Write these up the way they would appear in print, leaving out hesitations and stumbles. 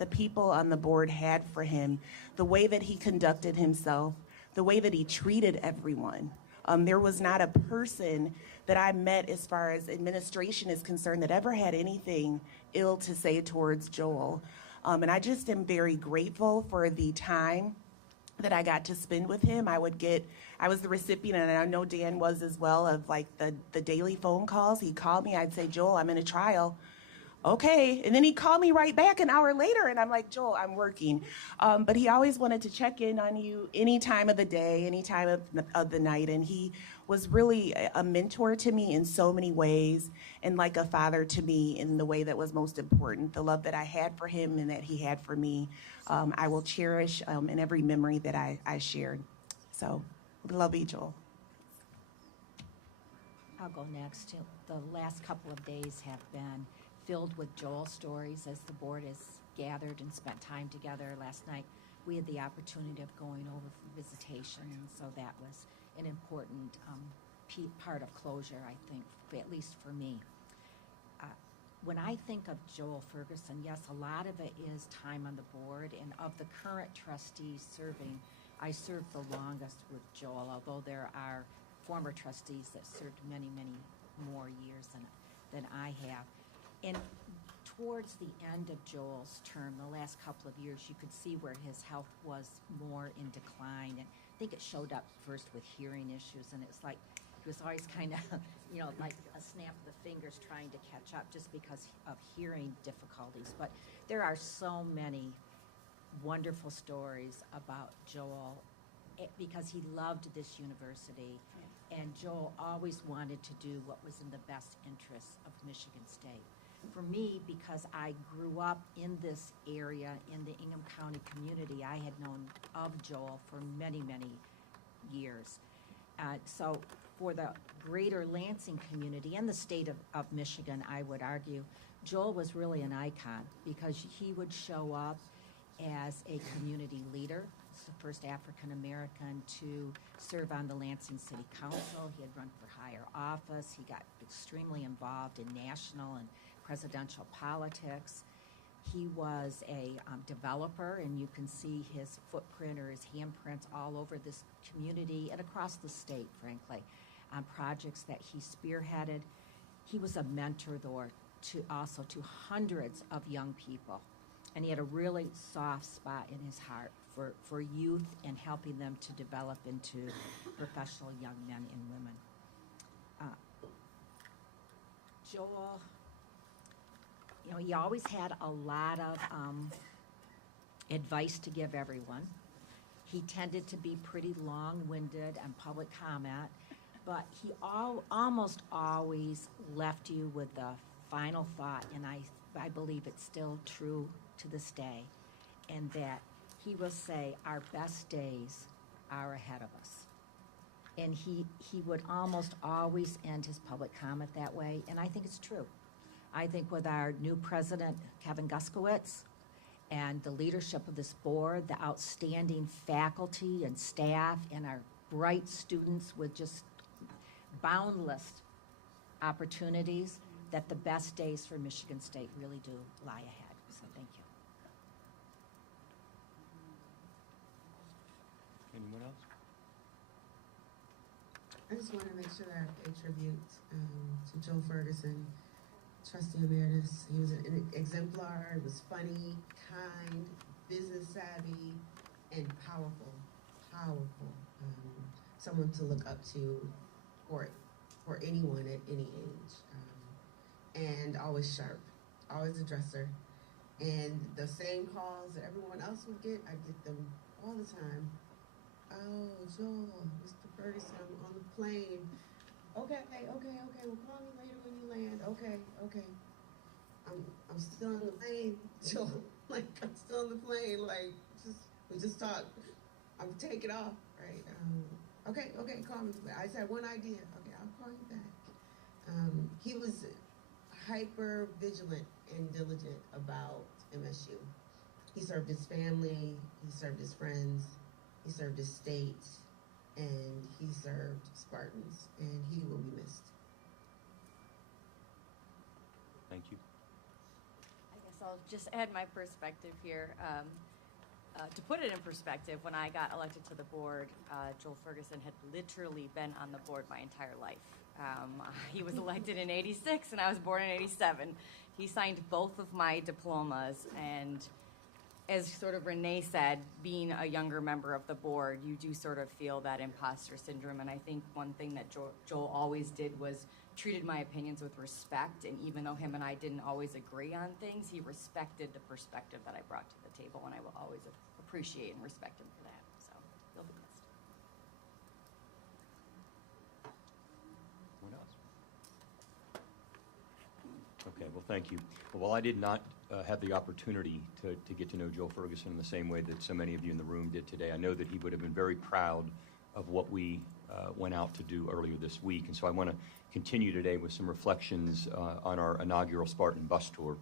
the people on the board had for him, the way that he conducted himself, the way that he treated everyone. There was not a person that I met as far as administration is concerned that ever had anything ill to say towards Joel. And I just am very grateful for the time that I got to spend with him. I was the recipient, and I know Dan was as well, of like the daily phone calls. He'd call me, I'd say, Joel, I'm in a trial. Okay, and then he'd call me right back an hour later, and I'm like, Joel, I'm working. But he always wanted to check in on you any time of the day, any time of the night, and he was really a mentor to me in so many ways, and like a father to me in the way that was most important. The love that I had for him and that he had for me, I will cherish in every memory that I shared. So, love you, Joel. I'll go next. The last couple of days have been filled with Joel stories as the board has gathered and spent time together. Last night we had the opportunity of going over for visitation, and so that was an important part of closure, I think, at least for me. When I think of Joel Ferguson, yes, a lot of it is time on the board, and of the current trustees serving, I served the longest with Joel, although there are former trustees that served many, many more years than I have. And towards the end of Joel's term, the last couple of years, you could see where his health was more in decline. And I think it showed up first with hearing issues, and it's like he was always kind of, like a snap of the fingers trying to catch up just because of hearing difficulties. But there are so many wonderful stories about Joel because he loved this university, and Joel always wanted to do what was in the best interests of Michigan State. For me, because I grew up in this area, in the Ingham County community, I had known of Joel for many, many years. So for the greater Lansing community and the state of Michigan, I would argue, Joel was really an icon because he would show up as a community leader. He's the first African American to serve on the Lansing City Council. He had run for higher office. He got extremely involved in national and presidential politics. He was a developer, and you can see his footprint or his handprints all over this community and across the state, frankly, on projects that he spearheaded. He was a mentor, though, to hundreds of young people, and he had a really soft spot in his heart for youth and helping them to develop into professional young men and women. Joel, he always had a lot of advice to give everyone. He tended to be pretty long-winded on public comment, but he almost always left you with the final thought, and I believe it's still true to this day, and that he will say, our best days are ahead of us. And he would almost always end his public comment that way, and I think it's true. I think with our new president, Kevin Guskowitz, and the leadership of this board, the outstanding faculty and staff, and our bright students with just boundless opportunities, that the best days for Michigan State really do lie ahead. So thank you. Anyone else? I just want to make sure that I pay tribute to Joe Ferguson, trustee emeritus. He was an exemplar. He was funny, kind, business savvy, and powerful. Someone to look up to for anyone at any age. And always sharp, always a dresser. And the same calls that everyone else would get, I get them all the time. Oh, Joel, Mr. Ferguson, I'm on the plane. Okay, well, call me later when you land. Okay. I'm still on the plane, Joel. I'm still on the plane. We just talked. I'm taking off, right? Okay, call me. I said one idea. Okay, I'll call you back. He was hyper vigilant and diligent about MSU. He served his family, he served his friends, he served his state, and he served Spartans, and he will be missed. Thank you. I guess So I'll just add my perspective here. To put it in perspective, when I got elected to the board, Joel Ferguson had literally been on the board my entire life. He was elected in '86 and I was born in '87. He signed both of my diplomas, and as sort of Renee said, being a younger member of the board, you do sort of feel that imposter syndrome. And I think one thing that Joel always did was treated my opinions with respect. And even though him and I didn't always agree on things, he respected the perspective that I brought to the table, and I will always appreciate and respect him for that. So he'll be missed. What else? Okay, well, thank you. Well, while I did not have the opportunity to get to know Joel Ferguson in the same way that so many of you in the room did today, I know that he would have been very proud of what we went out to do earlier this week. And so I want to continue today with some reflections on our inaugural Spartan bus tour,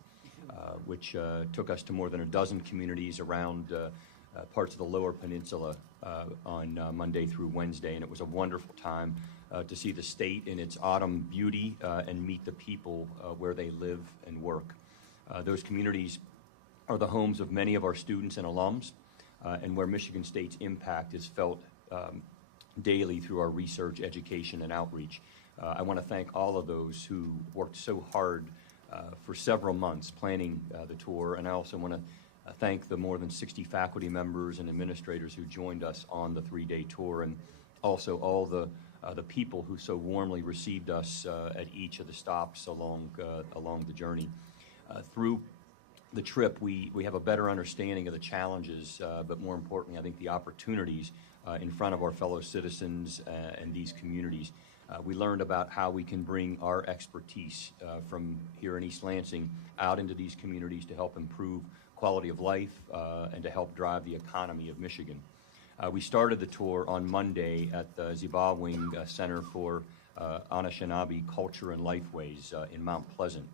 which took us to more than a dozen communities around parts of the Lower Peninsula on Monday through Wednesday. And it was a wonderful time to see the state in its autumn beauty and meet the people where they live and work. Those communities are the homes of many of our students and alums, and where Michigan State's impact is felt daily through our research, education, and outreach. I want to thank all of those who worked so hard for several months planning the tour, and I also want to thank the more than 60 faculty members and administrators who joined us on the 3-day tour, and also all the people who so warmly received us at each of the stops along the journey. Through the trip, we have a better understanding of the challenges, but more importantly, I think the opportunities in front of our fellow citizens and these communities. We learned about how we can bring our expertise from here in East Lansing out into these communities to help improve quality of life and to help drive the economy of Michigan. We started the tour on Monday at the Zimbabwean Center for Anishinaabe Culture and Lifeways in Mount Pleasant.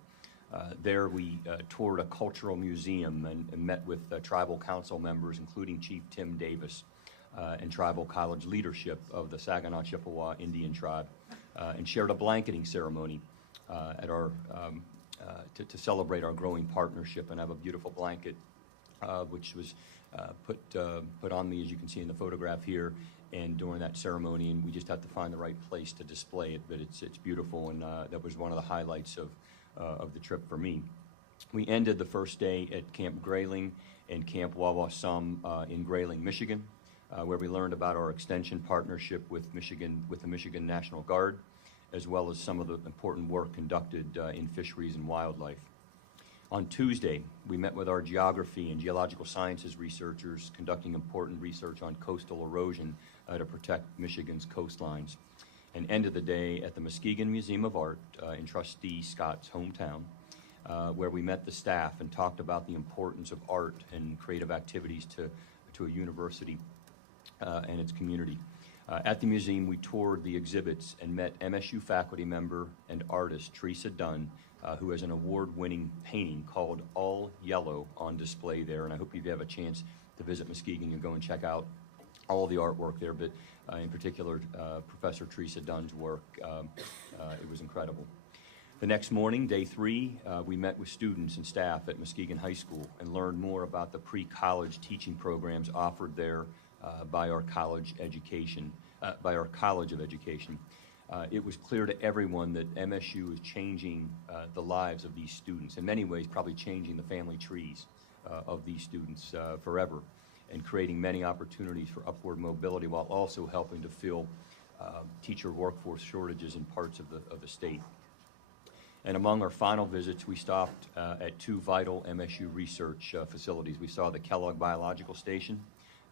There we toured a cultural museum and met with tribal council members, including Chief Tim Davis, and tribal college leadership of the Saginaw Chippewa Indian tribe, and shared a blanketing ceremony at our to celebrate our growing partnership, and have a beautiful blanket which was put on me, as you can see in the photograph here, and during that ceremony, and we just have to find the right place to display it, but it's beautiful, and that was one of the highlights of the trip for me. We ended the first day at Camp Grayling and Camp Wawasum in Grayling, Michigan, where we learned about our extension partnership with the Michigan National Guard, as well as some of the important work conducted in fisheries and wildlife. On Tuesday, we met with our geography and geological sciences researchers conducting important research on coastal erosion to protect Michigan's coastlines, and ended the day at the Muskegon Museum of Art in Trustee Scott's hometown, where we met the staff and talked about the importance of art and creative activities to a university and its community. At the museum, we toured the exhibits and met MSU faculty member and artist Teresa Dunn, who has an award-winning painting called All Yellow on display there, and I hope you have a chance to visit Muskegon and go and check out all the artwork there, but in particular, Professor Teresa Dunn's work. It was incredible. The next morning, day 3, we met with students and staff at Muskegon High School and learned more about the pre-college teaching programs offered there by our College of Education. It was clear to everyone that MSU is changing the lives of these students, in many ways probably changing the family trees of these students forever, and creating many opportunities for upward mobility while also helping to fill teacher workforce shortages in parts of the state. And among our final visits, we stopped at 2 vital MSU research facilities. We saw the Kellogg Biological Station,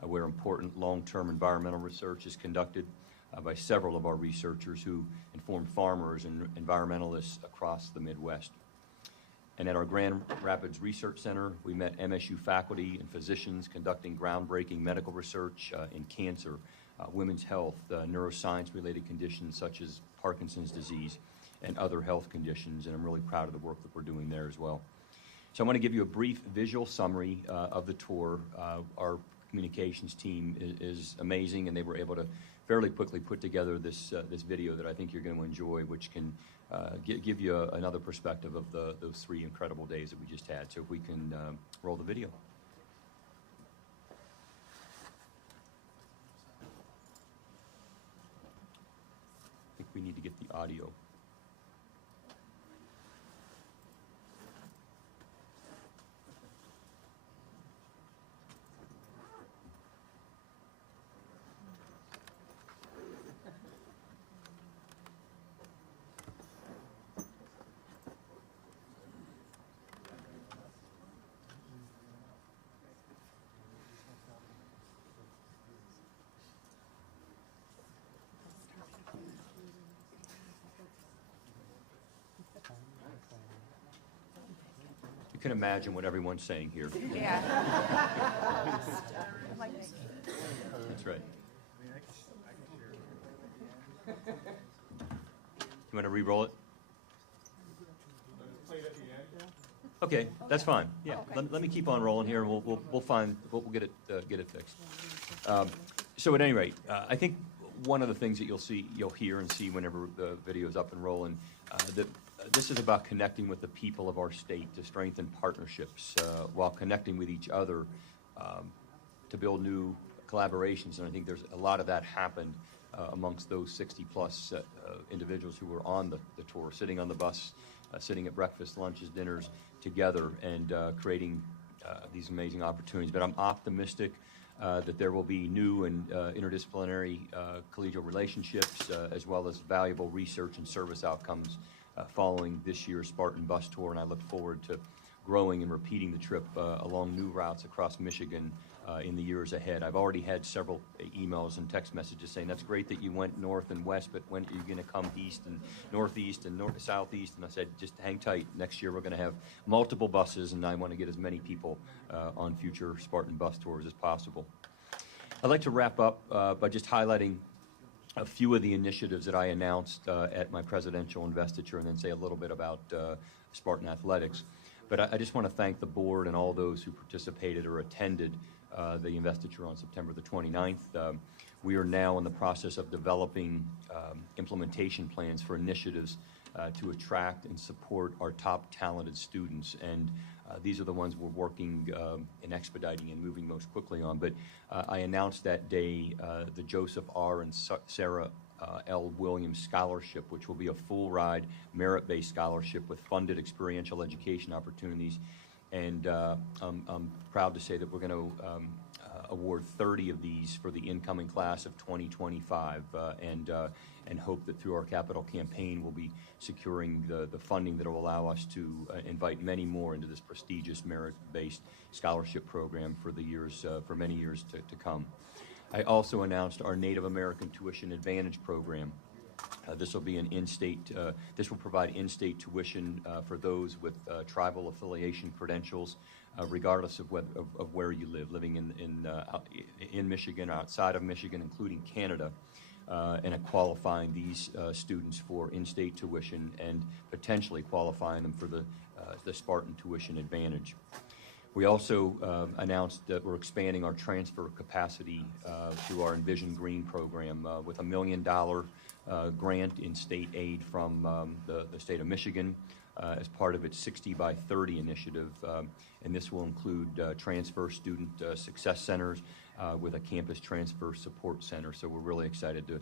where important long-term environmental research is conducted by several of our researchers who inform farmers and environmentalists across the Midwest. And at our Grand Rapids Research Center, we met MSU faculty and physicians conducting groundbreaking medical research in cancer, women's health, neuroscience-related conditions such as Parkinson's disease, and other health conditions, and I'm really proud of the work that we're doing there as well. So I want to give you a brief visual summary of the tour. Our communications team is amazing, and they were able to fairly quickly put together this video that I think you're going to enjoy, which can give you another perspective of those 3 incredible days that we just had. So if we can roll the video. I think we need to get the audio. You can imagine what everyone's saying here. Yeah. That's right. You want to re-roll it? Okay, that's fine. Yeah, let me keep on rolling here, and we'll find we'll get it fixed. So at any rate, I think one of the things that you'll hear and see whenever the video is up and rolling, that this is about connecting with the people of our state to strengthen partnerships while connecting with each other to build new collaborations. And I think there's a lot of that happened amongst those 60-plus individuals who were on the tour, sitting on the bus, sitting at breakfast, lunches, dinners together, and creating these amazing opportunities. But I'm optimistic that there will be new and interdisciplinary collegial relationships, as well as valuable research and service outcomes following this year's Spartan Bus Tour, and I look forward to growing and repeating the trip along new routes across Michigan in the years ahead. I've already had several emails and text messages saying, that's great that you went north and west, but when are you going to come east and northeast and southeast? And I said, just hang tight. Next year we're going to have multiple buses, and I want to get as many people on future Spartan Bus Tours as possible. I'd like to wrap up by just highlighting a few of the initiatives that I announced at my presidential investiture, and then say a little bit about Spartan Athletics. But I just want to thank the board and all those who participated or attended the investiture on September the 29th. We are now in the process of developing implementation plans for initiatives to attract and support our top talented students. And these are the ones we're working and expediting and moving most quickly on. But I announced that day the Joseph R. and Sarah L. Williams Scholarship, which will be a full-ride, merit-based scholarship with funded experiential education opportunities. And I'm proud to say that we're going to award 30 of these for the incoming class of 2025, and hope that through our capital campaign we'll be securing the funding that will allow us to invite many more into this prestigious merit-based scholarship program for the years, for many years to come. I also announced our Native American Tuition Advantage program. This will be an in-state. This will provide in-state tuition for those with tribal affiliation credentials, regardless of where you live, living in Michigan, outside of Michigan, including Canada, and qualifying these students for in-state tuition and potentially qualifying them for the Spartan Tuition Advantage. We also announced that we're expanding our transfer capacity through our Envision Green program with $1 million grant in state aid from the state of Michigan as part of its 60 by 30 initiative. And this will include transfer student success centers with a campus transfer support center. So we're really excited to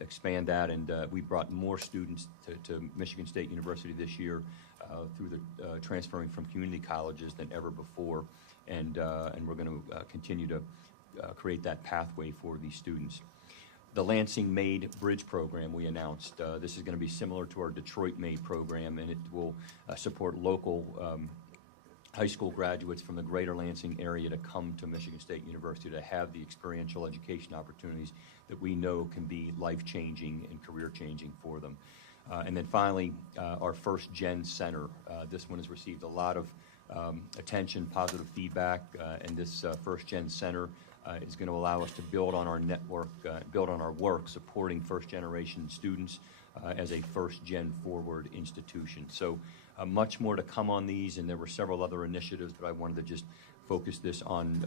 expand that. And we brought more students to Michigan State University this year through the transferring from community colleges than ever before. And we're going to continue to create that pathway for these students. The Lansing MAID Bridge program we announced. This is going to be similar to our Detroit MAID program, and it will support local high school graduates from the greater Lansing area to come to Michigan State University to have the experiential education opportunities that we know can be life-changing and career-changing for them. And then finally, our First Gen Center. This one has received a lot of attention, positive feedback, and this First Gen Center is going to allow us to build on our network, build on our work supporting first-generation students as a first-gen forward institution. So much more to come on these, and there were several other initiatives, but I wanted to just focus this on,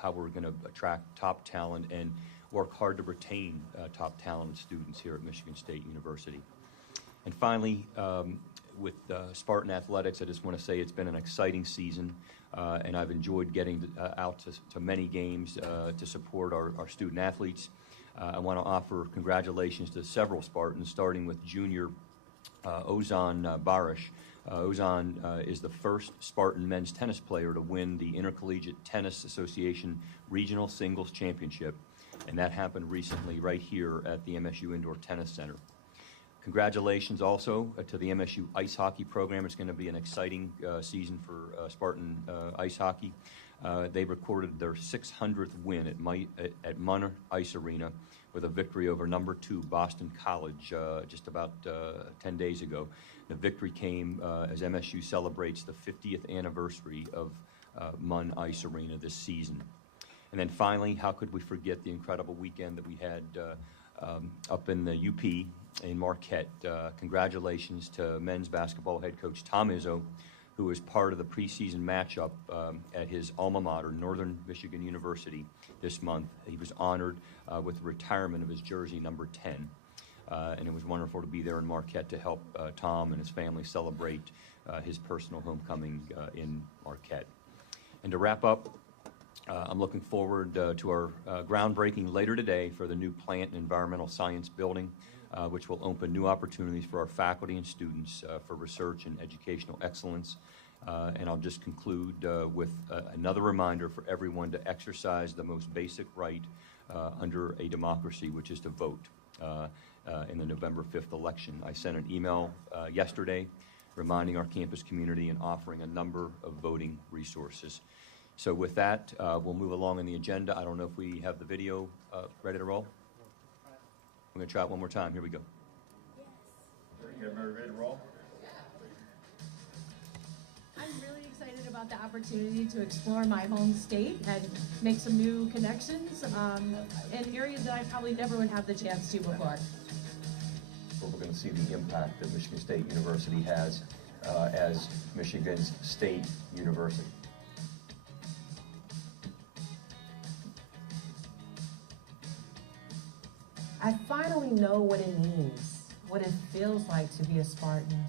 how we're going to attract top talent and work hard to retain top talented students here at Michigan State University. And finally, with Spartan Athletics, I just want to say it's been an exciting season, and I've enjoyed getting out to many games to support our student athletes. I want to offer congratulations to several Spartans, starting with junior Ozan Barish. Ozan is the first Spartan men's tennis player to win the Intercollegiate Tennis Association Regional Singles Championship, and that happened recently right here at the MSU Indoor Tennis Center. Congratulations also to the MSU ice hockey program. It's going to be an exciting season for Spartan ice hockey. They recorded their 600th win at Munn Ice Arena with a victory over number 2 Boston College just about 10 days ago. The victory came as MSU celebrates the 50th anniversary of Munn Ice Arena this season. And then finally, how could we forget the incredible weekend that we had up in the UP in Marquette. Congratulations to men's basketball head coach Tom Izzo, who was part of the preseason matchup at his alma mater, Northern Michigan University, this month. He was honored with the retirement of his jersey number 10. And it was wonderful to be there in Marquette to help Tom and his family celebrate his personal homecoming in Marquette. And to wrap up, I'm looking forward to our groundbreaking later today for the new Plant and Environmental Science building, which will open new opportunities for our faculty and students for research and educational excellence. And I'll just conclude with another reminder for everyone to exercise the most basic right under a democracy, which is to vote in the November 5th election. I sent an email yesterday reminding our campus community and offering a number of voting resources. So with that, we'll move along in the agenda. I don't know if we have the video ready to roll. I'm going to try it one more time. Here we go. Yes. Ready to roll? I'm really excited about the opportunity to explore my home state and make some new connections in areas that I probably never would have the chance to before. We're going to see the impact that Michigan State University has as Michigan's state university. I finally know what it means, what it feels like to be a Spartan.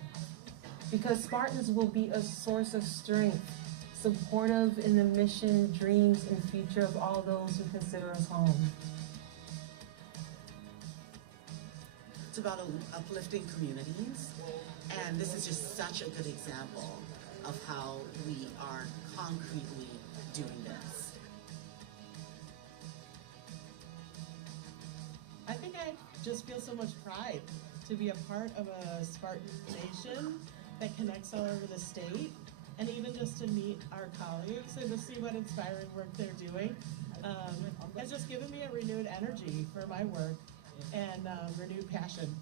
Because Spartans will be a source of strength, supportive in the mission, dreams, and future of all those who consider us home. It's about uplifting communities, and this is just such a good example of how we are concretely doing this. I think I just feel so much pride to be a part of a Spartan nation that connects all over the state, and even just to meet our colleagues and to see what inspiring work they're doing has just given me a renewed energy for my work and renewed passion.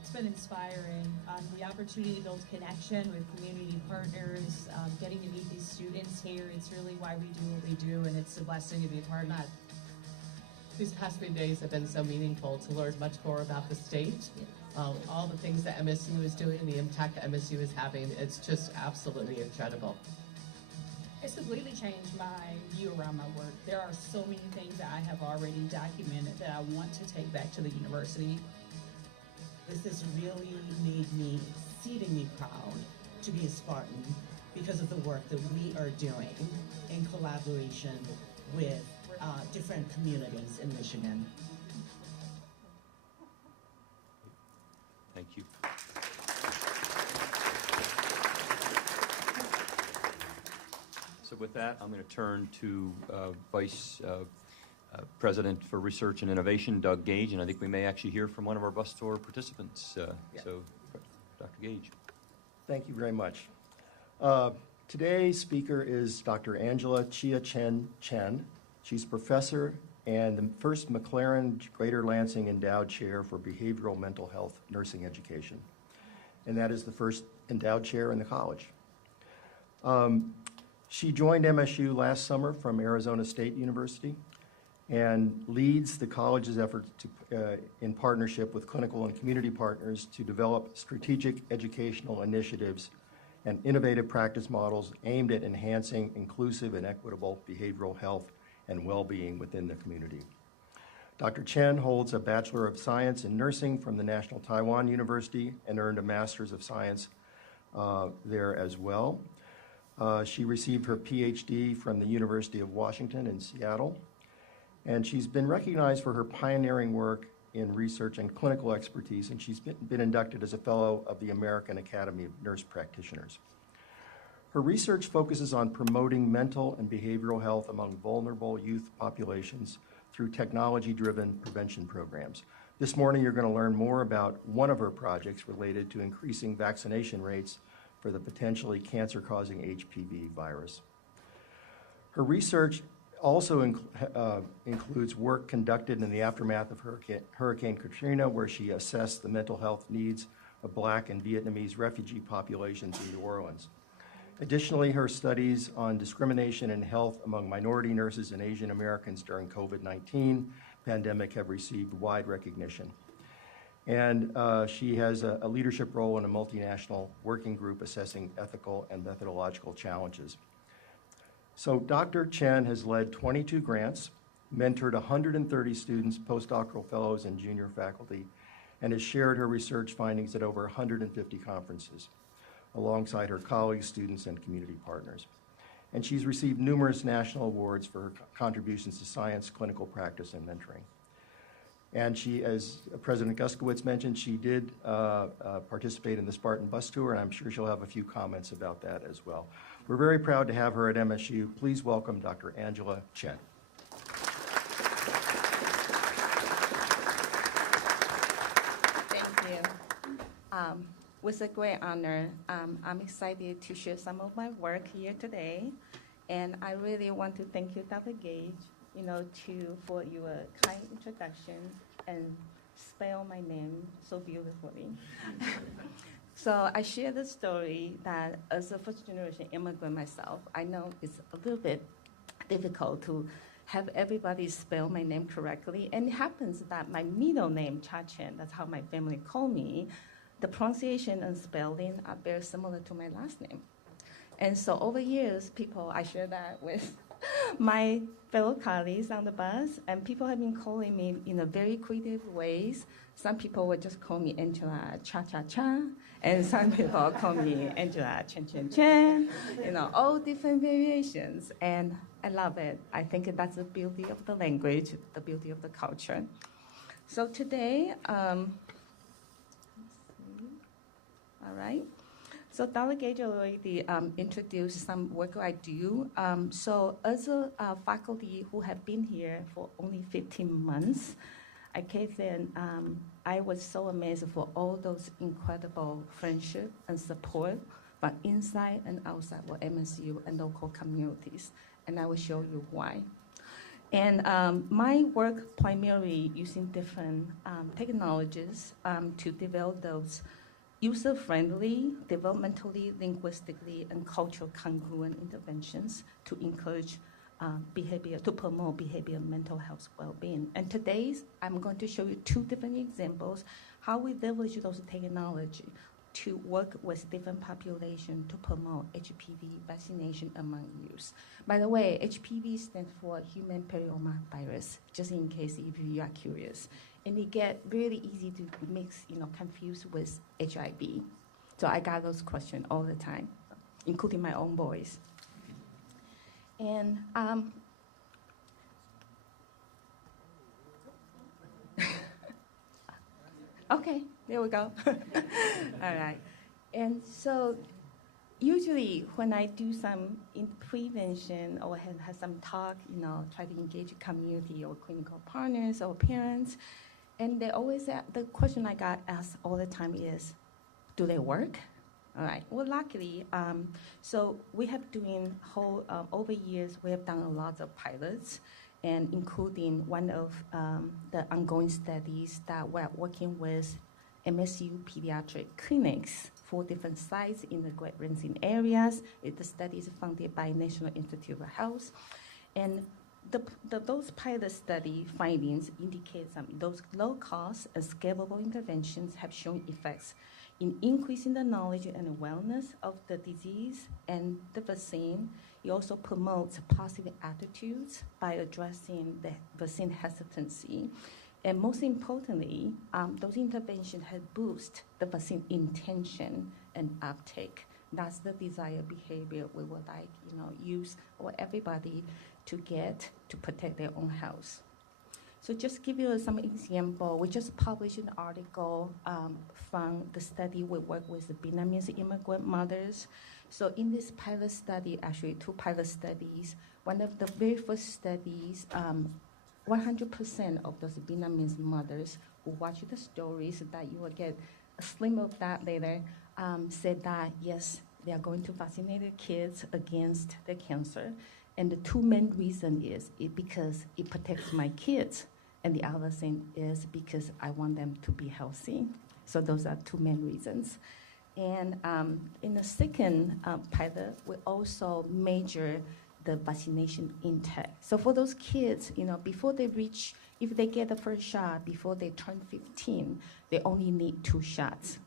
It's been inspiring. The opportunity to build connection with community partners, getting to meet these students here. It's really why we do what we do, and it's a blessing to be a part of that. These past few days have been so meaningful to learn much more about the state, all the things that MSU is doing, the impact that MSU is having. It's just absolutely incredible. It's completely changed my view around my work. There are so many things that I have already documented that I want to take back to the university. This has really made me exceedingly proud to be a Spartan because of the work that we are doing in collaboration with different communities in Michigan. Thank you. So with that, I'm going to turn to Vice President for Research and Innovation, Doug Gage, and I think we may actually hear from one of our bus tour participants. So, Dr. Gage. Thank you very much. Today's speaker is Dr. Angela Chia Chen. She's professor and the first McLaren Greater Lansing Endowed Chair for Behavioral Mental Health Nursing Education. And that is the first endowed chair in the college. She joined MSU last summer from Arizona State University, and leads the college's efforts in partnership with clinical and community partners to develop strategic educational initiatives and innovative practice models aimed at enhancing inclusive and equitable behavioral health and well-being within the community. Dr. Chen holds a Bachelor of Science in Nursing from the National Taiwan University and earned a Master's of Science there as well. She received her PhD from the University of Washington in Seattle, and she's been recognized for her pioneering work in research and clinical expertise, and she's been inducted as a Fellow of the American Academy of Nurse Practitioners. Her research focuses on promoting mental and behavioral health among vulnerable youth populations through technology-driven prevention programs. This morning, you're going to learn more about one of her projects related to increasing vaccination rates for the potentially cancer-causing HPV virus. Her research also includes work conducted in the aftermath of Hurricane Katrina, where she assessed the mental health needs of Black and Vietnamese refugee populations in New Orleans. Additionally, her studies on discrimination and health among minority nurses and Asian Americans during COVID-19 pandemic have received wide recognition. And she has a leadership role in a multinational working group assessing ethical and methodological challenges. So Dr. Chen has led 22 grants, mentored 130 students, postdoctoral fellows, and junior faculty, and has shared her research findings at over 150 conferences, alongside her colleagues, students, and community partners. And she's received numerous national awards for her contributions to science, clinical practice, and mentoring. And she, as President Guskowitz mentioned, she did participate in the Spartan Bus Tour, and I'm sure she'll have a few comments about that as well. We're very proud to have her at MSU. Please welcome Dr. Angela Chen. Thank you. With a great honor, I'm excited to share some of my work here today. And I really want to thank you, Dr. Gage, for your kind introduction and spell my name so beautifully. So I share the story that as a first-generation immigrant myself, I know it's a little bit difficult to have everybody spell my name correctly. And it happens that my middle name, Cha Chen, that's how my family call me, the pronunciation and spelling are very similar to my last name. And so over years, I share that with my fellow colleagues on the bus, and people have been calling me in a very creative ways. Some people would just call me Angela Cha-Cha-Cha, and some people call me Angela Chen-Chen-Chen, all different variations. And I love it. I think that's the beauty of the language, the beauty of the culture. So today, all right. So Dr. Gage already introduced some work I do. So as a faculty who have been here for only 15 months, I came in, I was so amazed for all those incredible friendship and support from inside and outside of MSU and local communities. And I will show you why. And my work primarily using different technologies to develop those user-friendly, developmentally, linguistically, and cultural congruent interventions to encourage to promote behavior, mental health, well-being. And today, I'm going to show you two different examples how we leverage those technology to work with different populations to promote HPV vaccination among youth. By the way, HPV stands for human papillomavirus, just in case if you are curious. And it get really easy to mix, confused with HIV. So I got those questions all the time, including my own boys. And okay, there we go. All right. And so usually when I do some prevention or have some talk, try to engage a community or clinical partners or parents, and they always the question I got asked all the time is, do they work? All right. Well, luckily, so we have doing over years, we have done a lot of pilots, and including one of the ongoing studies that we're working with MSU pediatric clinics, 4 different sites in the Great Lansing areas. The study is funded by National Institute of Health. And those pilot study findings indicate those low-cost and scalable interventions have shown effects in increasing the knowledge and awareness of the disease and the vaccine. It also promotes positive attitudes by addressing the vaccine hesitancy. And most importantly, those interventions have boosted the vaccine intention and uptake. That's the desired behavior we would like, use for everybody to get to protect their own health. So just give you some example. We just published an article from the study we work with the Vietnamese immigrant mothers. So in this pilot study, actually 2 pilot studies, one of the very first studies, 100% of those Vietnamese mothers who watch the stories that you will get a slim of that later, said that yes, they are going to vaccinate their kids against the cancer. And the 2 main reasons is because it protects my kids, and the other thing is because I want them to be healthy. So those are 2 main reasons. And in the second pilot, we also measure the vaccination intake. So for those kids, before they reach, if they get the first shot before they turn 15, they only need 2 shots.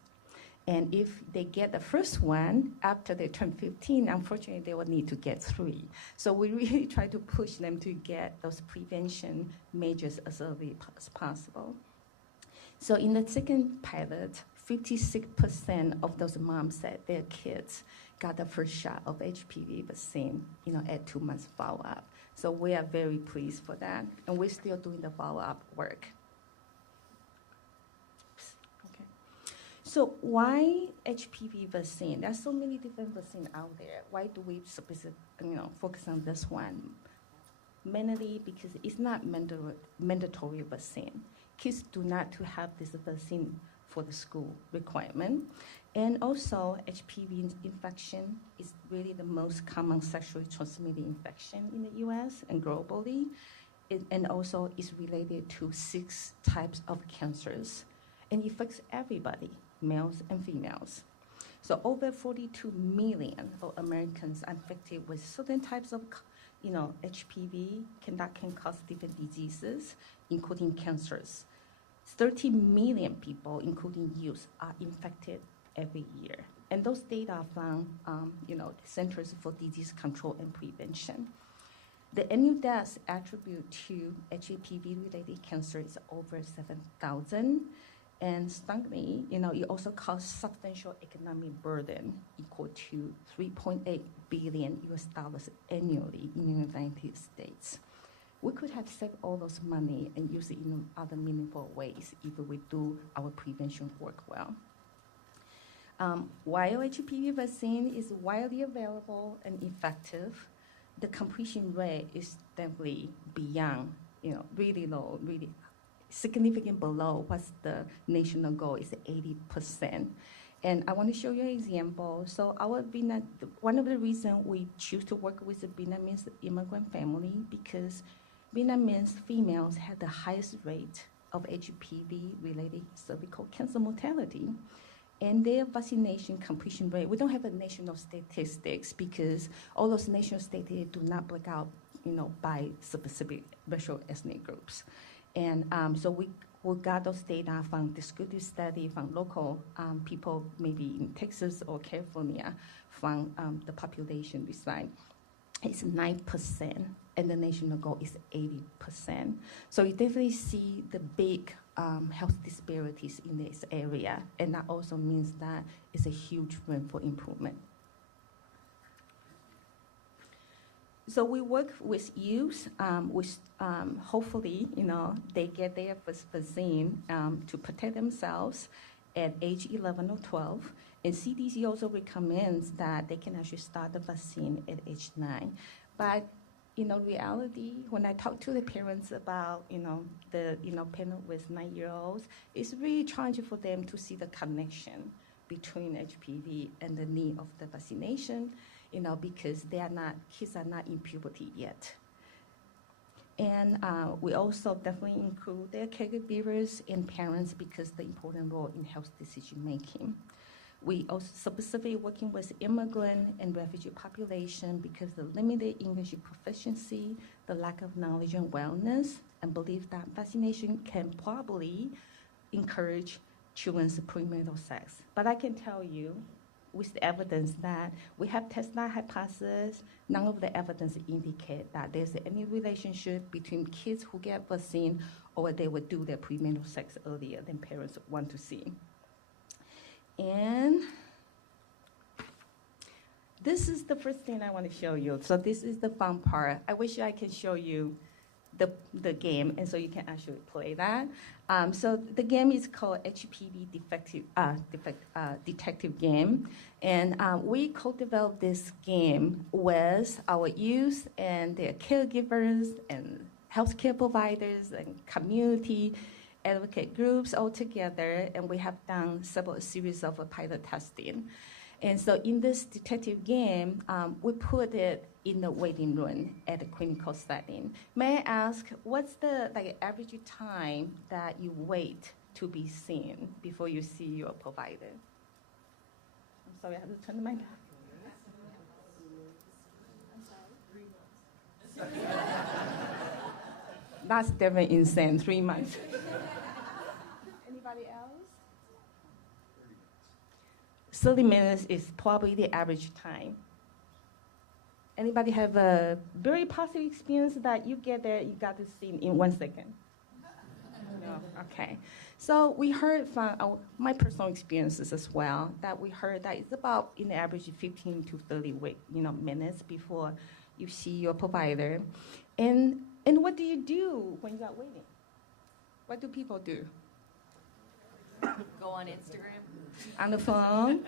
And if they get the first one after they turn 15, unfortunately, they will need to get 3. So we really try to push them to get those prevention measures as early as possible. So in the second pilot, 56% of those moms said their kids got the first shot of HPV vaccine, at 2 months follow-up. So we are very pleased for that, and we're still doing the follow-up work. Okay. So why HPV vaccine? There's so many different vaccines out there. Why do we focus on this one? Mainly because it's not mandatory vaccine. Kids do not have this vaccine for the school requirement. And also, HPV infection is really the most common sexually transmitted infection in the US and globally. And also is related to 6 types of cancers and affects everybody, males and females. So over 42 million of Americans are infected with certain types of HPV that can cause different diseases, including cancers. 30 million people, including youth, are infected every year. And those data are from, Centers for Disease Control and Prevention. The annual deaths attributed to HPV-related cancer is over 7,000. And stunningly, it also causes substantial economic burden equal to $3.8 billion annually in the United States. We could have saved all those money and use it in other meaningful ways if we do our prevention work well. While HPV vaccine is widely available and effective, the completion rate is definitely beyond, really low, really significant below what's the national goal is 80%. And I want to show you an example. So one of the reasons we choose to work with the Vietnamese immigrant family because Vietnamese females have the highest rate of HPV-related cervical cancer mortality. And their vaccination completion rate, we don't have a national statistics because all those national statistics do not break out, by specific racial ethnic groups. And so we got those data from descriptive study from local people, maybe in Texas or California, from the population design. It's 9%, and the national goal is 80%. So you definitely see the big health disparities in this area, and that also means that it's a huge room for improvement. So we work with youth, hopefully, they get their first vaccine to protect themselves at age 11 or 12. And CDC also recommends that they can actually start the vaccine at age 9. But reality, when I talk to the parents about, the parent with 9-year-olds, it's really challenging for them to see the connection between HPV and the need of the vaccination, because kids are not in puberty yet. And we also definitely include their caregivers and parents because the important role in health decision making. We also specifically working with immigrant and refugee population because the limited English proficiency, the lack of knowledge and wellness, and believe that vaccination can probably encourage children's premarital sex. But I can tell you, with the evidence that we have tested that hypothesis, none of the evidence indicate that there's any relationship between kids who get vaccine or they would do their premarital sex earlier than parents want to see. And this is the first thing I want to show you. So this is the fun part. I wish I could show you the game, and so you can actually play that. So the game is called HPV detective game, and we co-developed this game with our youth and their caregivers and healthcare providers and community advocate groups all together, and we have done several series of pilot testing. And so in this detective game, we put it in the waiting room at a clinical setting. May I ask, what's the average time that you wait to be seen before you see your provider? I'm sorry, I have to turn the mic back. That's definitely insane, 3 months. Anybody else? 30 minutes is probably the average time. Anybody have a very positive experience that you get there, you got to see in 1 second? No, okay. So we heard from my personal experiences as well, that we heard that it's about, in average, 15 to 30 minutes before you see your provider. And what do you do when you are waiting? What do people do? Go on Instagram. On the phone,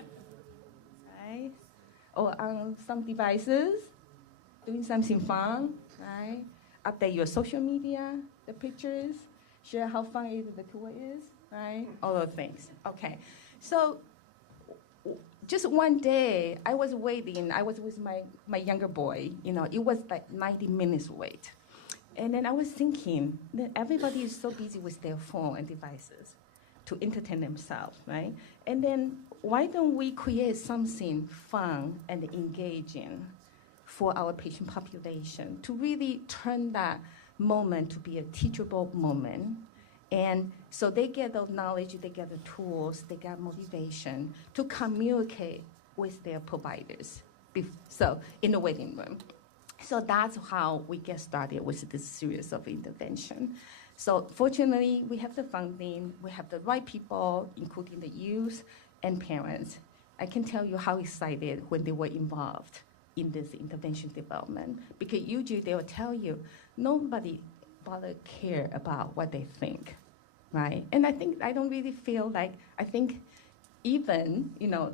right? Or on some devices, doing something fun, right? Update your social media, the pictures, share how fun the tour is, right? All those things. Okay. So just one day, I was waiting. I was with my younger boy. It was like 90 minutes wait. And then I was thinking that everybody is so busy with their phone and devices to entertain themselves, right? And then why don't we create something fun and engaging for our patient population to really turn that moment to be a teachable moment? And so they get the knowledge, they get the tools, they get motivation to communicate with their providers. So in the waiting room. So that's how we get started with this series of intervention. So fortunately, we have the funding, we have the right people, including the youth and parents. I can tell you how excited when they were involved in this intervention development, because usually they will tell you, nobody bother care about what they think, right? And I don't really feel like, I think even,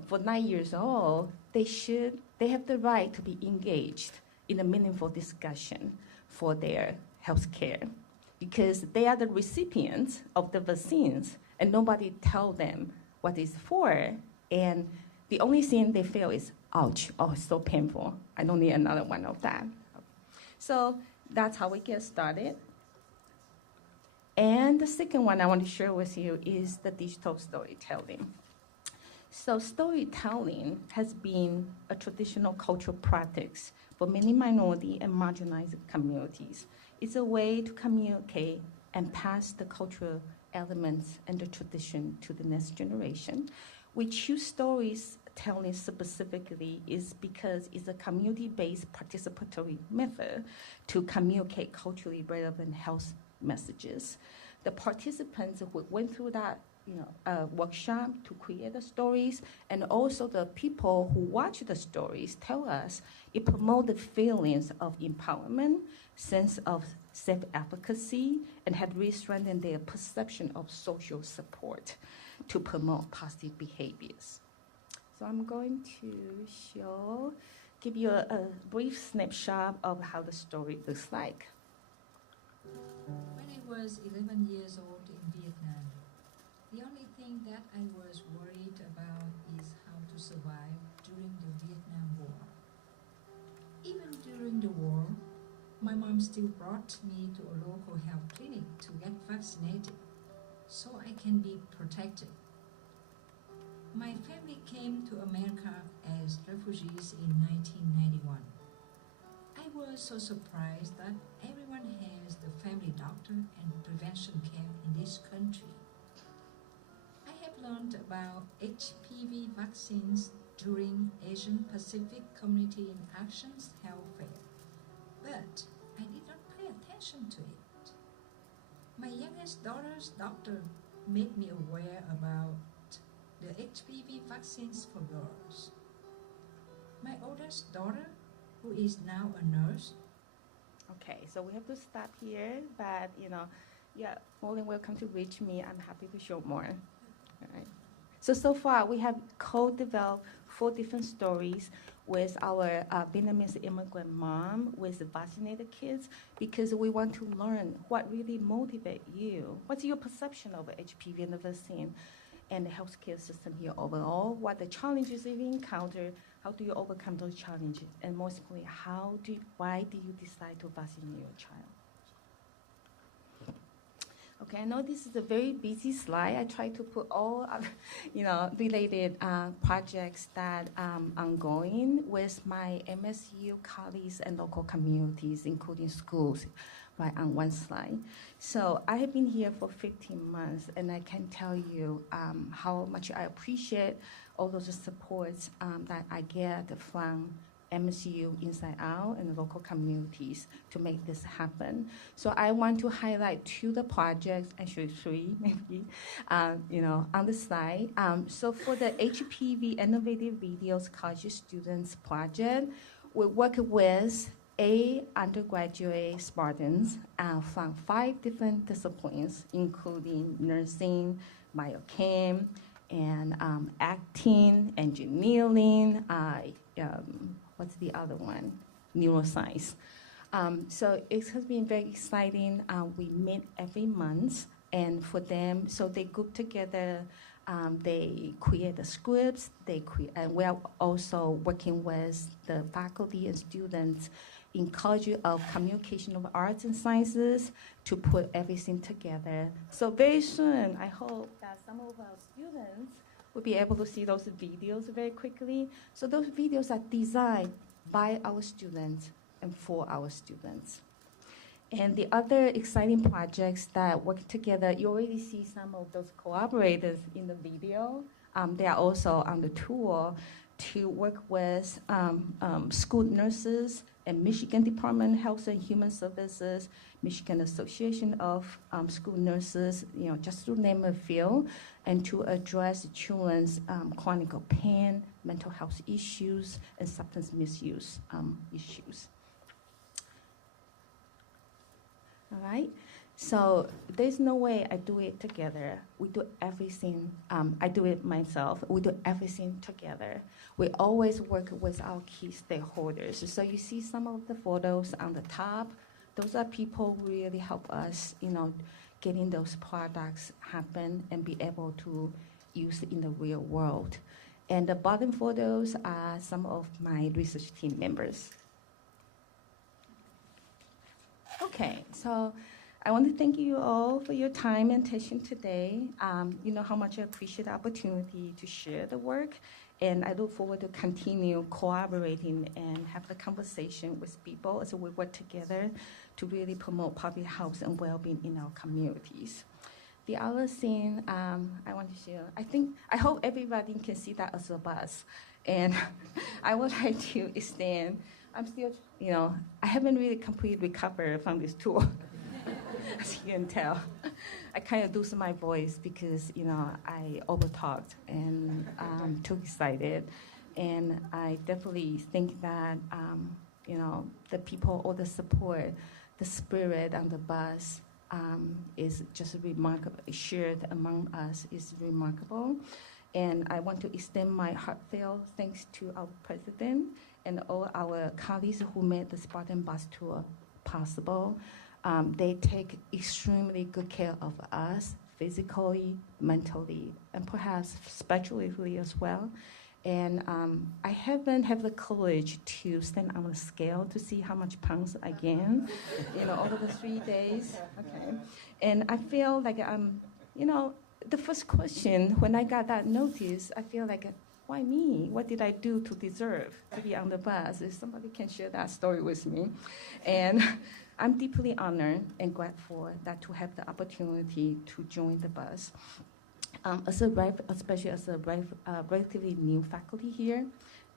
for 9 years old, they have the right to be engaged in a meaningful discussion for their health care, because they are the recipients of the vaccines and nobody tell them what it's for. And the only thing they feel is, ouch, oh, it's so painful. I don't need another one of that. So that's how we get started. And the second one I want to share with you is the digital storytelling. So storytelling has been a traditional cultural practice for many minority and marginalized communities. It's a way to communicate and pass the cultural elements and the tradition to the next generation. We choose storytelling specifically is because it's a community-based participatory method to communicate culturally relevant health messages. The participants who went through that workshop to create the stories, and also the people who watch the stories tell us it promotes the feelings of empowerment, sense of self-efficacy, and had really strengthened their perception of social support to promote positive behaviors. So I'm going to give you a brief snapshot of how the story looks like. When I was 11 years old in Vietnam, the only thing that I was worried about is how to survive during the Vietnam War. Even during the war, my mom still brought me to a local health clinic to get vaccinated so I can be protected. My family came to America as refugees in 1991. I was so surprised that everyone has the family doctor and prevention care in this country. I have learned about HPV vaccines during Asian Pacific Community in Action's health fair, but I did not pay attention to it. My youngest daughter's doctor made me aware about the HPV vaccines for girls. My oldest daughter, who is now a nurse. Okay, so we have to stop here, but yeah, more than welcome to reach me. I'm happy to show more. All right. So far we have co-developed 4 different stories with our Vietnamese immigrant mom with the vaccinated kids, because we want to learn what really motivates you. What's your perception of HPV and the vaccine and the healthcare system here overall? What the challenges you encounter? How do you overcome those challenges? And most importantly, why do you decide to vaccinate your child? Okay, I know this is a very busy slide. I try to put all related projects that ongoing with my MSU colleagues and local communities, including schools, right on one slide. So I have been here for 15 months, and I can tell you how much I appreciate all those supports that I get from MSU Inside Out and the local communities to make this happen. So I want to highlight 2 of the projects, actually 3 maybe, on the slide. So for the HPV Innovative Videos College Students Project, we work with 8 undergraduate Spartans from 5 different disciplines, including nursing, biochem, and acting, engineering, what's the other one? Neuroscience. So it has been very exciting. We meet every month, and for them, so they group together, they create the scripts, and we are also working with the faculty and students in College of Communication of Arts and Sciences to put everything together. So very soon, I hope that some of our students will be able to see those videos very quickly. So those videos are designed by our students and for our students. And the other exciting projects that work together, you already see some of those collaborators in the video. They are also on the tour to work with school nurses and Michigan Department of Health and Human Services, Michigan Association of School Nurses, just to name a few, and to address children's chronic pain, mental health issues, and substance misuse issues. All right? So there's no way I do it together. We do everything. I do it myself. We do everything together. We always work with our key stakeholders. So you see some of the photos on the top. Those are people who really help us, getting those products happen and be able to use it in the real world. And the bottom photos are some of my research team members. Okay, so I want to thank you all for your time and attention today. You know how much I appreciate the opportunity to share the work, and I look forward to continue collaborating and have the conversation with people as we work together to really promote public health and well-being in our communities. The other thing I want to share, I hope everybody can see that as a bus, and I would like to extend. I'm still, I haven't really completely recovered from this tour. As you can tell, I kind of lose my voice because, I overtalked and too excited. And I definitely think that, the people, all the support, the spirit on the bus is just remarkable, shared among us is remarkable. And I want to extend my heartfelt thanks to our president and all our colleagues who made the Spartan Bus Tour possible. They take extremely good care of us, physically, mentally, and perhaps spiritually as well. And I haven't had the courage to stand on the scale to see how much pounds I gained, over the 3 days. Okay. And I feel like I'm, the first question, when I got that notice, I feel like, why me? What did I do to deserve to be on the bus? If somebody can share that story with me. And I'm deeply honored and grateful that to have the opportunity to join the bus. Especially as a relatively new faculty here,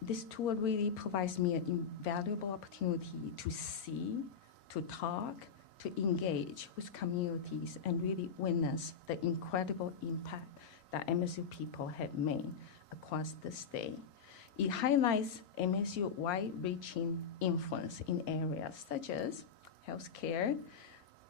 this tour really provides me an invaluable opportunity to see, to talk, to engage with communities and really witness the incredible impact that MSU people have made across the state. It highlights MSU's wide-reaching influence in areas such as healthcare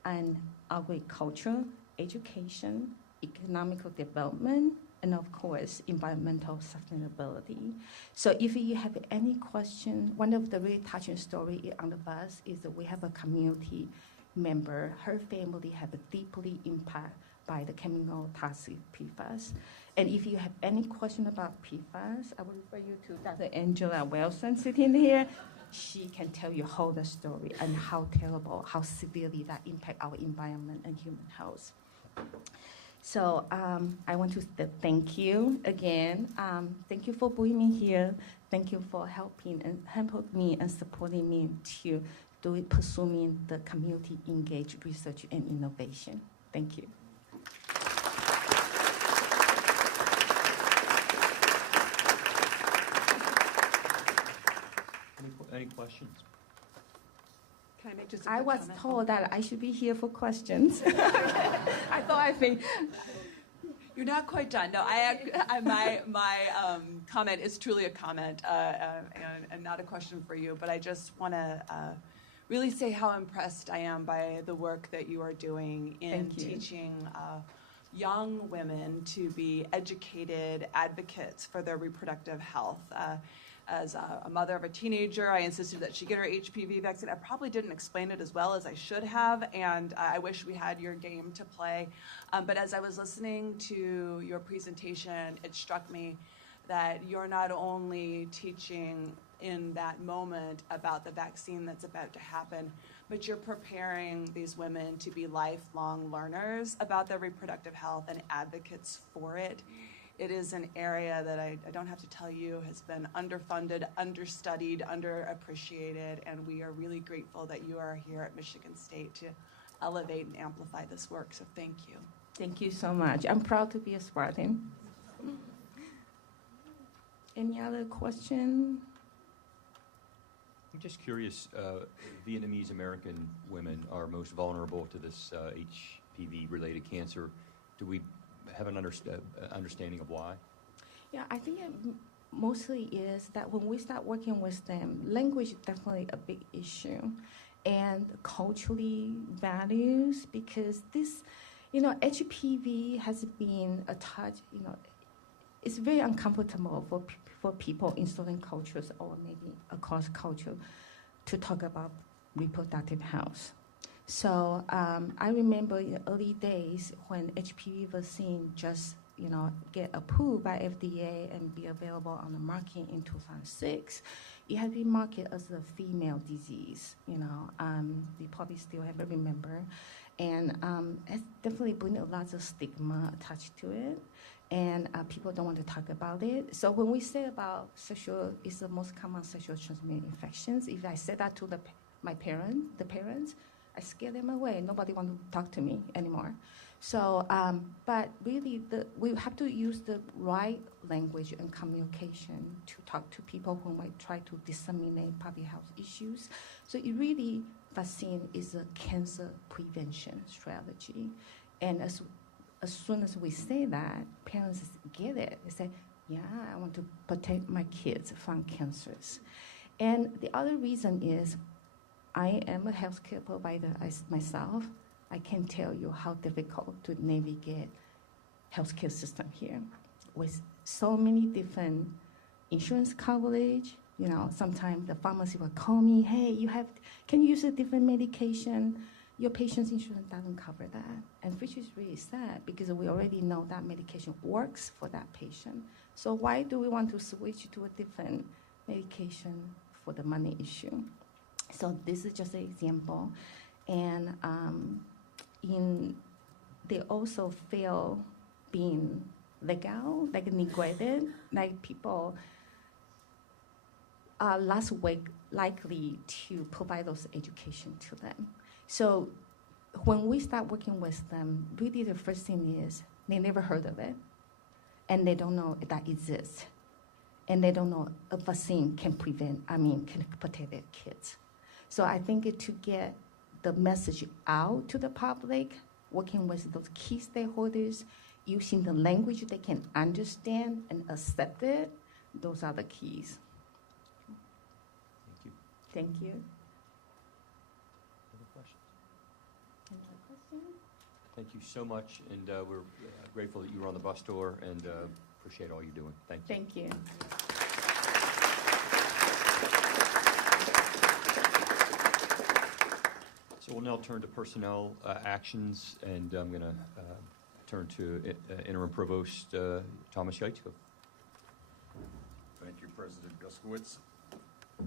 and agriculture, education, economical development, and of course, environmental sustainability. So if you have any question, one of the really touching stories on the bus is that we have a community member, her family have a deeply impacted by the chemical toxic PFAS. And if you have any question about PFAS, I will refer you to Dr. Angela Wilson sitting here. She can tell you whole the story and how terrible, how severely that impact our environment and human health. So I want to thank you again. Thank you for bringing me here. Thank you for helping me and supporting me to pursuing the community engaged research and innovation. Thank you. Any questions? Can I make just a I quick was comment? told that I should be here for questions. I think. You're not quite done. No, my comment is truly a comment and not a question for you. But I just want to really say how impressed I am by the work that you are doing in teaching young women to be educated advocates for their reproductive health. As a mother of a teenager, I insisted that she get her HPV vaccine. I probably didn't explain it as well as I should have, and I wish we had your game to play. But as I was listening to your presentation, it struck me that you're not only teaching in that moment about the vaccine that's about to happen, but you're preparing these women to be lifelong learners about their reproductive health and advocates for it. It is an area that I don't have to tell you has been underfunded, understudied, underappreciated, and we are really grateful that you are here at Michigan State to elevate and amplify this work, so thank you. Thank you so much. I'm proud to be a Spartan. Any other question? I'm just curious, Vietnamese American women are most vulnerable to this HPV-related cancer. Do we have an understanding of why? Yeah, I think it mostly is that when we start working with them, language is definitely a big issue, and culturally values, because this, HPV has been a touch, it's very uncomfortable for people in certain cultures or maybe across culture to talk about reproductive health. So I remember in the early days when HPV vaccine just, get approved by FDA and be available on the market in 2006. It had been marketed as a female disease. You probably still have to remember, and it's definitely bring a lot of stigma attached to it, and people don't want to talk about it. So when we say about it's the most common sexual transmitted infections. If I say that to the parents. I scare them away. Nobody wants to talk to me anymore. So, but really, we have to use the right language and communication to talk to people who might try to disseminate public health issues. So it really, vaccine is a cancer prevention strategy. And as soon as we say that, parents get it. They say, yeah, I want to protect my kids from cancers. And the other reason is, I am a healthcare provider myself. I can tell you how difficult to navigate healthcare system here with so many different insurance coverage. Sometimes the pharmacy will call me, hey, can you use a different medication? Your patient's insurance doesn't cover that. And which is really sad because we already know that medication works for that patient. So why do we want to switch to a different medication for the money issue? So this is just an example, and they also fail being legal, like neglected, like people are less likely to provide those education to them. So when we start working with them, really the first thing is they never heard of it, and they don't know that exists, and they don't know a vaccine can can protect their kids. So I think to get the message out to the public, working with those key stakeholders, using the language they can understand and accept it, those are the keys. Thank you. Thank you. Other questions? Any other questions? Thank you so much, and we're grateful that you were on the bus tour, and appreciate all you're doing. Thank you. Thank you. So we'll now turn to personnel actions, and I'm going to turn to Interim Provost Thomas Yaitzko. Thank you, President Guskowitz.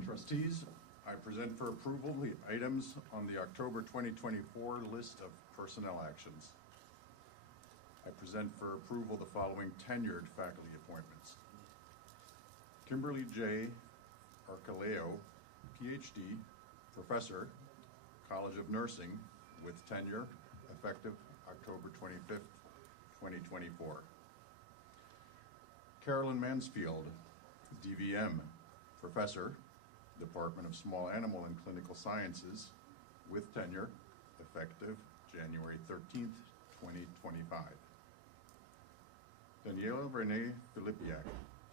Trustees, I present for approval the items on the October 2024 list of personnel actions. I present for approval the following tenured faculty appointments. Kimberly J. Arcaleo, PhD, Professor, College of Nursing, with tenure, effective October 25th, 2024. Carolyn Mansfield, DVM, Professor, Department of Small Animal and Clinical Sciences, with tenure, effective January 13th, 2025. Daniela Renee Filipiak,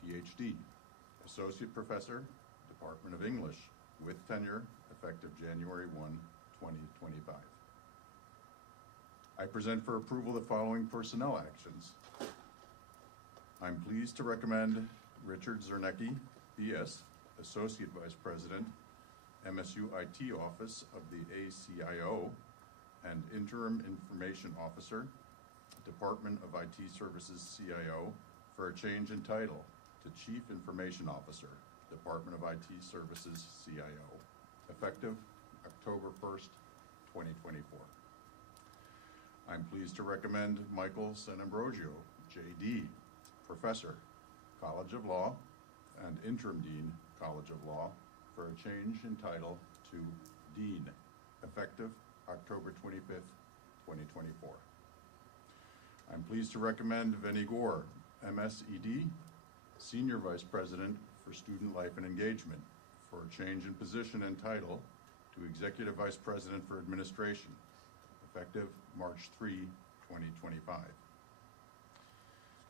PhD, Associate Professor, Department of English, with tenure, effective January 1, 2025. I present for approval the following personnel actions. I'm pleased to recommend Richard Zernecki, BS, Associate Vice President, MSU IT Office of the ACIO, and Interim Information Officer, Department of IT Services CIO, for a change in title to Chief Information Officer, Department of IT Services CIO, effective October 1st, 2024. I'm pleased to recommend Michael Sanambrogio, JD, Professor, College of Law, and Interim Dean, College of Law, for a change in title to Dean, effective October 25th, 2024. I'm pleased to recommend Vinnie Gore, MSED, Senior Vice President for Student Life and Engagement, for a change in position and title to Executive Vice President for Administration, effective March 3, 2025.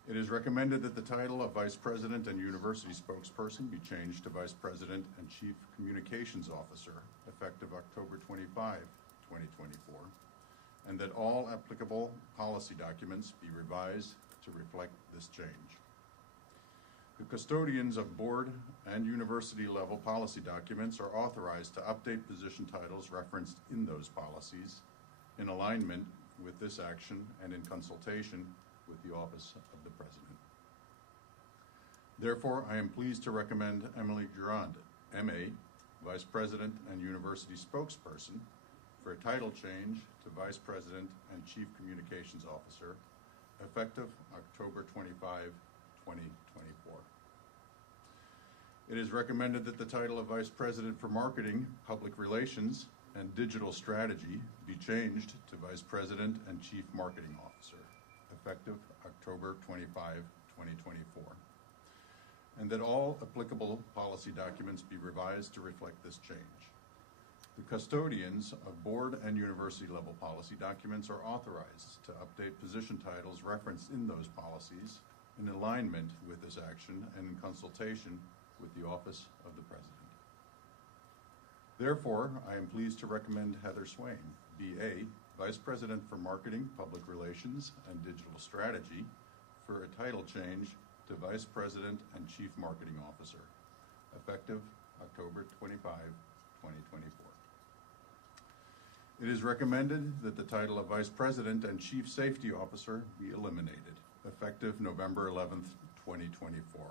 It is recommended that the title of Vice President and University Spokesperson be changed to Vice President and Chief Communications Officer, effective October 25, 2024, and that all applicable policy documents be revised to reflect this change. The custodians of board and university level policy documents are authorized to update position titles referenced in those policies in alignment with this action and in consultation with the Office of the President. Therefore, I am pleased to recommend Emily Durand, MA, Vice President and University Spokesperson, for a title change to Vice President and Chief Communications Officer, effective October 25, 2024. It is recommended that the title of Vice President for Marketing, Public Relations, and Digital Strategy be changed to Vice President and Chief Marketing Officer, effective October 25, 2024, and that all applicable policy documents be revised to reflect this change. The custodians of board and university level policy documents are authorized to update position titles referenced in those policies in alignment with this action and in consultation with the Office of the President. Therefore, I am pleased to recommend Heather Swain, BA, Vice President for Marketing, Public Relations, and Digital Strategy, for a title change to Vice President and Chief Marketing Officer, effective October 25, 2024. It is recommended that the title of Vice President and Chief Safety Officer be eliminated, effective November 11th, 2024,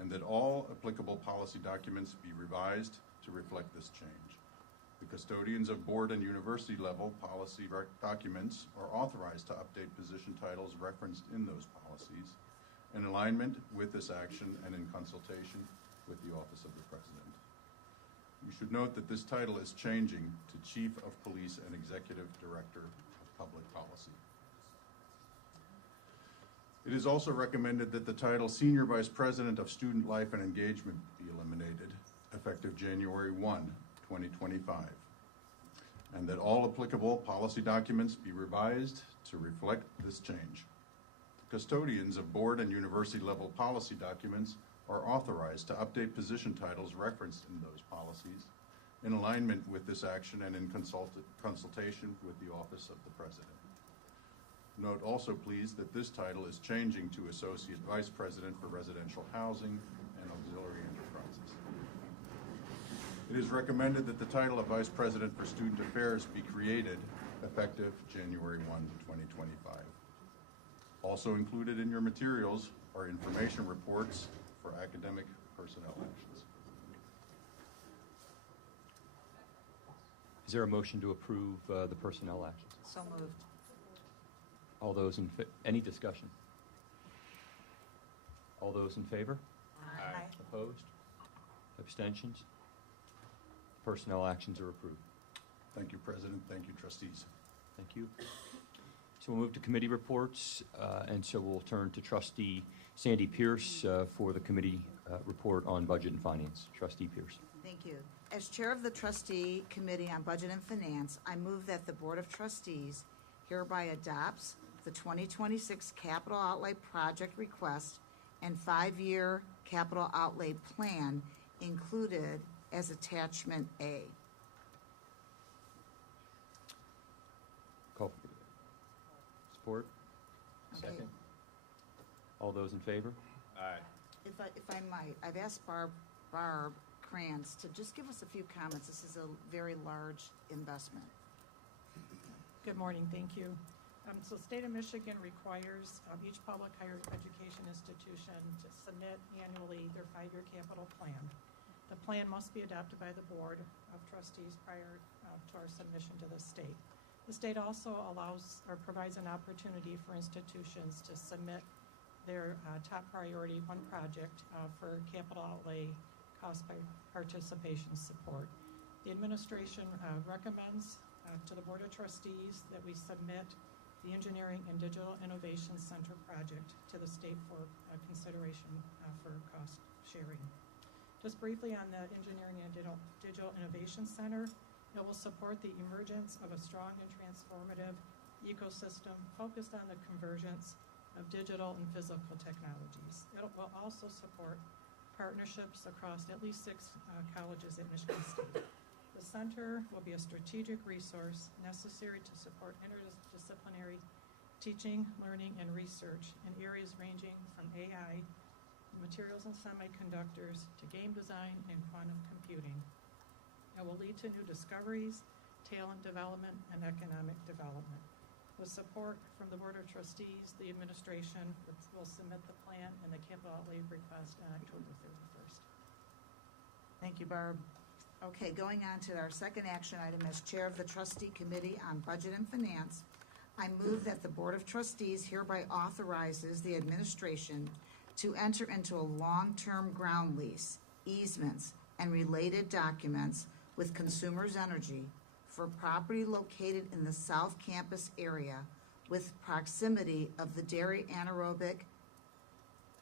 and that all applicable policy documents be revised to reflect this change. The custodians of board and university level policy documents are authorized to update position titles referenced in those policies in alignment with this action and in consultation with the Office of the President. You should note that this title is changing to Chief of Police and Executive Director of Public Policy. It is also recommended that the title Senior Vice President of Student Life and Engagement be eliminated, effective January 1, 2025, and that all applicable policy documents be revised to reflect this change. The custodians of board and university level policy documents are authorized to update position titles referenced in those policies in alignment with this action and in consultation with the Office of the President. Note also, please, that this title is changing to Associate Vice President for Residential Housing and Auxiliary Enterprises. It is recommended that the title of Vice President for Student Affairs be created effective January 1, 2025. Also included in your materials are information reports for academic personnel actions. Is there a motion to approve the personnel actions? So moved. All those in any discussion? All those in favor? Aye. Opposed? Abstentions? Personnel actions are approved. Thank you, President. Thank you, trustees. Thank you. So we'll move to committee reports, and so we'll turn to Trustee Sandy Pierce for the committee report on budget and finance. Trustee Pierce. Thank you. As chair of the Trustee Committee on Budget and Finance, I move that the Board of Trustees hereby adopts the 2026 capital outlay project request and 5-year capital outlay plan included as attachment A. Call. Support? Okay. Second? All those in favor? Aye. If I might, I've asked Barb Krantz to just give us a few comments. This is a very large investment. Good morning, thank you. So state of Michigan requires each public higher education institution to submit annually their 5-year capital plan. The plan must be adopted by the Board of Trustees prior to our submission to the state. The state also allows or provides an opportunity for institutions to submit their top priority one project for capital outlay cost by participation support. The administration recommends to the Board of Trustees that we submit the Engineering and Digital Innovation Center project to the state for consideration for cost sharing. Just briefly on the Engineering and Digital Innovation Center, it will support the emergence of a strong and transformative ecosystem focused on the convergence of digital and physical technologies. It will also support partnerships across at least 6 colleges at Michigan State. The center will be a strategic resource necessary to support interdisciplinary teaching, learning, and research in areas ranging from AI, materials and semiconductors, to game design and quantum computing. It will lead to new discoveries, talent development, and economic development. With support from the Board of Trustees, the administration will submit the plan and the capital outlay request on October 31st. Thank you, Barb. Okay, going on to our second action item as chair of the Trustee Committee on Budget and Finance, I move that the Board of Trustees hereby authorizes the administration to enter into a long-term ground lease, easements, and related documents with Consumers Energy for property located in the South Campus area with proximity of the dairy anaerobic,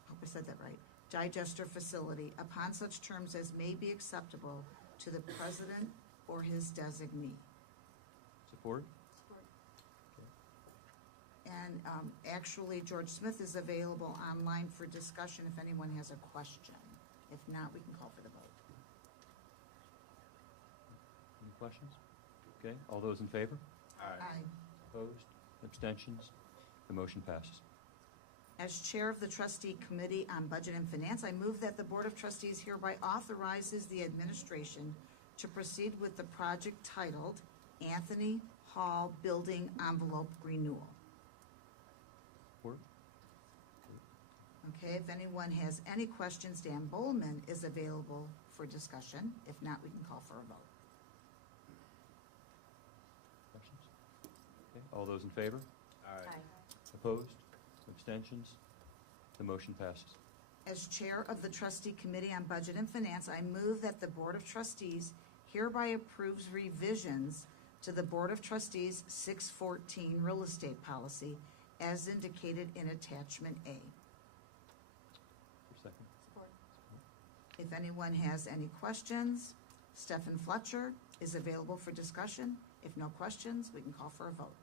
hope I said that right, digester facility upon such terms as may be acceptable to the president or his designee. Support? And actually, George Smith is available online for discussion if anyone has a question. If not, we can call for the vote. Any questions? Okay, all those in favor? Aye. Opposed? Abstentions? The motion passes. As chair of the Trustee Committee on Budget and Finance, I move that the Board of Trustees hereby authorizes the administration to proceed with the project titled Anthony Hall Building Envelope Renewal. Support? Okay, if anyone has any questions, Dan Bowman is available for discussion. If not, we can call for a vote. All those in favor? Aye. Opposed? Abstentions? The motion passes. As Chair of the Trustee Committee on Budget and Finance, I move that the Board of Trustees hereby approves revisions to the Board of Trustees 614 real estate policy as indicated in Attachment A. For a second. If anyone has any questions, Stephen Fletcher is available for discussion. If no questions, we can call for a vote.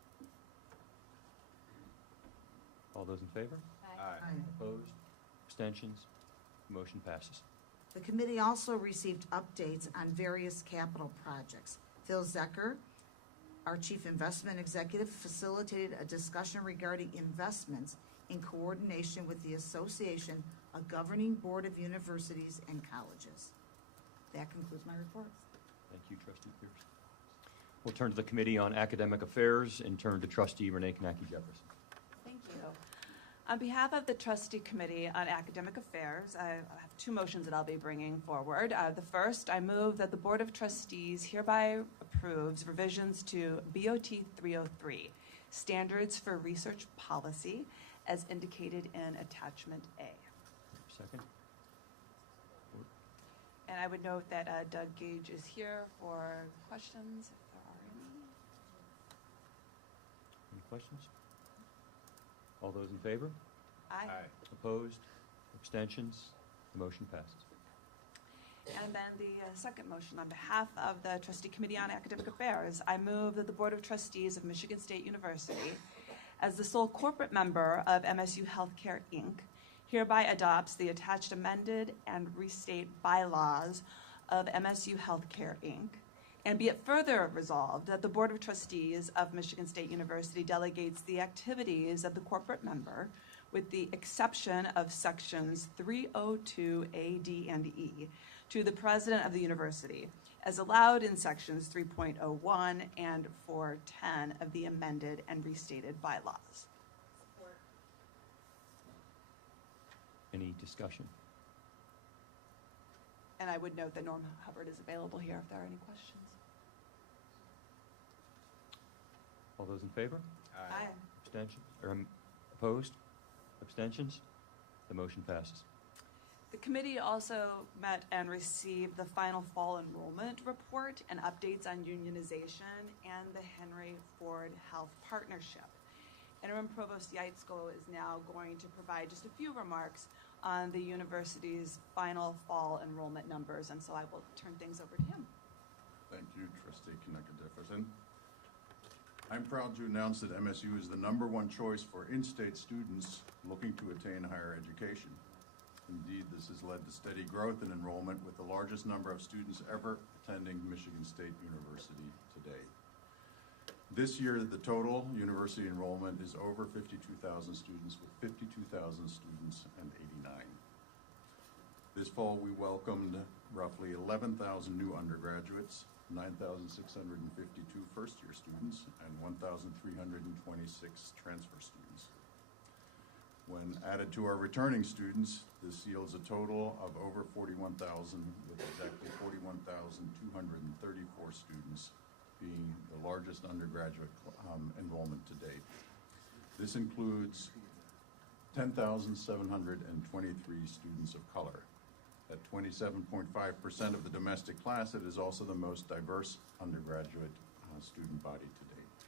All those in favor? Aye. Opposed? Abstentions? The motion passes. The committee also received updates on various capital projects. Phil Zecker, our Chief Investment Executive, facilitated a discussion regarding investments in coordination with the Association of Governing Board of Universities and Colleges. That concludes my report. Thank you, Trustee Pierce. We'll turn to the Committee on Academic Affairs and turn to Trustee Renee Kanaki-Jefferson. Thank you. On behalf of the Trustee Committee on Academic Affairs, I have two motions that I'll be bringing forward. The first, I move that the Board of Trustees hereby approves revisions to BOT 303, Standards for Research Policy, as indicated in Attachment A. Second. And I would note that Doug Gage is here for questions, if there are any. Any questions? All those in favor? Aye. Opposed? Abstentions? The motion passes. And then the second motion on behalf of the Trustee Committee on Academic Affairs, I move that the Board of Trustees of Michigan State University, as the sole corporate member of MSU Healthcare, Inc., hereby adopts the attached amended and restate bylaws of MSU Healthcare, Inc., and be it further resolved that the Board of Trustees of Michigan State University delegates the activities of the corporate member, with the exception of sections 302 A, D, and E, to the president of the university, as allowed in sections 3.01 and 410 of the amended and restated bylaws. Any discussion? And I would note that Norm Hubbard is available here if there are any questions. All those in favor? Aye. Abstentions? Or opposed? Abstentions? The motion passes. The committee also met and received the final fall enrollment report and updates on unionization and the Henry Ford Health Partnership. Interim Provost Yeitzko is now going to provide just a few remarks on the university's final fall enrollment numbers, and so I will turn things over to him. Thank you, Trustee Kanaki-Jefferson. I'm proud to announce that MSU is the #1 choice for in-state students looking to attain higher education. Indeed, this has led to steady growth in enrollment, with the largest number of students ever attending Michigan State University today. This year, the total university enrollment is over 52,000 students, with 52,000 students and 89. This fall, we welcomed roughly 11,000 new undergraduates, 9,652 first-year students, and 1,326 transfer students. When added to our returning students, this yields a total of over 41,000, with exactly 41,234 students being the largest undergraduate enrollment to date. This includes 10,723 students of color. At 27.5% of the domestic class, it is also the most diverse undergraduate student body to date.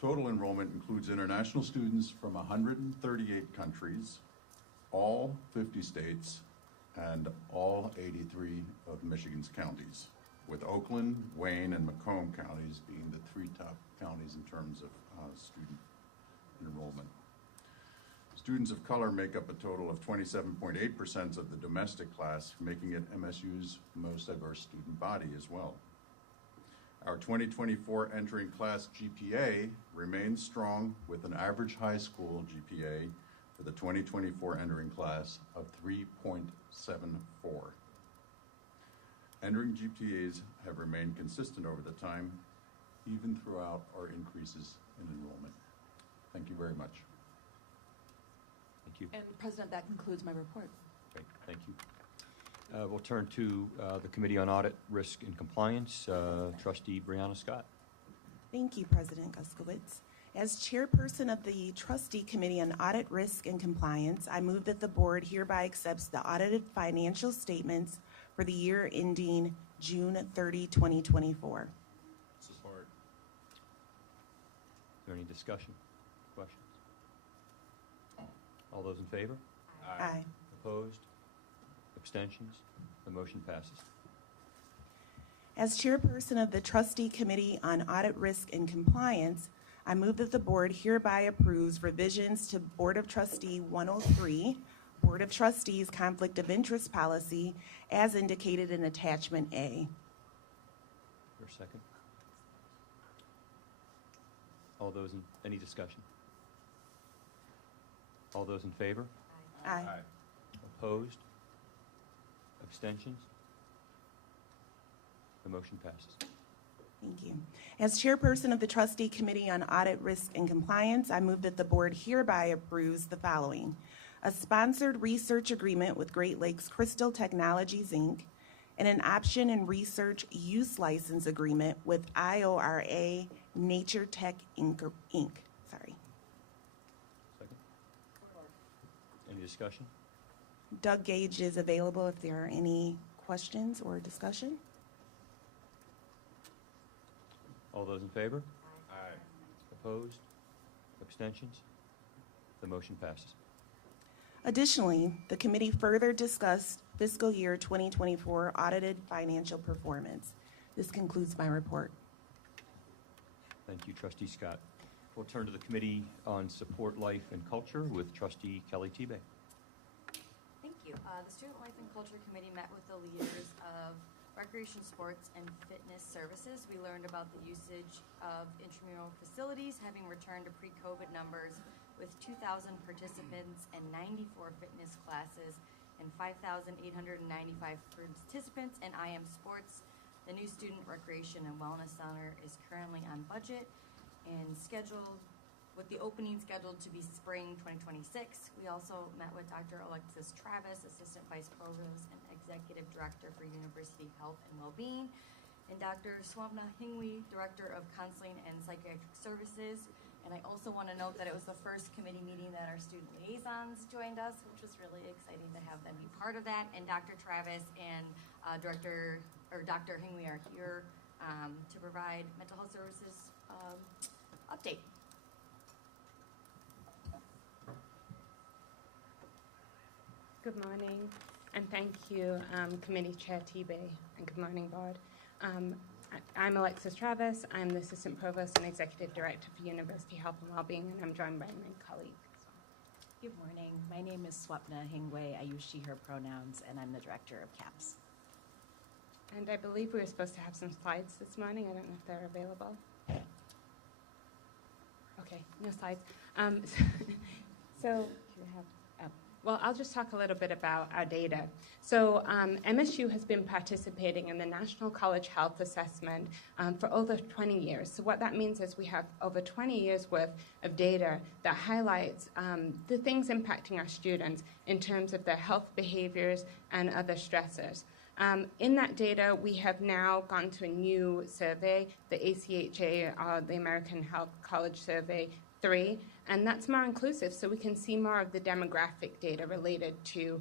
Total enrollment includes international students from 138 countries, all 50 states, and all 83 of Michigan's counties, with Oakland, Wayne, and Macomb counties being the 3 top counties in terms of student enrollment. Students of color make up a total of 27.8% of the domestic class, making it MSU's most diverse student body as well. Our 2024 entering class GPA remains strong, with an average high school GPA for the 2024 entering class of 3.74. Entering GPAs have remained consistent over the time, even throughout our increases in enrollment. Thank you very much. Thank you. And President, that concludes my report. Great, thank you. We'll turn to the Committee on Audit, Risk, and Compliance. Trustee Brianna Scott. Thank you, President Guskowitz. As chairperson of the Trustee Committee on Audit, Risk, and Compliance, I move that the board hereby accepts the audited financial statements for the year ending June 30, 2024. Support. Is there any discussion, questions? All those in favor? Aye. Opposed? Abstentions? The motion passes. As chairperson of the Trustee Committee on Audit, Risk, and Compliance, I move that the board hereby approves revisions to Board of Trustee 103, Board of Trustees Conflict of Interest Policy, as indicated in Attachment A. For a second. All those in, any discussion? All those in favor? Aye. Opposed? Abstentions? The motion passes. Thank you. As chairperson of the Trustee Committee on Audit, Risk, and Compliance, I move that the board hereby approves the following: a sponsored research agreement with Great Lakes Crystal Technologies, Inc., and an option and research use license agreement with IORA Nature Tech Inc. Sorry. Second. Any discussion? Doug Gage is available if there are any questions or discussion. All those in favor? Aye. Opposed? Abstentions? The motion passes. Additionally, the committee further discussed fiscal year 2024 audited financial performance. This concludes my report. Thank you, Trustee Scott. We'll turn to the Committee on Support, Life, and Culture with Trustee Kelly Tebay. Thank you. The Student Life and Culture Committee met with the leaders of recreation, sports, and fitness services. We learned about the usage of intramural facilities having returned to pre-COVID numbers with 2,000 participants and 94 fitness classes and 5,895 participants in IM Sports. The new Student Recreation and Wellness Center is currently on budget and scheduled, with the opening scheduled to be spring 2026. We also met with Dr. Alexis Travis, Assistant Vice Provost and Executive Director for University Health and Wellbeing, and Dr. Swapna Hingwi, Director of Counseling and Psychiatric Services. And I also want to note that it was the first committee meeting that our student liaisons joined us, which was really exciting to have them be part of that. And Dr. Travis and Dr. Hingwi are here to provide mental health services update. Good morning, and thank you, Committee Chair Tebay, and good morning, Board. I'm Alexis Travis. I'm the Assistant Provost and Executive Director for University Health and Wellbeing, and I'm joined by my colleague. Good morning. My name is Swapna Hingwe. I use she, her pronouns, and I'm the Director of CAPS. And I believe we were supposed to have some slides this morning. I don't know if they're available. Okay, no slides. So, well, I'll just talk a little bit about our data. So MSU has been participating in the National College Health Assessment for over 20 years. So what that means is we have over 20 years worth of data that highlights the things impacting our students in terms of their health behaviors and other stressors. In that data, we have now gone to a new survey, the ACHA, the American Health College Survey 3, and that's more inclusive, so we can see more of the demographic data related to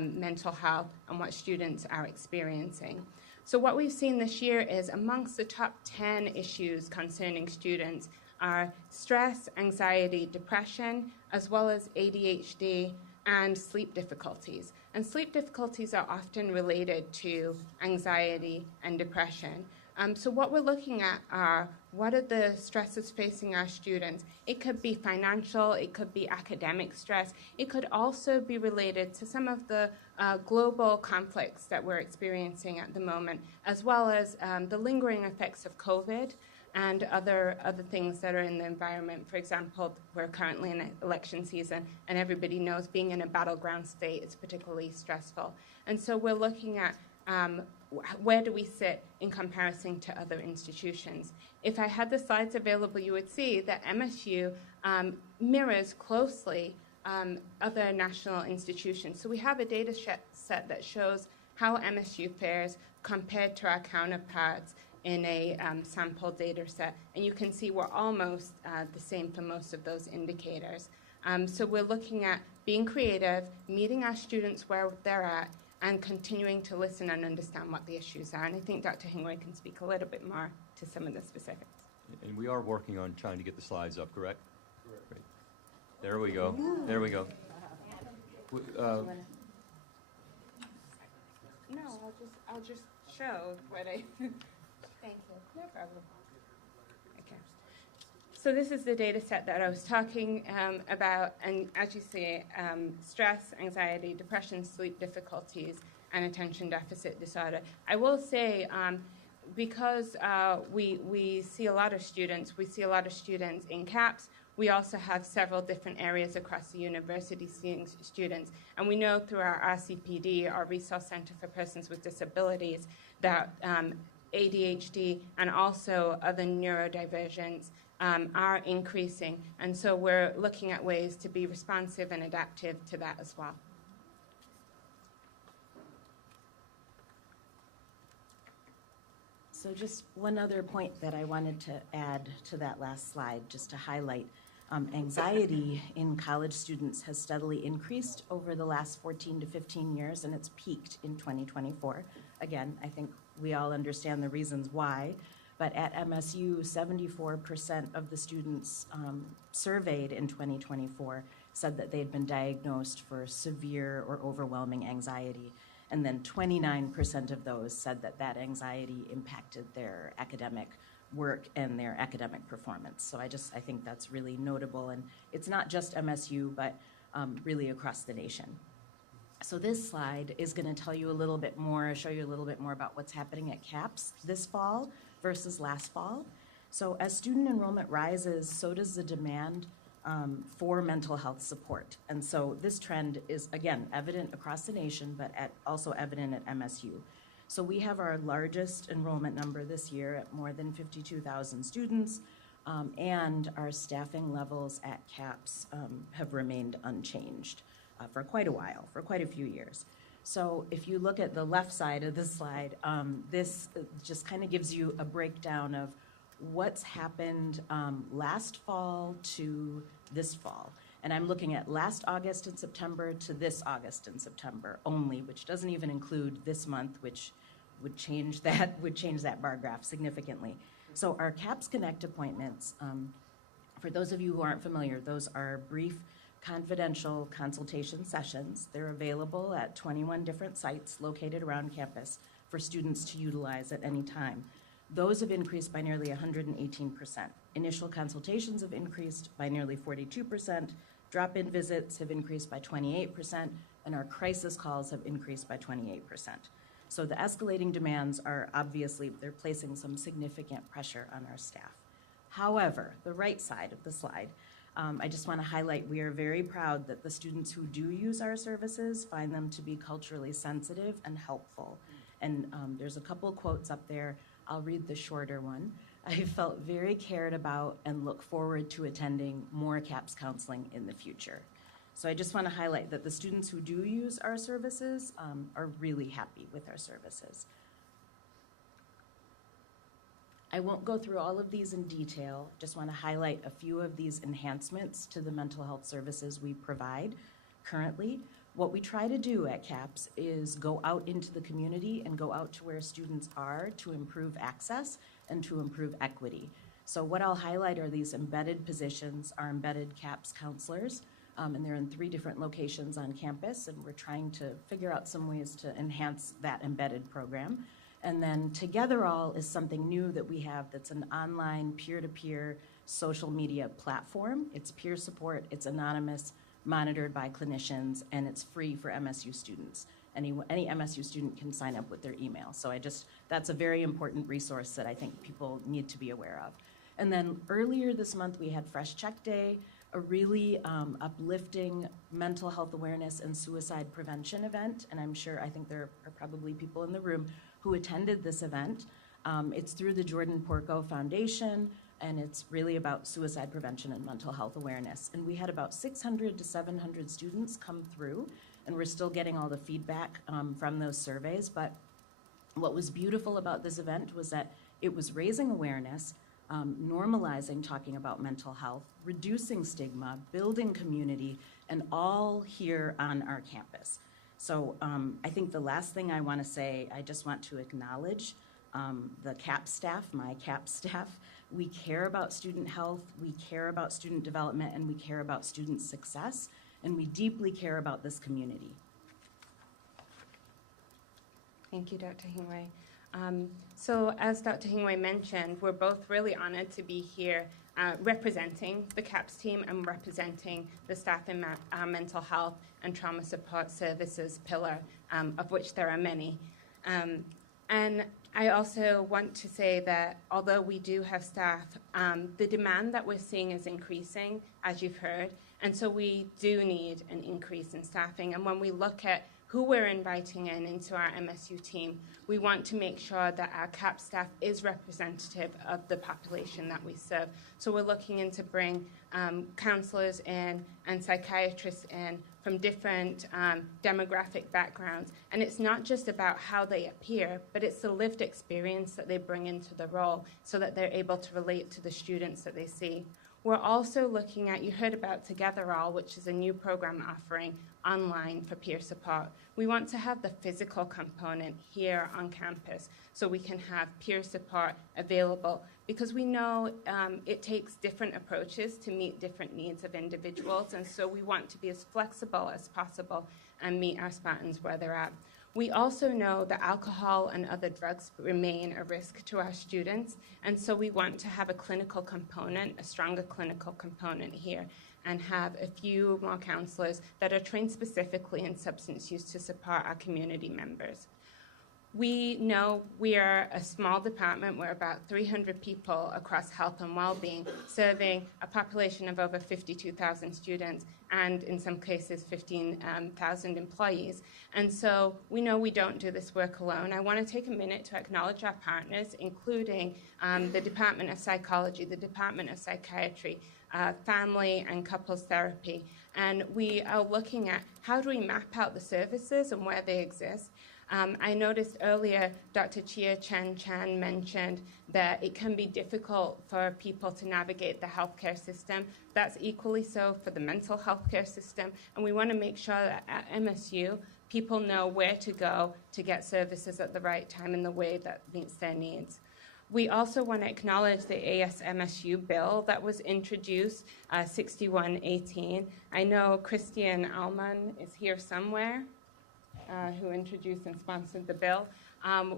mental health and what students are experiencing. So what we've seen this year is amongst the top 10 issues concerning students are stress, anxiety, depression, as well as ADHD and sleep difficulties. And sleep difficulties are often related to anxiety and depression. So what we're looking at are what are the stresses facing our students. It could be financial, it could be academic stress, it could also be related to some of the global conflicts that we're experiencing at the moment, as well as the lingering effects of COVID and other things that are in the environment. For example, we're currently in election season, and everybody knows being in a battleground state is particularly stressful. And so we're looking at where do we sit in comparison to other institutions. If I had the slides available, you would see that MSU mirrors closely other national institutions. So we have a data set that shows how MSU fares compared to our counterparts in a sample data set, and you can see we're almost the same for most of those indicators. So we're looking at being creative, meeting our students where they're at, and continuing to listen and understand what the issues are. And I think Dr. Hingway can speak a little bit more to some of the specifics. And we are working on trying to get the slides up, correct? Correct. Great. There we go. There we go. No, I'll just show what I. Thank you. No problem. Okay. So this is the data set that I was talking about, and as you see, stress, anxiety, depression, sleep difficulties, and attention deficit disorder. I will say, because we see a lot of students, in CAPS. We also have several different areas across the university seeing students. And we know through our RCPD, our Resource Center for Persons with Disabilities, that ADHD and also other neurodivergents are increasing. And so we're looking at ways to be responsive and adaptive to that as well. So just one other point that I wanted to add to that last slide, just to highlight. Anxiety in college students has steadily increased over the last 14 to 15 years, and it's peaked in 2024. Again, I think we all understand the reasons why, but at MSU, 74% of the students surveyed in 2024 said that they had been diagnosed for severe or overwhelming anxiety. And then 29% of those said that that anxiety impacted their academic work and their academic performance. So I think that's really notable. And it's not just MSU, but really across the nation. So this slide is going to tell you a little bit more, show you a little bit more about what's happening at CAPS this fall versus last fall. So as student enrollment rises, so does the demand for mental health support. And so this trend is, again, evident across the nation, but also evident at MSU. So we have our largest enrollment number this year at more than 52,000 students, and our staffing levels at CAPS have remained unchanged for quite a while, for quite a few years. So if you look at the left side of the slide, this just kind of gives you a breakdown of what's happened last fall to this fall. And I'm looking at last August and September to this August and September only, which doesn't even include this month, which would change that bar graph significantly. So our CAPS Connect appointments, for those of you who aren't familiar, those are brief confidential consultation sessions. They're available at 21 different sites located around campus for students to utilize at any time. Those have increased by nearly 118%. Initial consultations have increased by nearly 42%. Drop-in visits have increased by 28%, and our crisis calls have increased by 28%. So the escalating demands are obviously, they're placing some significant pressure on our staff. However, the right side of the slide, I just want to highlight we are very proud that the students who do use our services find them to be culturally sensitive and helpful. And there's a couple quotes up there. I'll read the shorter one. I felt very cared about and look forward to attending more CAPS counseling in the future. So I just want to highlight that the students who do use our services are really happy with our services. I won't go through all of these in detail, just want to highlight a few of these enhancements to the mental health services we provide currently. What we try to do at CAPS is go out into the community and go out to where students are to improve access and to improve equity. So what I'll highlight are these embedded positions, our embedded CAPS counselors, and they're in 3 different locations on campus, and we're trying to figure out some ways to enhance that embedded program. And then Together All is something new that we have that's an online peer-to-peer social media platform. It's peer support, it's anonymous, monitored by clinicians, and it's free for MSU students. Any MSU student can sign up with their email. So that's a very important resource that I think people need to be aware of. And then earlier this month, we had Fresh Check Day, a really uplifting mental health awareness and suicide prevention event. And I think there are probably people in the room who attended this event. It's through the Jordan Porco Foundation, and it's really about suicide prevention and mental health awareness. And we had about 600 to 700 students come through, and we're still getting all the feedback from those surveys. But what was beautiful about this event was that It was raising awareness, normalizing talking about mental health, reducing stigma, building community, and all here on our campus. So I think the last thing I want to say, I just want to acknowledge the CAP staff, my CAP staff. We care about student health, we care about student development, and we care about student success, and we deeply care about this community. Thank you, Dr. Hingwei. So as Dr. Hingwei mentioned, we're both really honored to be here representing the CAPS team and representing the staff in our mental health and trauma support services pillar, of which there are many. And I also want to say that although we do have staff, the demand that we're seeing is increasing, as you've heard, and so we do need an increase in staffing. And when we look at who we're inviting into our MSU team, we want to make sure that our CAP staff is representative of the population that we serve. So we're looking in to bring counselors in and psychiatrists in from different demographic backgrounds. And it's not just about how they appear, but it's the lived experience that they bring into the role so that they're able to relate to the students that they see. We're also looking at, you heard about Together All, which is a new program offering online for peer support. We want to have the physical component here on campus so we can have peer support available, because we know it takes different approaches to meet different needs of individuals, and so we want to be as flexible as possible and meet our Spartans where they're at. We also know that alcohol and other drugs remain a risk to our students, and so we want to have a clinical component, a stronger clinical component here, and have a few more counselors that are trained specifically in substance use to support our community members. We know we are a small department. We're about 300 people across health and well-being, serving a population of over 52,000 students and, in some cases, 15,000 employees. And so we know we don't do this work alone. I want to take a minute to acknowledge our partners, including the Department of Psychology, the Department of Psychiatry, family and couples therapy. And we are looking at how do we map out the services and where they exist. I noticed earlier Dr. Chia Chan mentioned that it can be difficult for people to navigate the healthcare system. That's equally so for the mental health care system, and we want to make sure that at MSU, people know where to go to get services at the right time in the way that meets their needs. We also want to acknowledge the ASMSU bill that was introduced, 6118. I know Christian Alman is here somewhere, who introduced and sponsored the bill.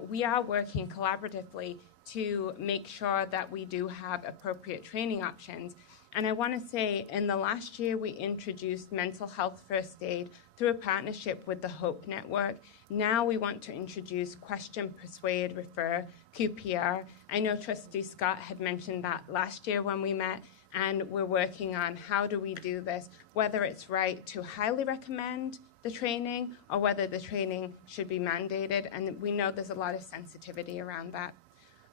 We are working collaboratively to make sure that we do have appropriate training options. And I want to say, in the last year, we introduced mental health first aid through a partnership with the HOPE Network. Now we want to introduce Question, Persuade, Refer, QPR. I know Trustee Scott had mentioned that last year when we met, and we're working on how do we do this, whether it's right to highly recommend the training or whether the training should be mandated. And we know there's a lot of sensitivity around that.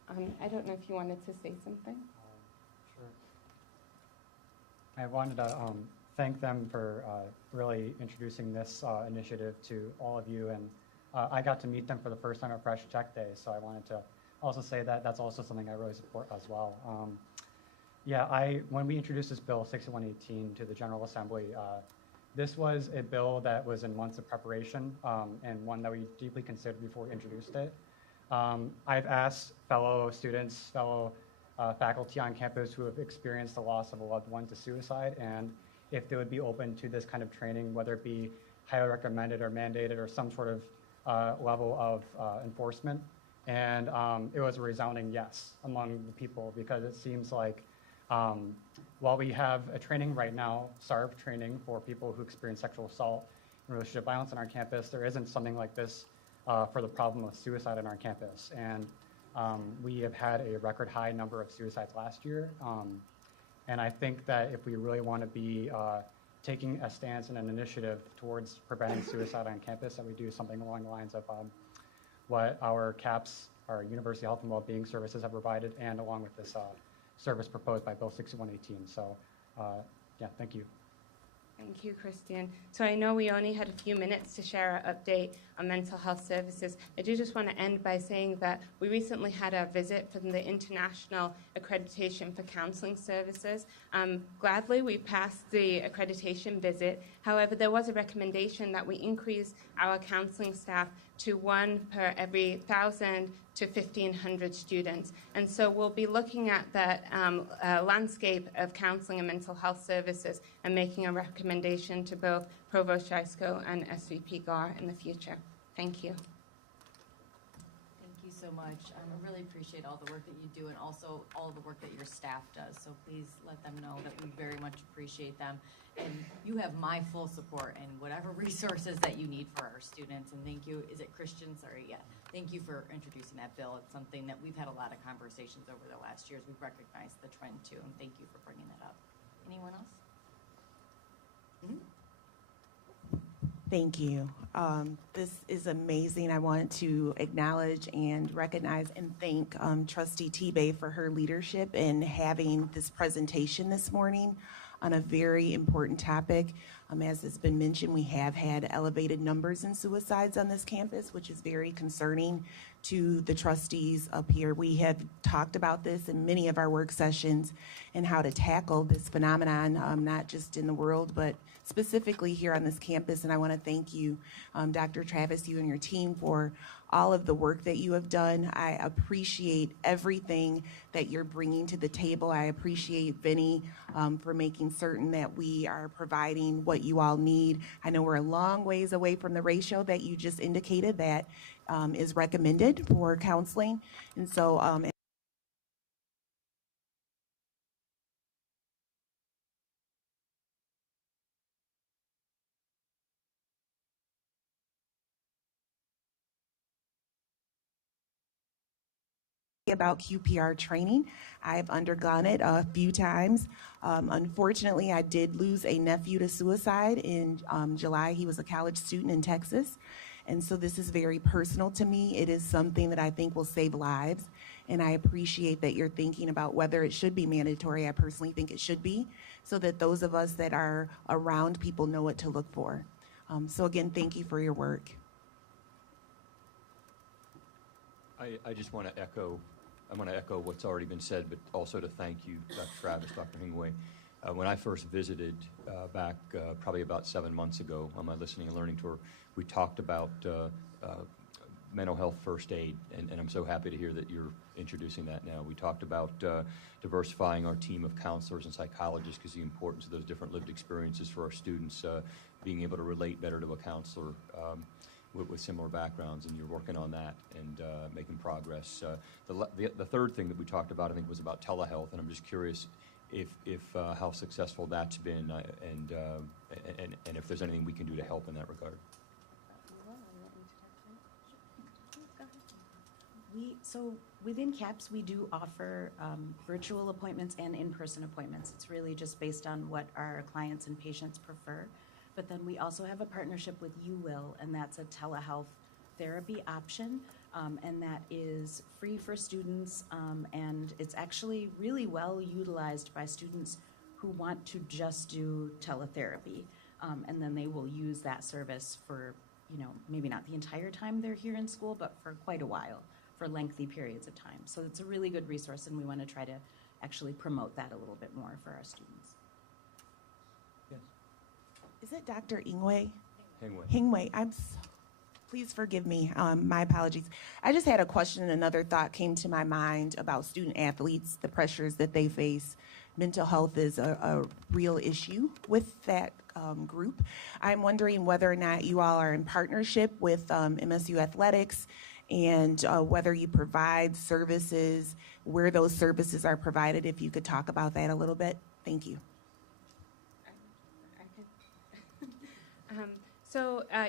I don't know if you wanted to say something. Sure. I wanted to thank them for really introducing this initiative to all of you. And I got to meet them for the first time at Fresh Check Day, so I wanted to also say that that's also something I really support as well. When we introduced this bill, 6118, to the General Assembly, this was a bill that was in months of preparation and one that we deeply considered before we introduced it. I've asked fellow students, fellow faculty on campus who have experienced the loss of a loved one to suicide, and if they would be open to this kind of training, whether it be highly recommended or mandated or some sort of level of enforcement. And it was a resounding yes among the people, because it seems like while we have a training right now, SARV training for people who experience sexual assault and relationship violence on our campus, there isn't something like this for the problem of suicide on our campus. And we have had a record high number of suicides last year. And I think that if we really want to be taking a stance and an initiative towards preventing suicide on campus, that we do something along the lines of what our CAPS, our University Health and Wellbeing Services, have provided, and along with this service proposed by Bill 6118. So, thank you. Thank you, Christian. So I know we only had a few minutes to share our update on mental health services. I do just want to end by saying that we recently had a visit from the International Accreditation for Counseling Services. Gladly, we passed the accreditation visit. However, there was a recommendation that we increase our counseling staff to 1 per every 1,000 to 1,500 students. And so we'll be looking at that landscape of counseling and mental health services and making a recommendation to both Provost Shisko and SVP Gar in the future. Thank you. Thank you so much. I really appreciate all the work that you do and also all the work that your staff does. So please let them know that we very much appreciate them. And you have my full support and whatever resources that you need for our students. And thank you. Is it Christian? Sorry, yeah. Thank you for introducing that bill. It's something that we've had a lot of conversations over the last years. We've recognized the trend too, and thank you for bringing that up. Anyone else? Thank you. This is amazing. I want to acknowledge and recognize and thank Trustee Tebay for her leadership in having this presentation this morning on a very important topic. As has been mentioned, we have had elevated numbers in suicides on this campus, which is very concerning to the trustees up here. We have talked about this in many of our work sessions and how to tackle this phenomenon, not just in the world, but specifically here on this campus. And I want to thank you, Dr. Travis, you and your team for all of the work that you have done. I appreciate everything that you're bringing to the table. I appreciate Vinny for making certain that we are providing what you all need. I know we're a long ways away from the ratio that you just indicated that is recommended for counseling. And so about QPR training. I've undergone it a few times. Unfortunately, I did lose a nephew to suicide in July. He was a college student in Texas. And so this is very personal to me. It is something that I think will save lives. And I appreciate that you're thinking about whether it should be mandatory. I personally think it should be, so that those of us that are around people know what to look for. So again, thank you for your work. I just want to echo what's already been said, but also to thank you, Dr. Travis, Dr. Hingway. When I first visited back probably about 7 months ago on my listening and learning tour, we talked about mental health first aid, and I'm so happy to hear that you're introducing that now. We talked about diversifying our team of counselors and psychologists because the importance of those different lived experiences for our students, being able to relate better to a counselor with similar backgrounds, and you're working on that and making progress. The third thing that we talked about, I think, was about telehealth, and I'm just curious if how successful that's been, and if there's anything we can do to help in that regard. So within CAPS, we do offer virtual appointments and in-person appointments. It's really just based on what our clients and patients prefer. But then we also have a partnership with YouWill, and that's a telehealth therapy option, and that is free for students, and it's actually really well utilized by students who want to just do teletherapy, and then they will use that service for, maybe not the entire time they're here in school, but for quite a while, for lengthy periods of time. So it's a really good resource, and we want to try to actually promote that a little bit more for our students. Is it Dr. Ingwe? Hingway. Please forgive me. My apologies. I just had a question, and another thought came to my mind about student athletes, the pressures that they face. Mental health is a real issue with that group. I'm wondering whether or not you all are in partnership with MSU Athletics, and whether you provide services, where those services are provided. If you could talk about that a little bit. Thank you.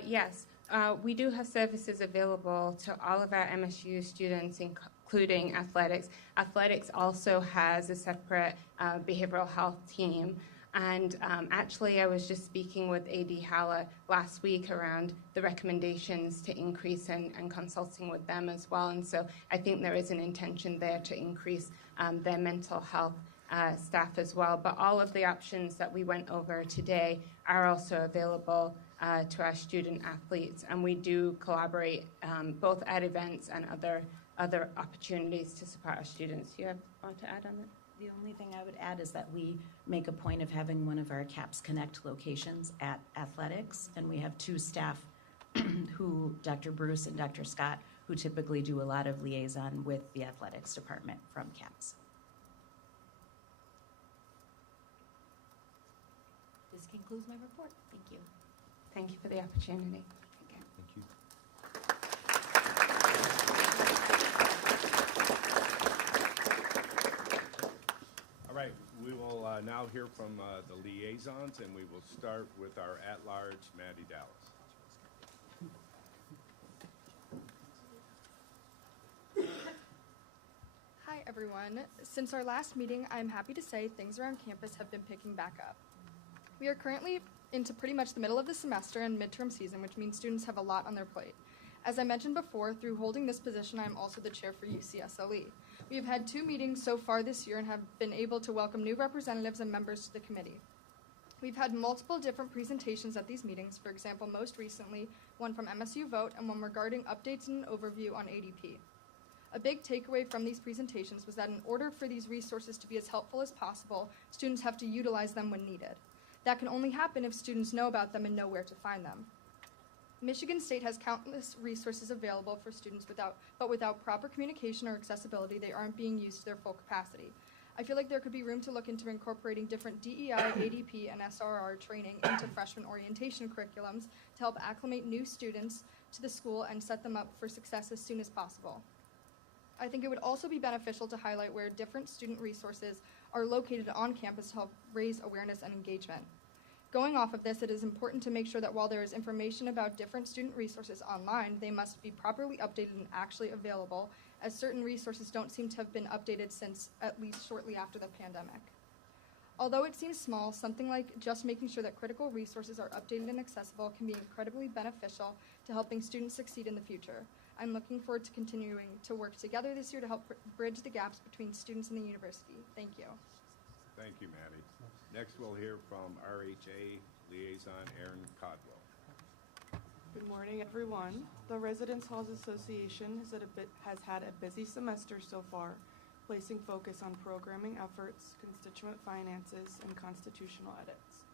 Yes, we do have services available to all of our MSU students, including athletics. Athletics also has a separate behavioral health team. And actually, I was just speaking with A.D. Haller last week around the recommendations to increase and consulting with them as well. And so I think there is an intention there to increase their mental health staff as well. But all of the options that we went over today are also available to our student athletes, and we do collaborate both at events and other opportunities to support our students. You have more to add on that? The only thing I would add is that we make a point of having one of our CAPS Connect locations at athletics, and we have two staff who, Dr. Bruce and Dr. Scott, who typically do a lot of liaison with the athletics department from CAPS. This concludes my report. Thank you. Thank you for the opportunity. Thank you. All right, we will now hear from the liaisons, and we will start with our at-large, Maddie Dallas. Hi, everyone. Since our last meeting, I'm happy to say things around campus have been picking back up. We are currently into pretty much the middle of the semester and midterm season, which means students have a lot on their plate. As I mentioned before, through holding this position, I am also the chair for UCSLE. We have had 2 meetings so far this year and have been able to welcome new representatives and members to the committee. We've had multiple different presentations at these meetings, for example, most recently, one from MSU Vote and one regarding updates and an overview on ADP. A big takeaway from these presentations was that in order for these resources to be as helpful as possible, students have to utilize them when needed. That can only happen if students know about them and know where to find them. Michigan State has countless resources available for students but without proper communication or accessibility, they aren't being used to their full capacity. I feel like there could be room to look into incorporating different DEI, ADP, and SRR training into freshman orientation curriculums to help acclimate new students to the school and set them up for success as soon as possible. I think it would also be beneficial to highlight where different student resources are located on campus to help raise awareness and engagement. Going off of this, it is important to make sure that while there is information about different student resources online, they must be properly updated and actually available, as certain resources don't seem to have been updated since at least shortly after the pandemic. Although it seems small, something like just making sure that critical resources are updated and accessible can be incredibly beneficial to helping students succeed in the future. I'm looking forward to continuing to work together this year to help bridge the gaps between students and the university. Thank you. Thank you, Maddie. Next, we'll hear from RHA Liaison Aaron Codwell. Good morning, everyone. The Residence Halls Association has had a busy semester so far, placing focus on programming efforts, constituent finances, and constitutional edits.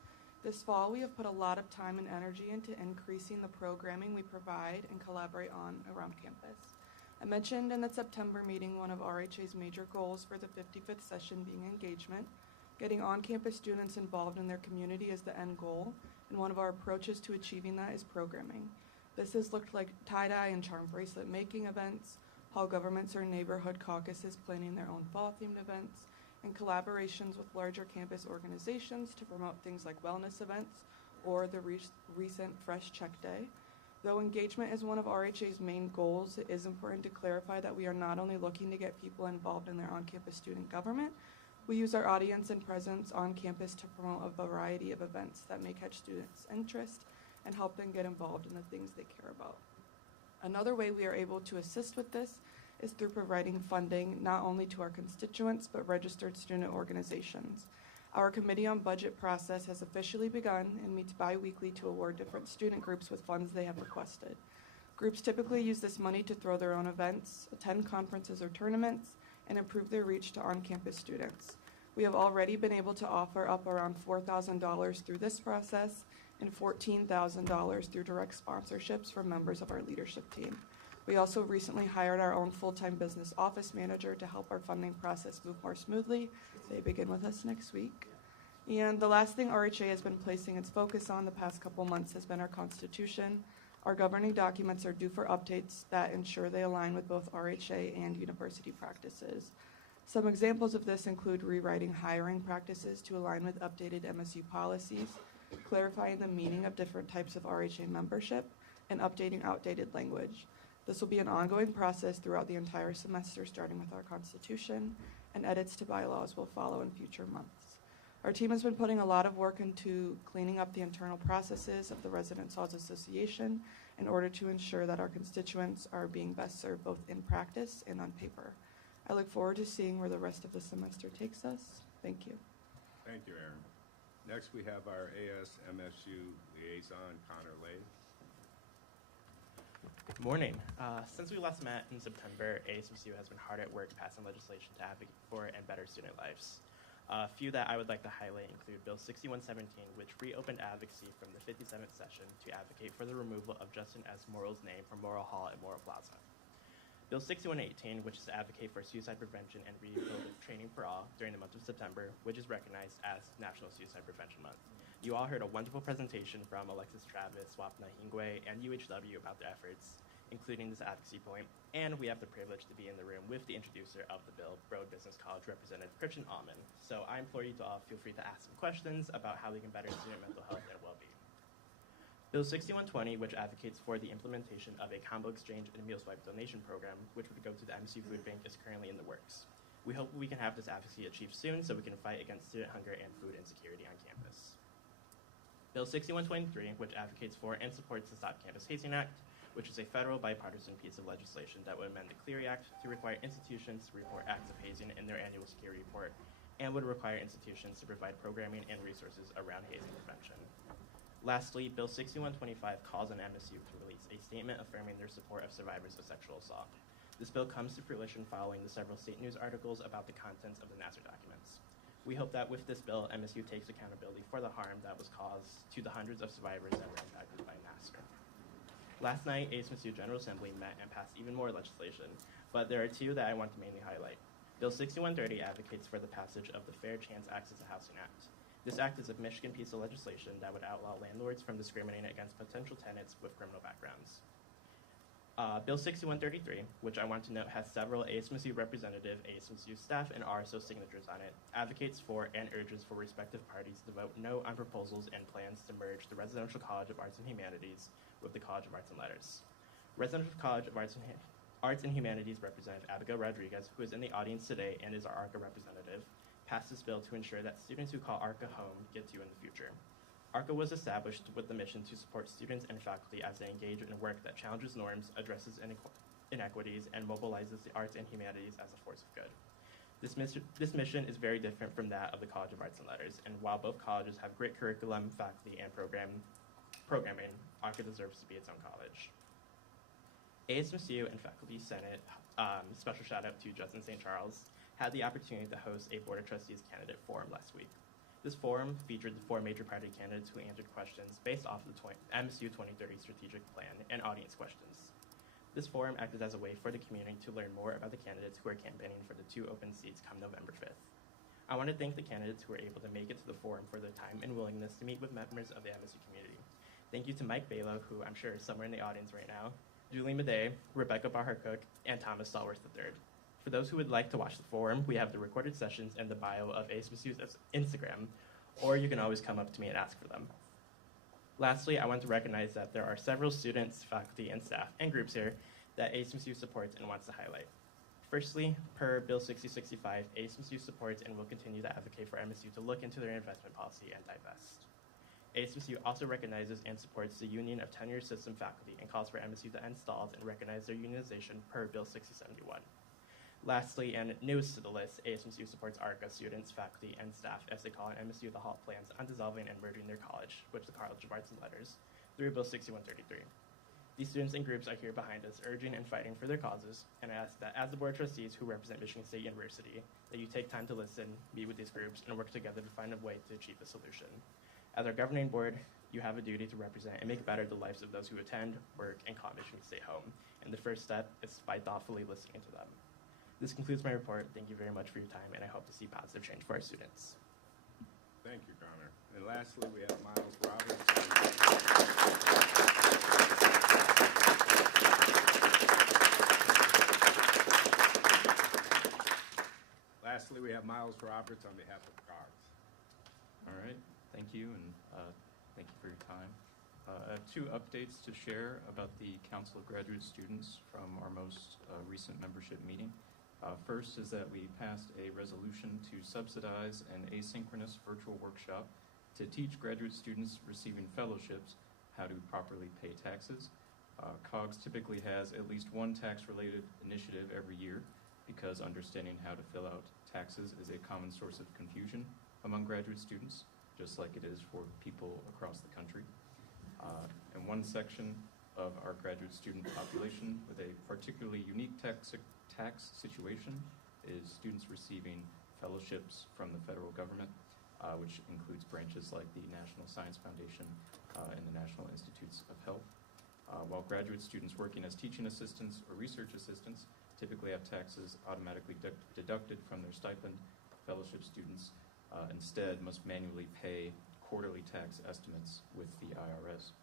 This fall, we have put a lot of time and energy into increasing the programming we provide and collaborate on around campus. I mentioned in the September meeting one of RHA's major goals for the 55th session being engagement. Getting on-campus students involved in their community is the end goal, and one of our approaches to achieving that is programming. This has looked like tie-dye and charm bracelet making events, hall governments or neighborhood caucuses planning their own fall-themed events, and collaborations with larger campus organizations to promote things like wellness events or the recent Fresh Check Day. Though engagement is one of RHA's main goals, it is important to clarify that we are not only looking to get people involved in their on-campus student government, we use our audience and presence on campus to promote a variety of events that may catch students' interest and help them get involved in the things they care about. Another way we are able to assist with this is through providing funding not only to our constituents but registered student organizations. Our Committee on Budget process has officially begun and meets bi-weekly to award different student groups with funds they have requested. Groups typically use this money to throw their own events, attend conferences or tournaments, and improve their reach to on-campus students. We have already been able to offer up around $4,000 through this process and $14,000 through direct sponsorships from members of our leadership team. We also recently hired our own full-time business office manager to help our funding process move more smoothly. They begin with us next week. And the last thing RHA has been placing its focus on the past couple months has been our Constitution. Our governing documents are due for updates that ensure they align with both RHA and university practices. Some examples of this include rewriting hiring practices to align with updated MSU policies, clarifying the meaning of different types of RHA membership, and updating outdated language. This will be an ongoing process throughout the entire semester, starting with our Constitution, and edits to bylaws will follow in future months. Our team has been putting a lot of work into cleaning up the internal processes of the Residence Halls Association in order to ensure that our constituents are being best served both in practice and on paper. I look forward to seeing where the rest of the semester takes us. Thank you. Thank you, Aaron. Next, we have our AS-MSU liaison, Connor Lay. Good morning. Since we last met in September, ASMCU has been hard at work passing legislation to advocate for and better student lives. A few that I would like to highlight include Bill 6117, which reopened advocacy from the 57th session to advocate for the removal of Justin S. Morrill's name from Morrill Hall at Morrill Plaza. Bill 6118, which is to advocate for suicide prevention and rehabilitative training for all during the month of September, which is recognized as National Suicide Prevention Month. You all heard a wonderful presentation from Alexis Travis, Swapna Hingwe, and UHW about their efforts, including this advocacy point, and we have the privilege to be in the room with the introducer of the bill, Broad Business College Representative Christian Alman. So I implore you to all feel free to ask some questions about how we can better student mental health and well-being. Bill 6120, which advocates for the implementation of a combo exchange and meal swipe donation program, which would go to the MSU Food Bank, is currently in the works. We hope we can have this advocacy achieved soon so we can fight against student hunger and food insecurity on campus. Bill 6123, which advocates for and supports the Stop Campus Hazing Act, which is a federal bipartisan piece of legislation that would amend the Clery Act to require institutions to report acts of hazing in their annual security report, and would require institutions to provide programming and resources around hazing prevention. Lastly, Bill 6125 calls on MSU to release a statement affirming their support of survivors of sexual assault. This bill comes to fruition following the several state news articles about the contents of the Nassar documents. We hope that with this bill, MSU takes accountability for the harm that was caused to the hundreds of survivors that were impacted by Nassar. Last night, ASMSU General Assembly met and passed even more legislation, but there are two that I want to mainly highlight. Bill 6130 advocates for the passage of the Fair Chance Access to Housing Act. This act is a Michigan piece of legislation that would outlaw landlords from discriminating against potential tenants with criminal backgrounds. Bill 6133, which I want to note has several ASMSU representative, ASMSU staff, and RSO signatures on it, advocates for and urges for respective parties to vote no on proposals and plans to merge the Residential College of Arts and Humanities with the College of Arts and Letters. Residential College of Arts and Humanities Representative Abigail Rodriguez, who is in the audience today and is our ARCA representative, passed this bill to ensure that students who call ARCA home get to in the future. ARCA was established with the mission to support students and faculty as they engage in work that challenges norms, addresses inequities, and mobilizes the arts and humanities as a force of good. This mission is very different from that of the College of Arts and Letters, and while both colleges have great curriculum, faculty, and programming, ARCA deserves to be its own college. ASMSU and Faculty Senate, special shout out to Justin St. Charles, had the opportunity to host a Board of Trustees candidate forum last week. This forum featured the 4 major party candidates who answered questions based off of the MSU 2030 strategic plan and audience questions. This forum acted as a way for the community to learn more about the candidates who are campaigning for the 2 open seats come November 5th. I want to thank the candidates who were able to make it to the forum for their time and willingness to meet with members of the MSU community. Thank you to Mike Balo, who I'm sure is somewhere in the audience right now, Julie Madej, Rebecca Baher-Cook, and Thomas Stallworth III. For those who would like to watch the forum, we have the recorded sessions in the bio of ASMSU's Instagram, or you can always come up to me and ask for them. Lastly, I want to recognize that there are several students, faculty, and staff, and groups here that ASMSU supports and wants to highlight. Firstly, per Bill 6065, ASMSU supports and will continue to advocate for MSU to look into their investment policy and divest. ASMSU also recognizes and supports the union of tenure system faculty and calls for MSU to end stalls and recognize their unionization per Bill 6071. Lastly, and newest to the list, ASMSU supports ARCA students, faculty, and staff as they call on MSU the HALT plans on dissolving and merging their college, which is the College of Arts and Letters, through Bill 6133. These students and groups are here behind us, urging and fighting for their causes, and I ask that as the Board of Trustees who represent Michigan State University, that you take time to listen, meet with these groups, and work together to find a way to achieve a solution. As our governing board, you have a duty to represent and make better the lives of those who attend, work, and call Michigan State home, and the first step is by thoughtfully listening to them. This concludes my report. Thank you very much for your time, and I hope to see positive change for our students. Thank you, Connor. And lastly, we have Miles Roberts. Lastly, we have Miles Roberts on behalf of COGS. All right. Thank you, and thank you for your time. I have 2 updates to share about the Council of Graduate Students from our most recent membership meeting. First is that we passed a resolution to subsidize an asynchronous virtual workshop to teach graduate students receiving fellowships how to properly pay taxes. COGS typically has at least one tax-related initiative every year because understanding how to fill out taxes is a common source of confusion among graduate students, just like it is for people across the country. And one section of our graduate student population with a particularly unique tax situation is students receiving fellowships from the federal government, which includes branches like the National Science Foundation and the National Institutes of Health. While graduate students working as teaching assistants or research assistants typically have taxes automatically deducted from their stipend, fellowship students instead must manually pay quarterly tax estimates with the IRS.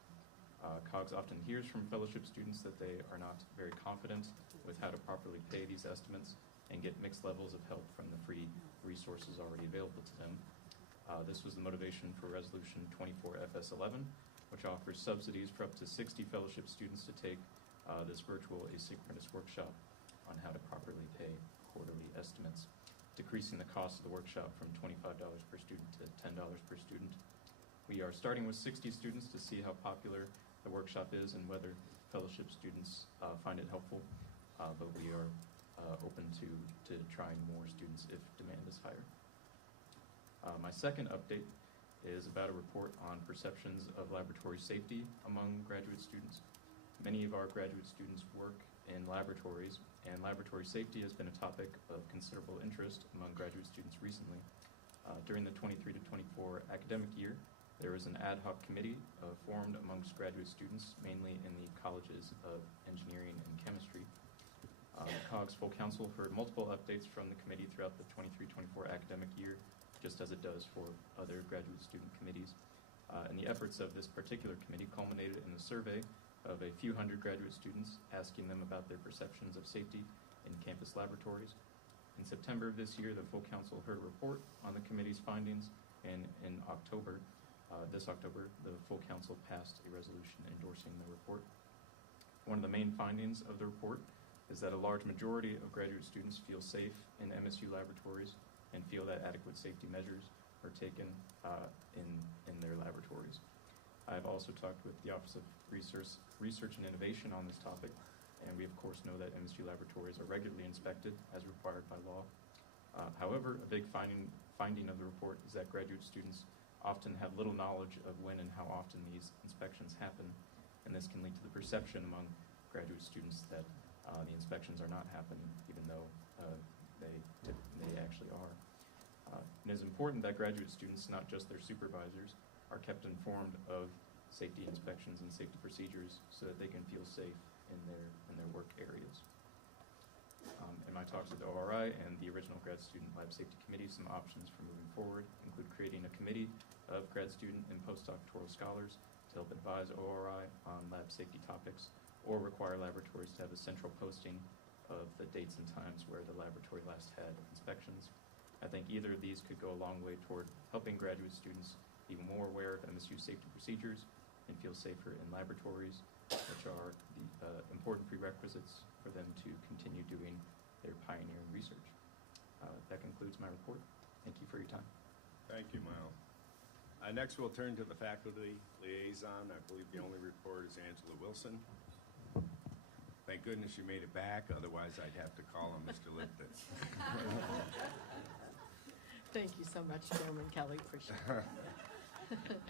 COGS often hears from fellowship students that they are not very confident with how to properly pay these estimates and get mixed levels of help from the free resources already available to them. This was the motivation for Resolution 24FS11, which offers subsidies for up to 60 fellowship students to take this virtual asynchronous workshop on how to properly pay quarterly estimates, decreasing the cost of the workshop from $25 per student to $10 per student. We are starting with 60 students to see how popular the workshop is and whether fellowship students find it helpful, but we are open to trying more students if demand is higher. My second update is about a report on perceptions of laboratory safety among graduate students. Many of our graduate students work in laboratories, and laboratory safety has been a topic of considerable interest among graduate students recently. During the 23 to 24 academic year, there was an ad hoc committee formed amongst graduate students, mainly in the colleges of engineering and chemistry. COG's full council heard multiple updates from the committee throughout the 23-24 academic year, just as it does for other graduate student committees. And the efforts of this particular committee culminated in a survey of a few hundred graduate students, asking them about their perceptions of safety in campus laboratories. In September of this year, the full council heard a report on the committee's findings, and in October, this October, the full council passed a resolution endorsing the report. One of the main findings of the report is that a large majority of graduate students feel safe in MSU laboratories and feel that adequate safety measures are taken in their laboratories. I've also talked with the Office of Research and Innovation on this topic, and we of course know that MSU laboratories are regularly inspected as required by law. However, a big finding of the report is that graduate students often have little knowledge of when and how often these inspections happen, and this can lead to the perception among graduate students that the inspections are not happening, even though they actually are. It is important that graduate students, not just their supervisors, are kept informed of safety inspections and safety procedures so that they can feel safe in their work areas. In my talks with the ORI and the original Grad Student Lab Safety Committee, some options for moving forward include creating a committee of grad student and postdoctoral scholars to help advise ORI on lab safety topics, or require laboratories to have a central posting of the dates and times where the laboratory last had inspections. I think either of these could go a long way toward helping graduate students be more aware of MSU safety procedures and feel safer in laboratories, which are the important prerequisites for them to continue doing their pioneering research. That concludes my report. Thank you for your time. Thank you, Miles. Next, we'll turn to the faculty liaison. I believe the only report is Angela Wilson. Thank goodness you made it back, otherwise I'd have to call on Mr. Lipton. Thank you so much, Chairman Kelly. Appreciate it.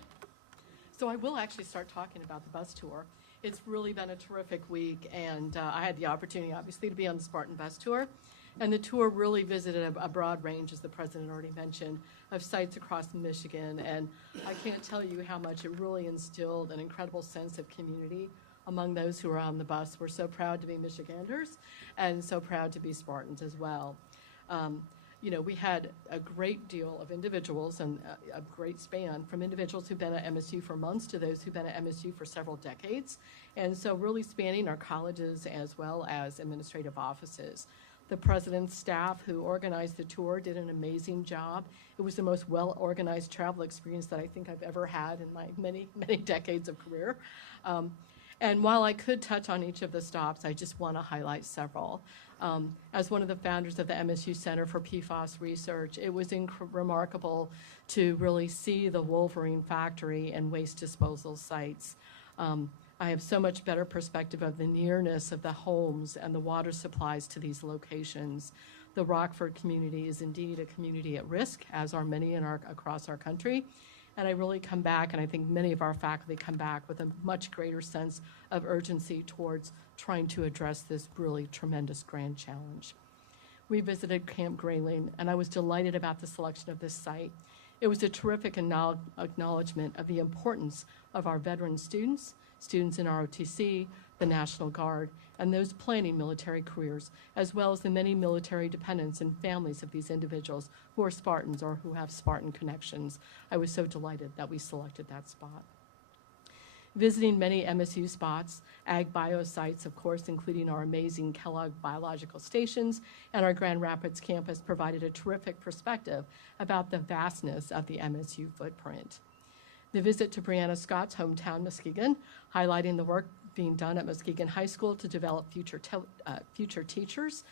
So I will actually start talking about the bus tour. It's really been a terrific week, and I had the opportunity, obviously, to be on the Spartan Bus Tour. And the tour really visited a broad range, as the president already mentioned, of sites across Michigan. And I can't tell you how much it really instilled an incredible sense of community among those who were on the bus. We're so proud to be Michiganders and so proud to be Spartans as well. We had a great deal of individuals and a great span from individuals who've been at MSU for months to those who've been at MSU for several decades. And so really spanning our colleges as well as administrative offices. The president's staff who organized the tour did an amazing job. It was the most well-organized travel experience that I think I've ever had in my many, many decades of career. And while I could touch on each of the stops, I just want to highlight several. As one of the founders of the MSU Center for PFAS Research, it was remarkable to really see the Wolverine factory and waste disposal sites. I have so much better perspective of the nearness of the homes and the water supplies to these locations. The Rockford community is indeed a community at risk, as are many across our country. And I really come back, and I think many of our faculty come back with a much greater sense of urgency towards trying to address this really tremendous grand challenge. We visited Camp Grayling, and I was delighted about the selection of this site. It was a terrific acknowledgement of the importance of our veteran students, students in ROTC, the National Guard, and those planning military careers, as well as the many military dependents and families of these individuals who are Spartans or who have Spartan connections. I was so delighted that we selected that spot. Visiting many MSU spots, ag bio sites, of course, including our amazing Kellogg biological stations and our Grand Rapids campus, provided a terrific perspective about the vastness of the MSU footprint. The visit to Brianna Scott's hometown, Muskegon, highlighting the work being done at Muskegon High School to develop future teachers,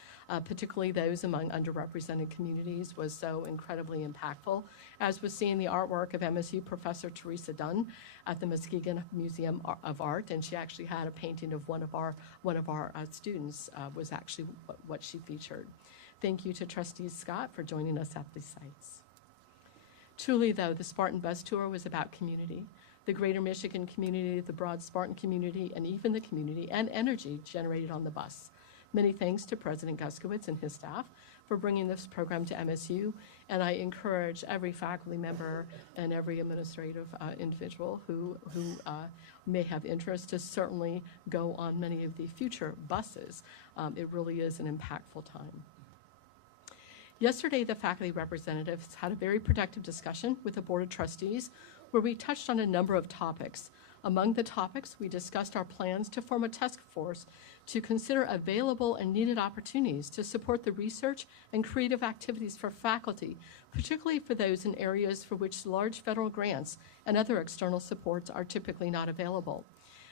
particularly those among underrepresented communities, was so incredibly impactful, as was seeing the artwork of MSU Professor Teresa Dunn at the Muskegon Museum of Art, and she actually had a painting of one of our students was actually what she featured. Thank you to Trustees Scott for joining us at these sites. Truly, though, the Spartan Bus Tour was about community. The greater Michigan community, the broad Spartan community, and even the community and energy generated on the bus. Many thanks to President Guskowitz and his staff for bringing this program to MSU, and I encourage every faculty member and every administrative individual who may have interest to certainly go on many of the future buses. It really is an impactful time. Yesterday, the faculty representatives had a very productive discussion with the Board of Trustees where we touched on a number of topics. Among the topics, we discussed our plans to form a task force to consider available and needed opportunities to support the research and creative activities for faculty, particularly for those in areas for which large federal grants and other external supports are typically not available.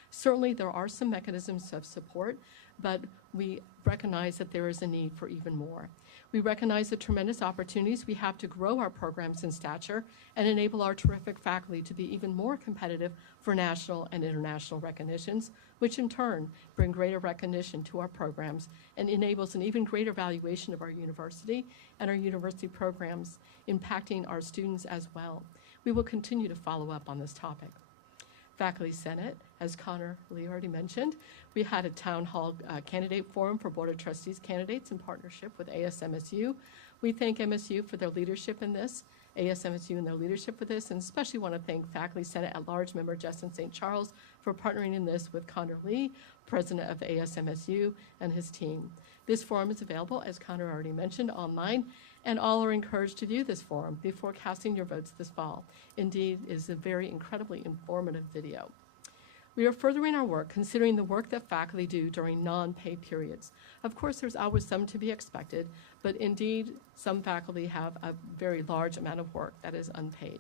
Certainly, there are some mechanisms of support, but we recognize that there is a need for even more. We recognize the tremendous opportunities we have to grow our programs in stature and enable our terrific faculty to be even more competitive for national and international recognitions, which in turn bring greater recognition to our programs and enables an even greater valuation of our university and our university programs, impacting our students as well. We will continue to follow up on this topic. Faculty Senate, as Connor Lee already mentioned, we had a town hall candidate forum for Board of Trustees candidates in partnership with ASMSU. We thank MSU for their leadership in this, ASMSU and their leadership for this, and especially want to thank Faculty Senate at Large member Justin St. Charles for partnering in this with Connor Lee, president of ASMSU, and his team. This forum is available, as Connor already mentioned, online, and all are encouraged to view this forum before casting your votes this fall. Indeed, it is a very incredibly informative video. We are furthering our work considering the work that faculty do during non-pay periods. Of course, there's always some to be expected, but indeed, some faculty have a very large amount of work that is unpaid.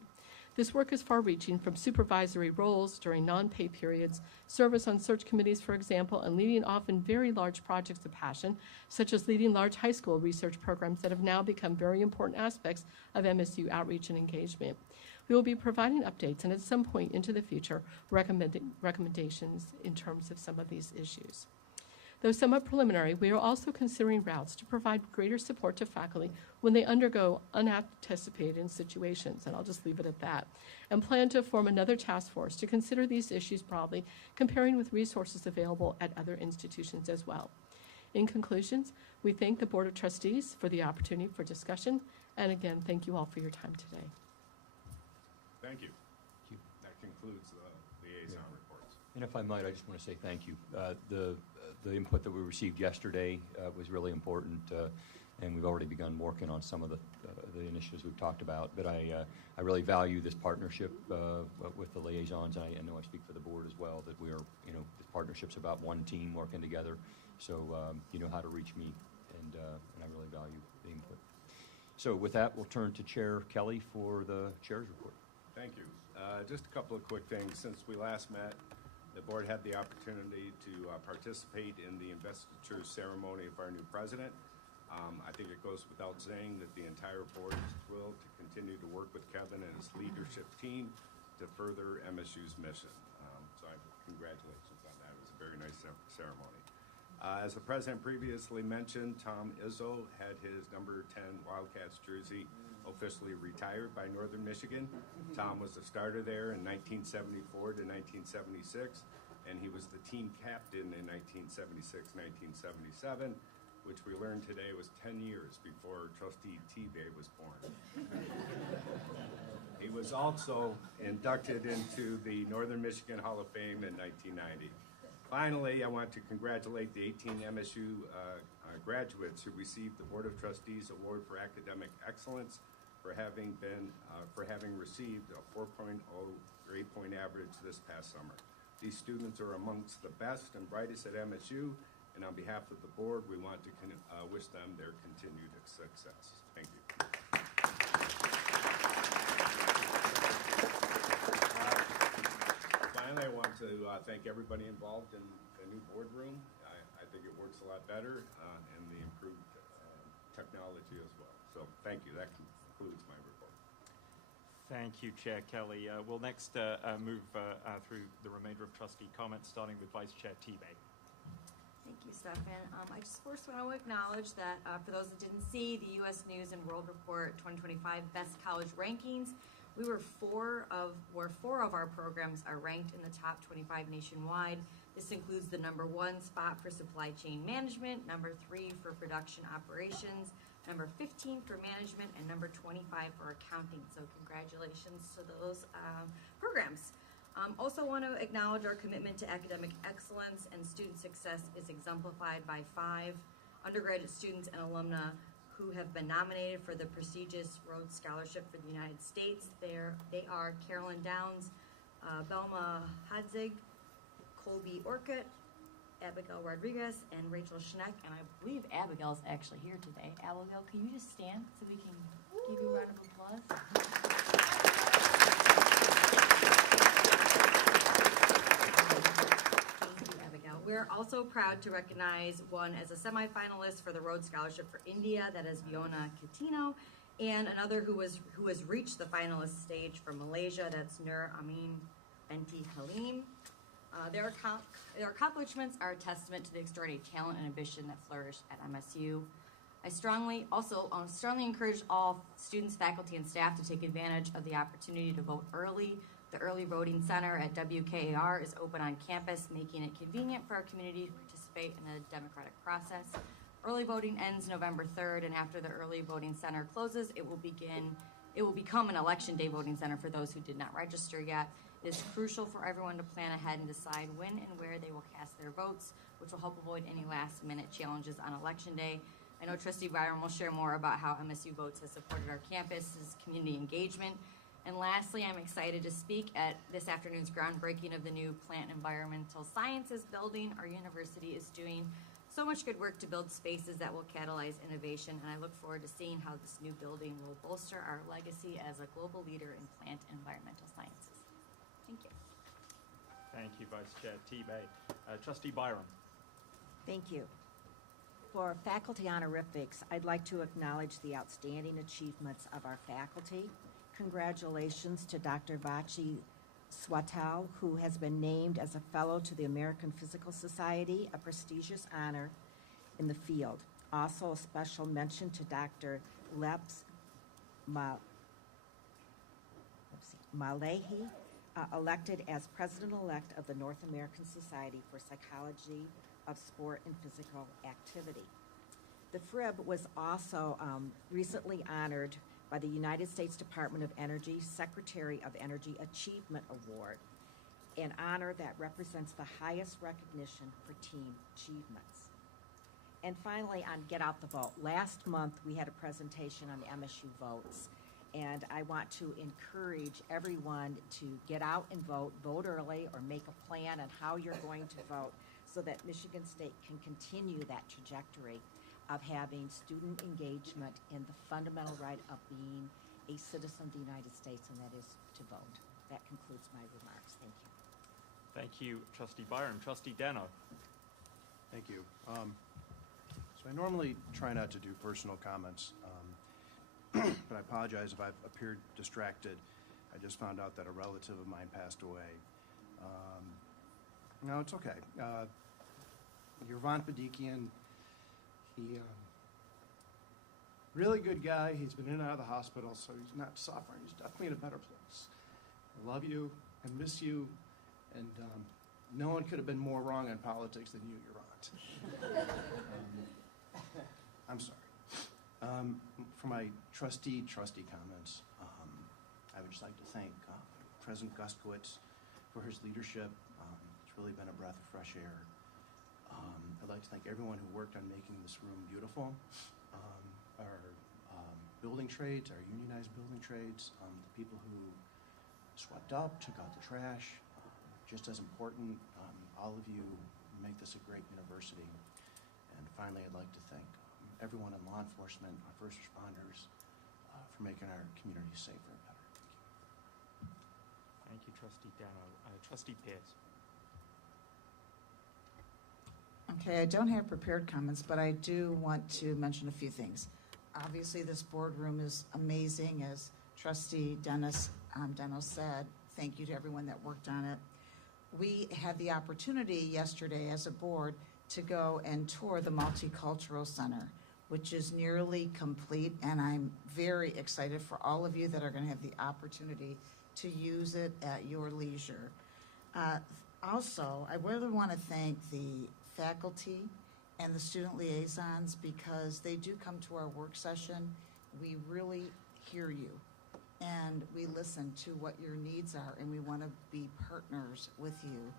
This work is far-reaching from supervisory roles during non-pay periods, service on search committees, for example, and leading often very large projects of passion, such as leading large high school research programs that have now become very important aspects of MSU outreach and engagement. We will be providing updates and at some point into the future, recommendations in terms of some of these issues. Though somewhat preliminary, we are also considering routes to provide greater support to faculty when they undergo unanticipated situations, and I'll just leave it at that, and plan to form another task force to consider these issues broadly, comparing with resources available at other institutions as well. In conclusions, we thank the Board of Trustees for the opportunity for discussion, and again, thank you all for your time today. Thank you. That concludes the liaison reports. And if I might, I just want to say thank you. The input that we received yesterday was really important, and we've already begun working on some of the initiatives we've talked about. But I really value this partnership with the liaisons, and I know I speak for the board as well, that we are, this partnership's about one team working together. So you know how to reach me, and I really value the input. So with that, we'll turn to Chair Kelly for the chair's report. Thank you. Just a couple of quick things. Since we last met, the board had the opportunity to participate in the investiture ceremony of our new president. I think it goes without saying that the entire board is thrilled to continue to work with Kevin and his leadership team to further MSU's mission. So congratulations on that. It was a very nice ceremony. As the president previously mentioned, Tom Izzo had his number 10 Wildcats jersey officially retired by Northern Michigan. Tom was the starter there in 1974 to 1976, and he was the team captain in 1976-1977, which we learned today was 10 years before Trustee T-Bay was born. He was also inducted into the Northern Michigan Hall of Fame in 1990. Finally, I want to congratulate the 18 MSU graduates who received the Board of Trustees Award for Academic Excellence for having received a 4.0 grade point average this past summer. These students are amongst the best and brightest at MSU, and on behalf of the board, we want to wish them their continued success. Thank you. Finally, I want to thank everybody involved in the new boardroom. I think it works a lot better and the improved technology as well. So thank you. That concludes my report. Thank you, Chair Kelly. We'll next move through the remainder of trustee comments, starting with Vice Chair T-Bay. Thank you, Stefan. I just first want to acknowledge that for those that didn't see the U.S. News and World Report 2025 Best College Rankings, four of our programs are ranked in the top 25 nationwide. This includes the number 1 spot for supply chain management, number 3 for production operations, number 15 for management, and number 25 for accounting. So congratulations to those programs. Also want to acknowledge our commitment to academic excellence and student success is exemplified by 5 undergraduate students and alumni who have been nominated for the prestigious Rhodes Scholarship for the United States. They are Carolyn Downs, Belma Hadzig, Colby Orcutt, Abigail Rodriguez, and Rachel Schneck. And I believe Abigail's actually here today. Abigail, can you just stand so we can give you a round of applause? We're also proud to recognize one as a semifinalist for the Rhodes Scholarship for India, that is Fiona Catino, and another who has reached the finalist stage for Malaysia, that's Nur Amin Benti Halim. Their accomplishments are a testament to the extraordinary talent and ambition that flourish at MSU. I strongly encourage all students, faculty, and staff to take advantage of the opportunity to vote early. The Early Voting Center at WKAR is open on campus, making it convenient for our community to participate in the democratic process. Early voting ends November 3rd, and after the Early Voting Center closes, it will become an election day voting center for those who did not register yet. It is crucial for everyone to plan ahead and decide when and where they will cast their votes, which will help avoid any last-minute challenges on election day. I know Trustee Byron will share more about how MSU Votes has supported our campus's community engagement. And lastly, I'm excited to speak at this afternoon's groundbreaking of the new Plant Environmental Sciences building. Our university is doing so much good work to build spaces that will catalyze innovation, and I look forward to seeing how this new building will bolster our legacy as a global leader in plant environmental sciences. Thank you. Thank you, Vice Chair T-Bay. Trustee Byron. Thank you. For faculty honorifics, I'd like to acknowledge the outstanding achievements of our faculty. Congratulations to Dr. Vachi Swatal, who has been named as a fellow to the American Physical Society, a prestigious honor in the field. Also, a special mention to Dr. Leps Malehi, elected as president-elect of the North American Society for Psychology of Sport and Physical Activity. The FRIB was also recently honored by the United States Department of Energy Secretary of Energy Achievement Award, an honor that represents the highest recognition for team achievements. And finally, on Get Out the Vote. Last month, we had a presentation on MSU Votes, and I want to encourage everyone to get out and vote early, or make a plan on how you're going to vote so that Michigan State can continue that trajectory of having student engagement in the fundamental right of being a citizen of the United States, and that is to vote. That concludes my remarks. Thank you. Thank you, Trustee Byron. Trustee Dano. Thank you. So I normally try not to do personal comments, but I apologize if I've appeared distracted. I just found out that a relative of mine passed away. No, it's okay. Yervon Padikian, he, really good guy. He's been in and out of the hospital, so he's not suffering. He's definitely in a better place. I love you. I miss you. And no one could have been more wrong on politics than you, Yervon. I'm sorry. For my trustee comments, I would just like to thank President Guskowitz for his leadership. It's really been a breath of fresh air. I'd like to thank everyone who worked on making this room beautiful. Our building trades, our unionized building trades, the people who swept up, took out the trash, just as important, all of you make this a great university. And finally, I'd like to thank everyone in law enforcement, our first responders, for making our community safer and better. Thank you, Trustee Dano. Trustee Pierce. Okay, I don't have prepared comments, but I do want to mention a few things. Obviously, this boardroom is amazing, as Trustee Dennis said. Thank you to everyone that worked on it. We had the opportunity yesterday as a board to go and tour the Multicultural Center, which is nearly complete, and I'm very excited for all of you that are going to have the opportunity to use it at your leisure. Also, I really want to thank the faculty and the student liaisons, because they do come to our work session. We really hear you, and we listen to what your needs are, and we want to be partners with you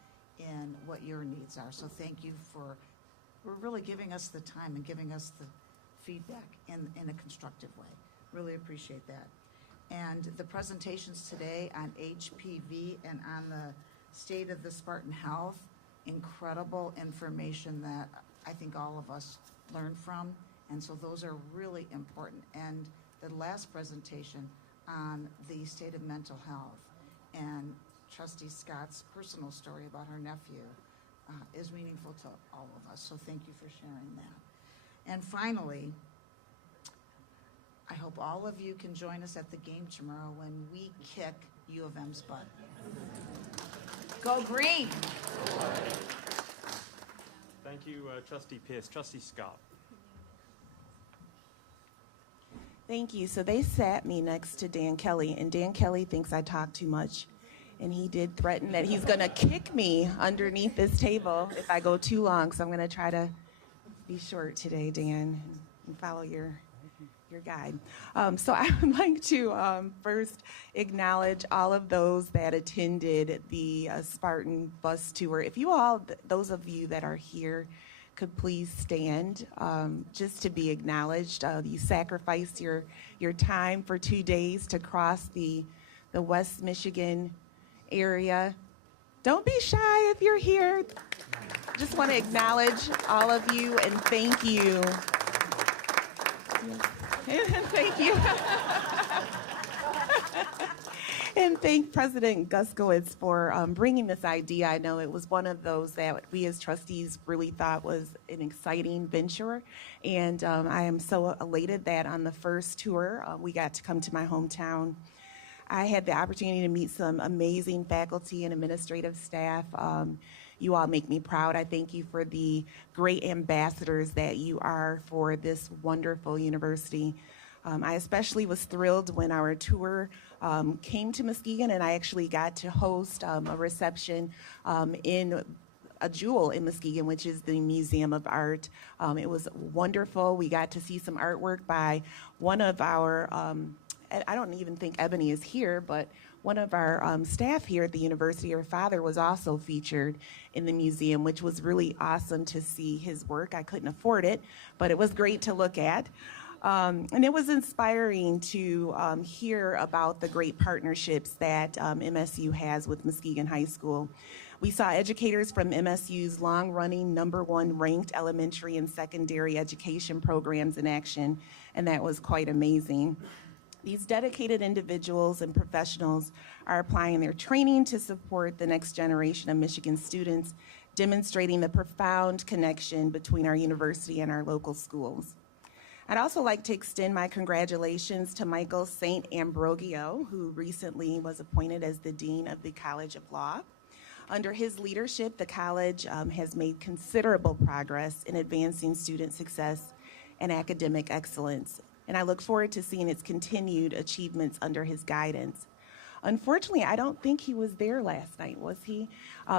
in what your needs are. So thank you for really giving us the time and giving us the feedback in a constructive way. Really appreciate that. And the presentations today on HPV and on the state of the Spartan Health, incredible information that I think all of us learned from. And so those are really important. And the last presentation on the state of mental health and Trustee Scott's personal story about her nephew is meaningful to all of us. So thank you for sharing that. And finally, I hope all of you can join us at the game tomorrow when we kick U of M's butt. Go green! Thank you, Trustee Pierce. Trustee Scott. Thank you. So they sat me next to Dan Kelly, and Dan Kelly thinks I talk too much. And he did threaten that he's going to kick me underneath this table if I go too long. So I'm going to try to be short today, Dan, and follow your guide. So I would like to first acknowledge all of those that attended the Spartan bus tour. If you all, those of you that are here, could please stand just to be acknowledged. You sacrificed your time for 2 days to cross the West Michigan area. Don't be shy if you're here. Just want to acknowledge all of you and thank you. Thank you. And thank President Guskowitz for bringing this idea. I know it was one of those that we as trustees really thought was an exciting venture. And I am so elated that on the first tour, we got to come to my hometown. I had the opportunity to meet some amazing faculty and administrative staff. You all make me proud. I thank you for the great ambassadors that you are for this wonderful university. I especially was thrilled when our tour came to Muskegon, and I actually got to host a reception in a jewel in Muskegon, which is the Museum of Art. It was wonderful. We got to see some artwork by one of our, I don't even think Ebony is here, but one of our staff here at the university, her father was also featured in the museum, which was really awesome to see his work. I couldn't afford it, but it was great to look at. And it was inspiring to hear about the great partnerships that MSU has with Muskegon High School. We saw educators from MSU's long-running #1 ranked elementary and secondary education programs in action, and that was quite amazing. These dedicated individuals and professionals are applying their training to support the next generation of Michigan students, demonstrating the profound connection between our university and our local schools. I'd also like to extend my congratulations to Michael St. Ambrogio, who recently was appointed as the Dean of the College of Law. Under his leadership, the college has made considerable progress in advancing student success and academic excellence, and I look forward to seeing its continued achievements under his guidance. Unfortunately, I don't think he was there last night, was he?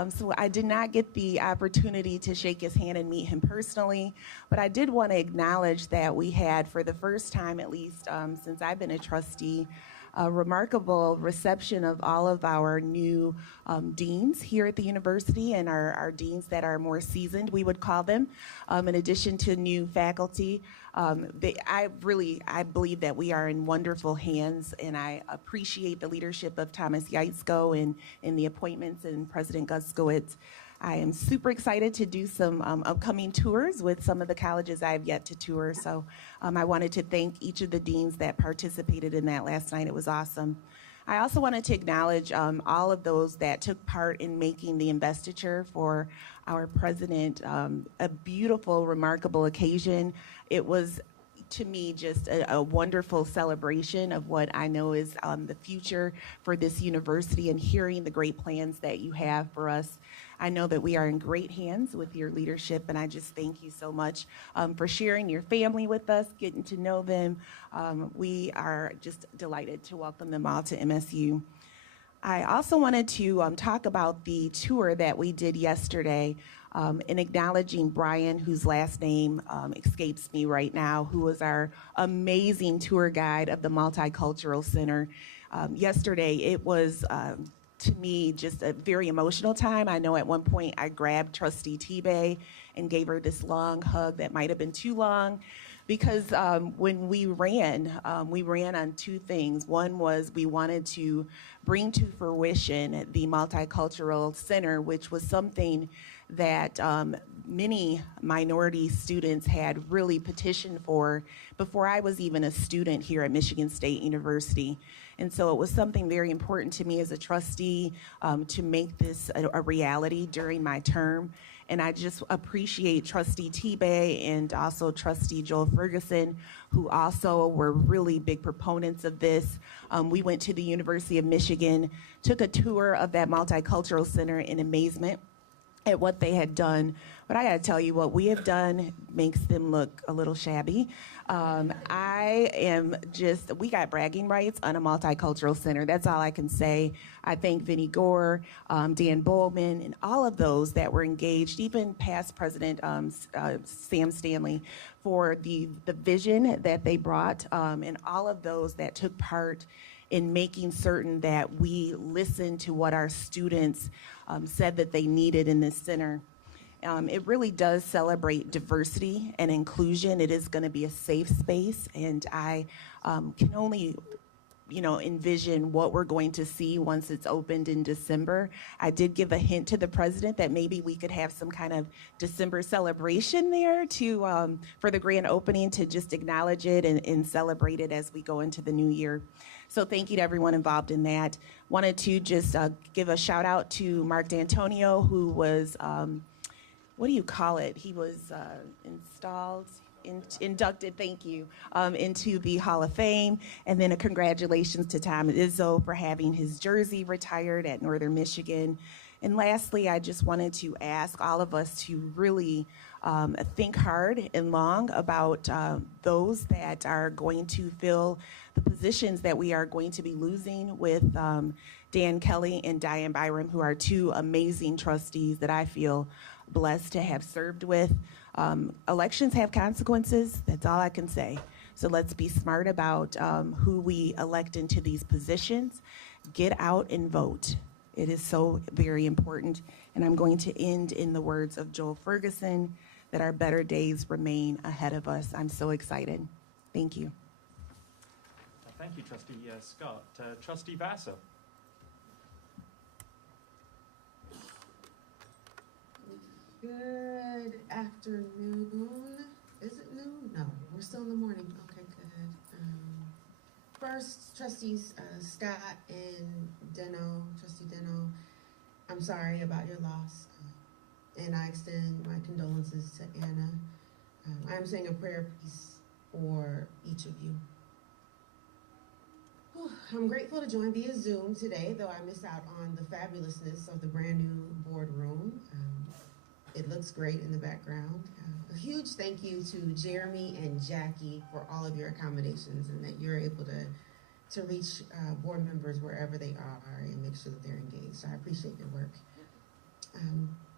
So I did not get the opportunity to shake his hand and meet him personally, but I did want to acknowledge that we had, for the first time at least since I've been a trustee, a remarkable reception of all of our new deans here at the university, and our deans that are more seasoned, we would call them, in addition to new faculty. I believe that we are in wonderful hands, and I appreciate the leadership of Thomas Yaitzko and the appointments and President Guskowitz. I am super excited to do some upcoming tours with some of the colleges I have yet to tour. So I wanted to thank each of the deans that participated in that last night. It was awesome. I also wanted to acknowledge all of those that took part in making the investiture for our president a beautiful, remarkable occasion. It was, to me, just a wonderful celebration of what I know is the future for this university, and hearing the great plans that you have for us. I know that we are in great hands with your leadership, and I just thank you so much for sharing your family with us, getting to know them. We are just delighted to welcome them all to MSU. I also wanted to talk about the tour that we did yesterday, in acknowledging Brian, whose last name escapes me right now, who was our amazing tour guide of the Multicultural Center. Yesterday, it was, to me, just a very emotional time. I know at one point I grabbed Trustee T-Bay and gave her this long hug that might have been too long, because when we ran on two things. One was we wanted to bring to fruition the Multicultural Center, which was something that many minority students had really petitioned for before I was even a student here at Michigan State University. And so it was something very important to me as a trustee to make this a reality during my term. And I just appreciate Trustee T-Bay and also Trustee Joel Ferguson, who also were really big proponents of this. We went to the University of Michigan, took a tour of that Multicultural Center in amazement at what they had done. But I gotta tell you, what we have done makes them look a little shabby. We got bragging rights on a Multicultural Center. That's all I can say. I thank Vinnie Gore, Dan Bowman, and all of those that were engaged, even past President Sam Stanley, for the vision that they brought, and all of those that took part in making certain that we listened to what our students said that they needed in this center. It really does celebrate diversity and inclusion. It is going to be a safe space, and I can only envision what we're going to see once it's opened in December. I did give a hint to the president that maybe we could have some kind of December celebration there for the grand opening, to just acknowledge it and celebrate it as we go into the new year. So thank you to everyone involved in that. Wanted to just give a shout out to Mark D'Antonio, who was, what do you call it? He was inducted, thank you, into the Hall of Fame. And then a congratulations to Tom Izzo for having his jersey retired at Northern Michigan. And lastly, I just wanted to ask all of us to really think hard and long about those that are going to fill the positions that we are going to be losing with Dan Kelly and Diane Byram, who are two amazing trustees that I feel blessed to have served with. Elections have consequences. That's all I can say. So let's be smart about who we elect into these positions. Get out and vote. It is so very important. And I'm going to end in the words of Joel Ferguson, that our better days remain ahead of us. I'm so excited. Thank you. Thank you, Trustee Scott. Trustee Vassar. Good afternoon. Is it noon? No, we're still in the morning. Okay, good. First, Trustees Scott and Deno, Trustee Deno, I'm sorry about your loss. And I extend my condolences to Anna. I am saying a prayer piece for each of you. I'm grateful to join via Zoom today, though I missed out on the fabulousness of the brand new boardroom. It looks great in the background. A huge thank you to Jeremy and Jackie for all of your accommodations and that you're able to reach board members wherever they are and make sure that they're engaged. I appreciate your work.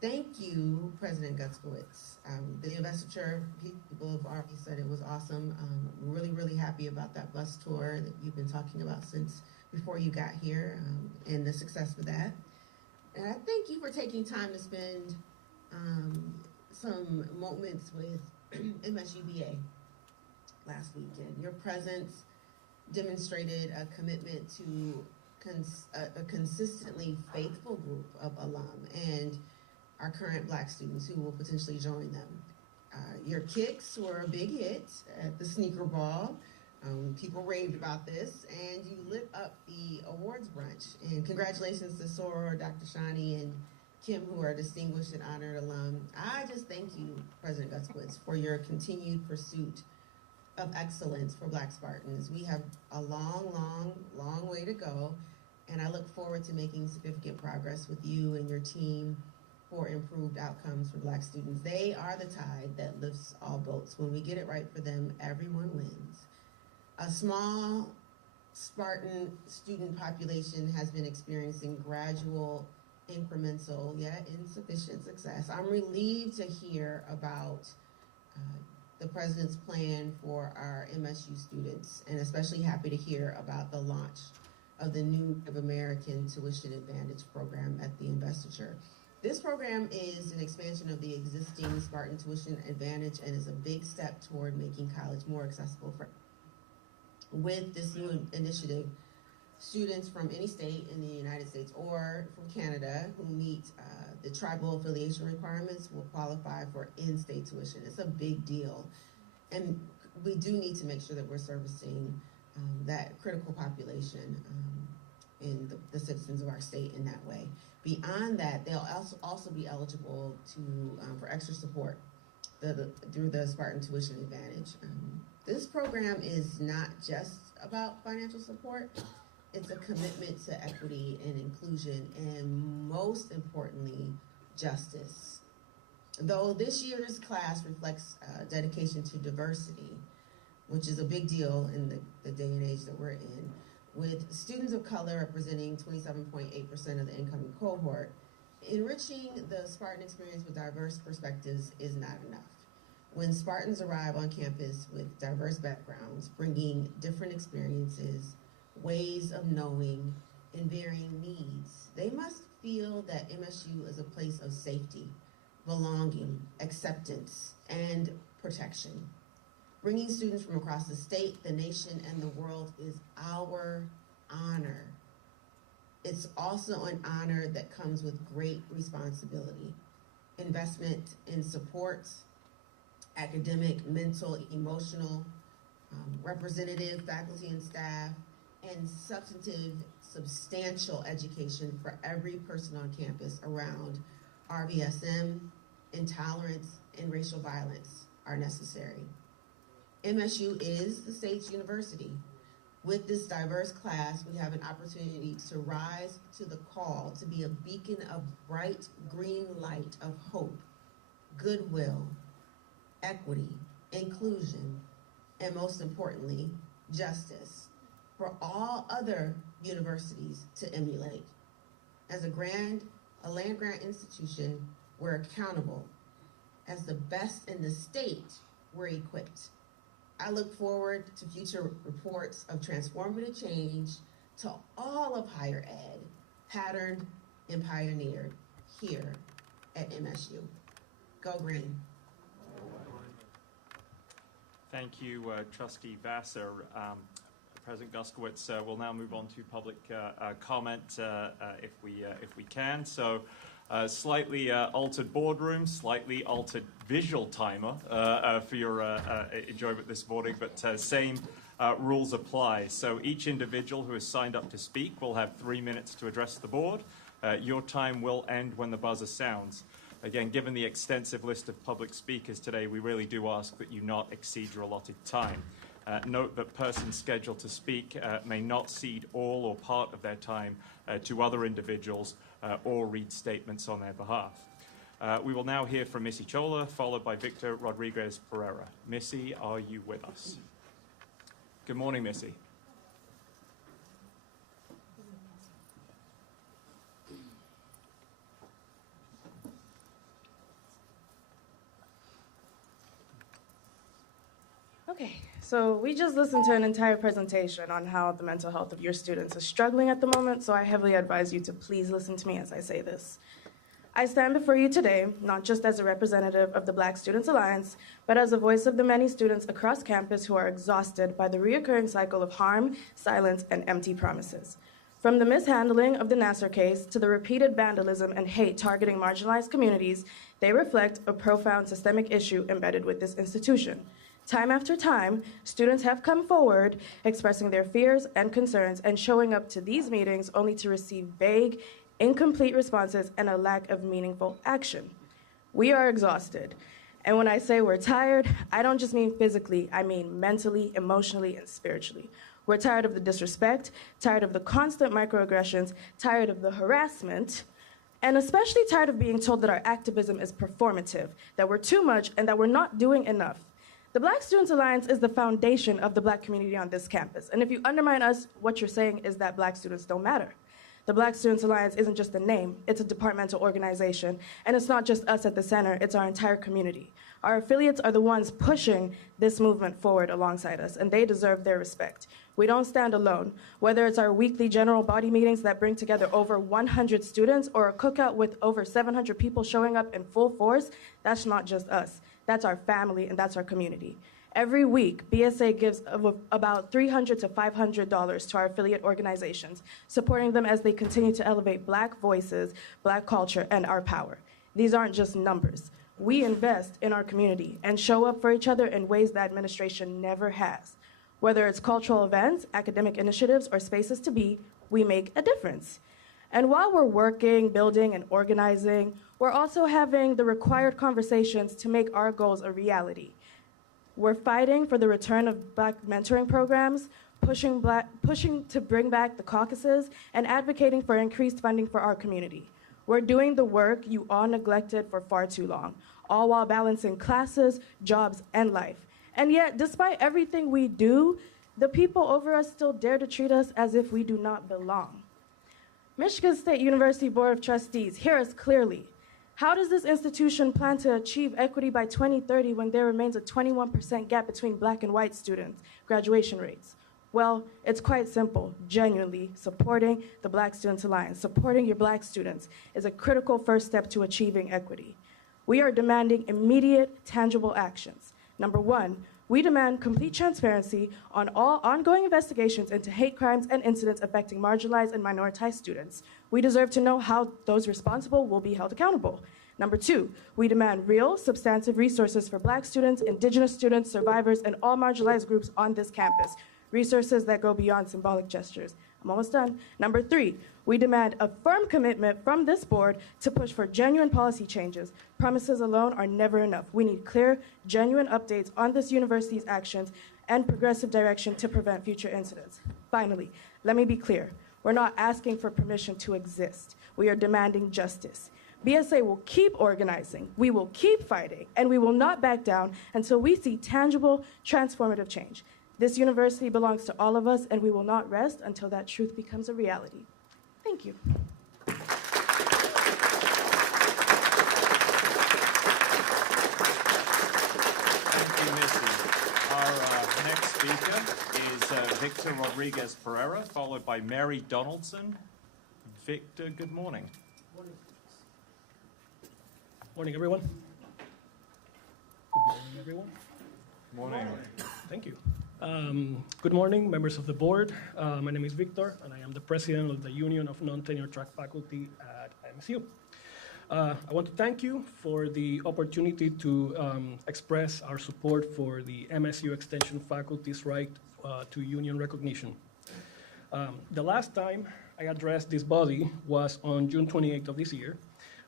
Thank you, President Guskowitz. The investiture, people have already said it was awesome. I'm really, really happy about that bus tour that you've been talking about since before you got here and the success for that. And I thank you for taking time to spend some moments with MSUBA last weekend. Your presence demonstrated a commitment to a consistently faithful group of alum and our current Black students who will potentially join them. Your kicks were a big hit at the sneaker ball. People raved about this, and you lit up the awards brunch. And congratulations to Soror, Dr. Shani, and Kim, who are distinguished and honored alum. I just thank you, President Guskowitz, for your continued pursuit of excellence for Black Spartans. We have a long, long, long way to go, and I look forward to making significant progress with you and your team for improved outcomes for Black students. They are the tide that lifts all boats. When we get it right for them, everyone wins. A small Spartan student population has been experiencing gradual, incremental, yet insufficient success. I'm relieved to hear about the President's plan for our MSU students, and especially happy to hear about the launch of the new Native American Tuition Advantage program at the investiture. This program is an expansion of the existing Spartan Tuition Advantage and is a big step toward making college more accessible for. With this new initiative, students from any state in the United States or from Canada who meet the tribal affiliation requirements will qualify for in-state tuition. It's a big deal. And we do need to make sure that we're servicing that critical population in the citizens of our state in that way. Beyond that, they'll also be eligible for extra support through the Spartan Tuition Advantage. This program is not just about financial support. It's a commitment to equity and inclusion, and most importantly, justice. Though this year's class reflects dedication to diversity, which is a big deal in the day and age that we're in, with students of color representing 27.8% of the incoming cohort, enriching the Spartan experience with diverse perspectives is not enough. When Spartans arrive on campus with diverse backgrounds, bringing different experiences, ways of knowing, and varying needs, they must feel that MSU is a place of safety, belonging, acceptance, and protection. Bringing students from across the state, the nation, and the world is our honor. It's also an honor that comes with great responsibility. Investment in support, academic, mental, emotional, representative faculty and staff, and substantial education for every person on campus around RBSM, intolerance, and racial violence are necessary. MSU is the state's university. With this diverse class, we have an opportunity to rise to the call to be a beacon of bright green light of hope, goodwill, equity, inclusion, and most importantly, justice for all other universities to emulate. As a land-grant institution, we're accountable. As the best in the state, we're equipped. I look forward to future reports of transformative change to all of higher ed, patterned and pioneered here at MSU. Go Green. Thank you, Trustee Vassar. President Guskowitz, we'll now move on to public comment if we can. So, slightly altered boardroom, slightly altered visual timer for your enjoyment this morning, but same rules apply. So each individual who has signed up to speak will have 3 minutes to address the board. Your time will end when the buzzer sounds. Again, given the extensive list of public speakers today, we really do ask that you not exceed your allotted time. Note that persons scheduled to speak may not cede all or part of their time to other individuals or read statements on their behalf. We will now hear from Missy Chola, followed by Victor Rodriguez Pereira. Missy, are you with us? Good morning, Missy. Okay, so we just listened to an entire presentation on how the mental health of your students is struggling at the moment, so I heavily advise you to please listen to me as I say this. I stand before you today, not just as a representative of the Black Students Alliance, but as a voice of the many students across campus who are exhausted by the reoccurring cycle of harm, silence, and empty promises. From the mishandling of the Nassar case to the repeated vandalism and hate targeting marginalized communities, they reflect a profound systemic issue embedded with this institution. Time after time, students have come forward expressing their fears and concerns and showing up to these meetings only to receive vague, incomplete responses and a lack of meaningful action. We are exhausted. And when I say we're tired, I don't just mean physically, I mean mentally, emotionally, and spiritually. We're tired of the disrespect, tired of the constant microaggressions, tired of the harassment, and especially tired of being told that our activism is performative, that we're too much, and that we're not doing enough. The Black Students Alliance is the foundation of the Black community on this campus. And if you undermine us, what you're saying is that Black students don't matter. The Black Students Alliance isn't just a name, it's a departmental organization. And it's not just us at the center, it's our entire community. Our affiliates are the ones pushing this movement forward alongside us, and they deserve their respect. We don't stand alone. Whether it's our weekly general body meetings that bring together over 100 students or a cookout with over 700 people showing up in full force, that's not just us. That's our family, and that's our community. Every week, BSA gives about $300 to $500 to our affiliate organizations, supporting them as they continue to elevate Black voices, Black culture, and our power. These aren't just numbers. We invest in our community and show up for each other in ways the administration never has. Whether it's cultural events, academic initiatives, or spaces to be, we make a difference. And while we're working, building, and organizing, we're also having the required conversations to make our goals a reality. We're fighting for the return of Black mentoring programs, pushing to bring back the caucuses, and advocating for increased funding for our community. We're doing the work you all neglected for far too long, all while balancing classes, jobs, and life. And yet, despite everything we do, the people over us still dare to treat us as if we do not belong. Michigan State University Board of Trustees, hear us clearly. How does this institution plan to achieve equity by 2030 when there remains a 21% gap between Black and white students' graduation rates? Well, it's quite simple. Genuinely supporting the Black Students Alliance, supporting your Black students is a critical first step to achieving equity. We are demanding immediate, tangible actions. Number one, we demand complete transparency on all ongoing investigations into hate crimes and incidents affecting marginalized and minoritized students. We deserve to know how those responsible will be held accountable. Number two, we demand real, substantive resources for Black students, Indigenous students, survivors, and all marginalized groups on this campus. Resources that go beyond symbolic gestures. I'm almost done. Number three, we demand a firm commitment from this board to push for genuine policy changes. Promises alone are never enough. We need clear, genuine updates on this university's actions and progressive direction to prevent future incidents. Finally, let me be clear. We're not asking for permission to exist. We are demanding justice. BSA will keep organizing, we will keep fighting, and we will not back down until we see tangible, transformative change. This university belongs to all of us, and we will not rest until that truth becomes a reality. Thank you. Thank you, Missy. Our next speaker is Victor Rodriguez Pereira, followed by Mary Donaldson. Victor, good morning. Morning, everyone. Good morning, everyone. Morning. Thank you. Good morning, members of the board. My name is Victor, and I am the president of the Union of Non-Tenure Track Faculty at MSU. I want to thank you for the opportunity to express our support for the MSU Extension faculty's right to union recognition. The last time I addressed this body was on June 28th of this year,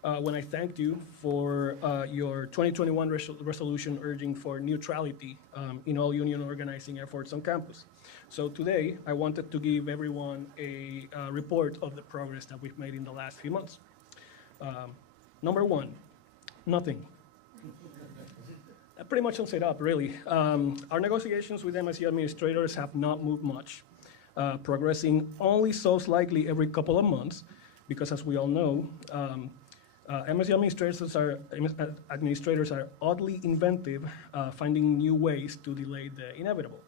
when I thanked you for your 2021 resolution urging for neutrality in all union organizing efforts on campus. So today, I wanted to give everyone a report of the progress that we've made in the last few months. Number one, nothing. That pretty much sums it up, really. Our negotiations with MSU administrators have not moved much, progressing only so slightly every couple of months, because as we all know, MSU administrators are oddly inventive, finding new ways to delay the inevitable.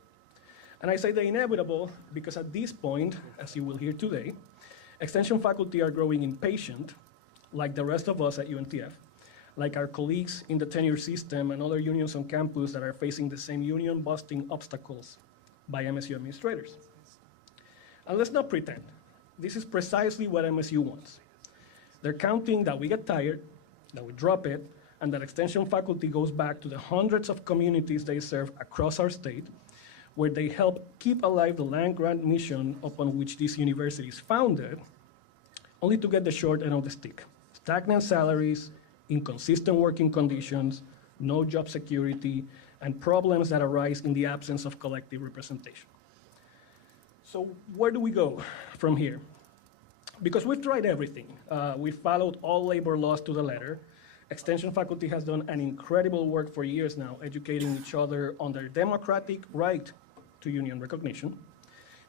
And I say the inevitable because at this point, as you will hear today, extension faculty are growing impatient, like the rest of us at UNTF, like our colleagues in the tenure system and other unions on campus that are facing the same union-busting obstacles by MSU administrators. And let's not pretend. This is precisely what MSU wants. They're counting that we get tired, that we drop it, and that extension faculty goes back to the hundreds of communities they serve across our state, where they help keep alive the land-grant mission upon which this university is founded, only to get the short end of the stick. Stagnant salaries, inconsistent working conditions, no job security, and problems that arise in the absence of collective representation. So where do we go from here? Because we've tried everything. We've followed all labor laws to the letter. Extension faculty has done an incredible work for years now, educating each other on their democratic right to union recognition.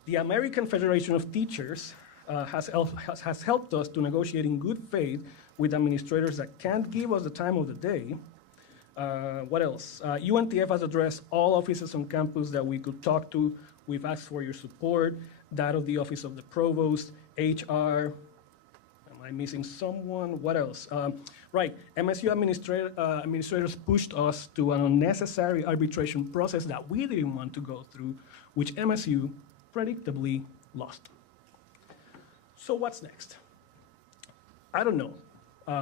The American Federation of Teachers has helped us to negotiate in good faith with administrators that can't give us the time of the day. What else? UNTF has addressed all offices on campus that we could talk to. We've asked for your support, that of the Office of the Provost, HR. Am I missing someone? What else? Right, MSU administrators pushed us to an unnecessary arbitration process that we didn't want to go through, which MSU predictably lost. So what's next? I don't know.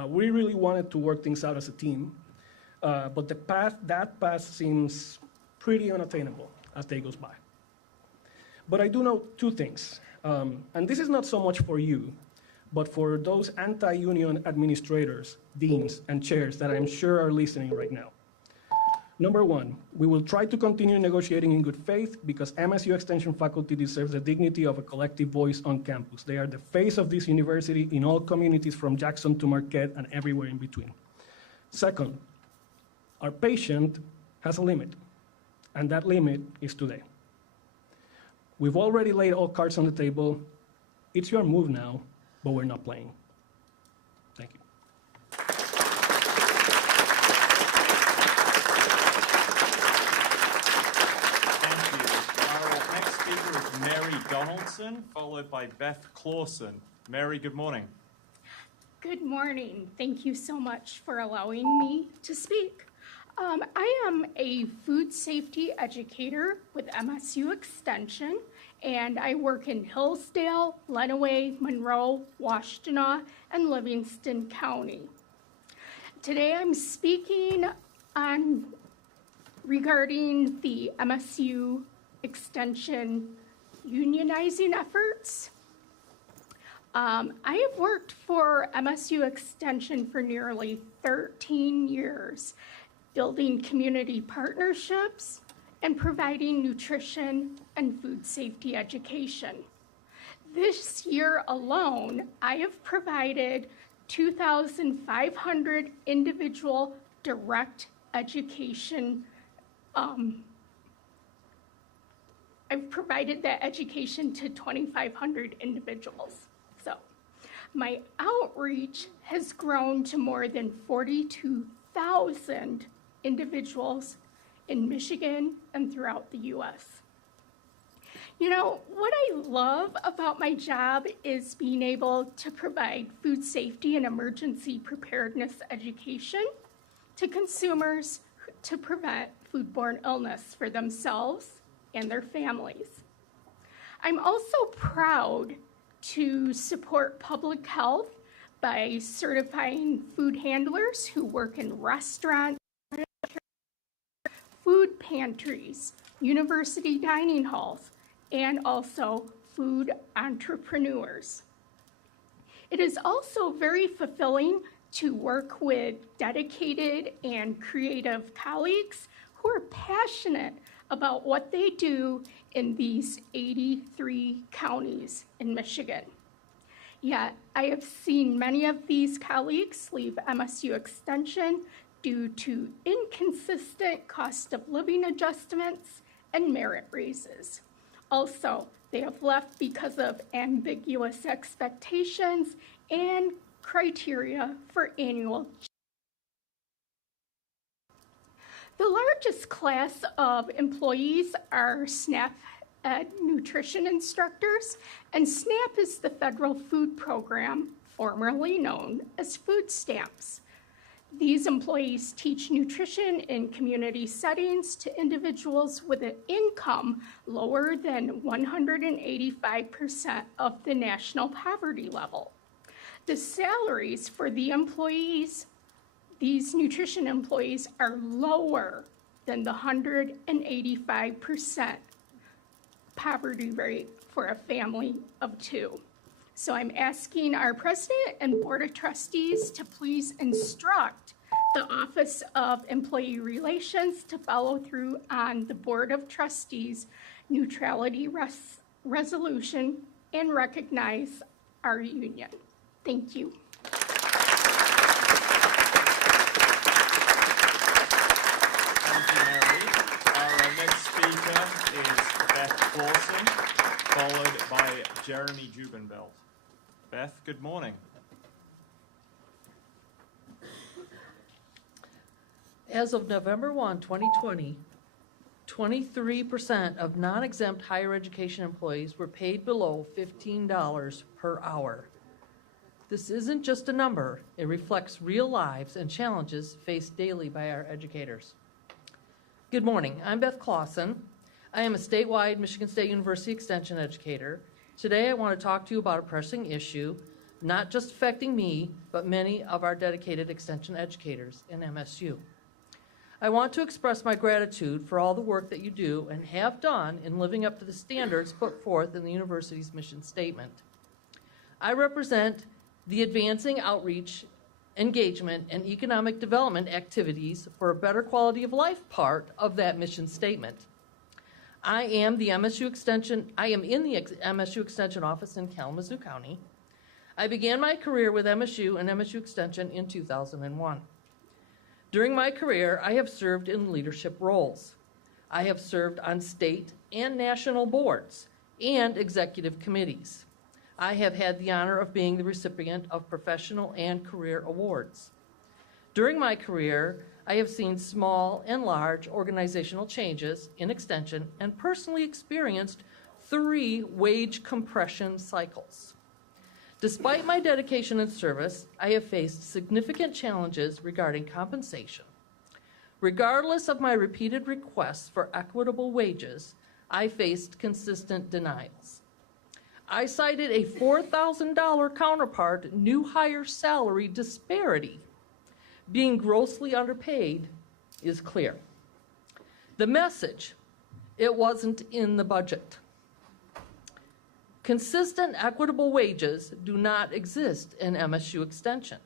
We really wanted to work things out as a team, but that path seems pretty unattainable as day goes by. But I do know two things, and this is not so much for you, but for those anti-union administrators, deans, and chairs that I'm sure are listening right now. Number one, we will try to continue negotiating in good faith because MSU Extension faculty deserves the dignity of a collective voice on campus. They are the face of this university in all communities from Jackson to Marquette and everywhere in between. Second, our patient has a limit, and that limit is today. We've already laid all cards on the table. It's your move now, but we're not playing. Thank you. Mary Donaldson, followed by Beth Clausen. Mary, good morning. Good morning. Thank you so much for allowing me to speak. I am a food safety educator with MSU Extension, and I work in Hillsdale, Lenawee, Monroe, Washtenaw, and Livingston County. Today I'm speaking regarding the MSU Extension unionizing efforts. I have worked for MSU Extension for nearly 13 years, building community partnerships and providing nutrition and food safety education. This year alone, I have provided 2,500 individual direct education. I've provided that education to 2,500 individuals. So my outreach has grown to more than 42,000 individuals in Michigan and throughout the U.S. You know, what I love about my job is being able to provide food safety and emergency preparedness education to consumers to prevent foodborne illness for themselves and their families. I'm also proud to support public health by certifying food handlers who work in restaurants, food pantries, university dining halls, and also food entrepreneurs. It is also very fulfilling to work with dedicated and creative colleagues who are passionate about what they do in these 83 counties in Michigan. Yet, I have seen many of these colleagues leave MSU Extension due to inconsistent cost of living adjustments and merit raises. Also, they have left because of ambiguous expectations and criteria for annual. The largest class of employees are SNAP nutrition instructors, and SNAP is the federal food program formerly known as food stamps. These employees teach nutrition in community settings to individuals with an income lower than 185% of the national poverty level. The salaries for the employees, these nutrition employees, are lower than the 185% poverty rate for a family of two. So I'm asking our president and board of trustees to please instruct the Office of Employee Relations to follow through on the board of trustees neutrality resolution and recognize our union. Thank you. Thank you, Mary. Our next speaker is Beth Clausen, followed by Jeremy Jubenbelt. Beth, good morning. As of November 1, 2020, 23% of non-exempt higher education employees were paid below $15 per hour. This isn't just a number, it reflects real lives and challenges faced daily by our educators. Good morning, I'm Beth Clausen. I am a statewide Michigan State University Extension educator. Today I want to talk to you about a pressing issue, not just affecting me, but many of our dedicated Extension educators in MSU. I want to express my gratitude for all the work that you do and have done in living up to the standards put forth in the university's mission statement. I represent the advancing outreach, engagement, and economic development activities for a better quality of life part of that mission statement. I am in the MSU Extension office in Kalamazoo County. I began my career with MSU and MSU Extension in 2001. During my career, I have served in leadership roles. I have served on state and national boards and executive committees. I have had the honor of being the recipient of professional and career awards. During my career, I have seen small and large organizational changes in Extension and personally experienced 3 wage compression cycles. Despite my dedication and service, I have faced significant challenges regarding compensation. Regardless of my repeated requests for equitable wages, I faced consistent denials. I cited a $4,000 counterpart new hire salary disparity. Being grossly underpaid is clear. The message, it wasn't in the budget. Consistent equitable wages do not exist in MSU Extension.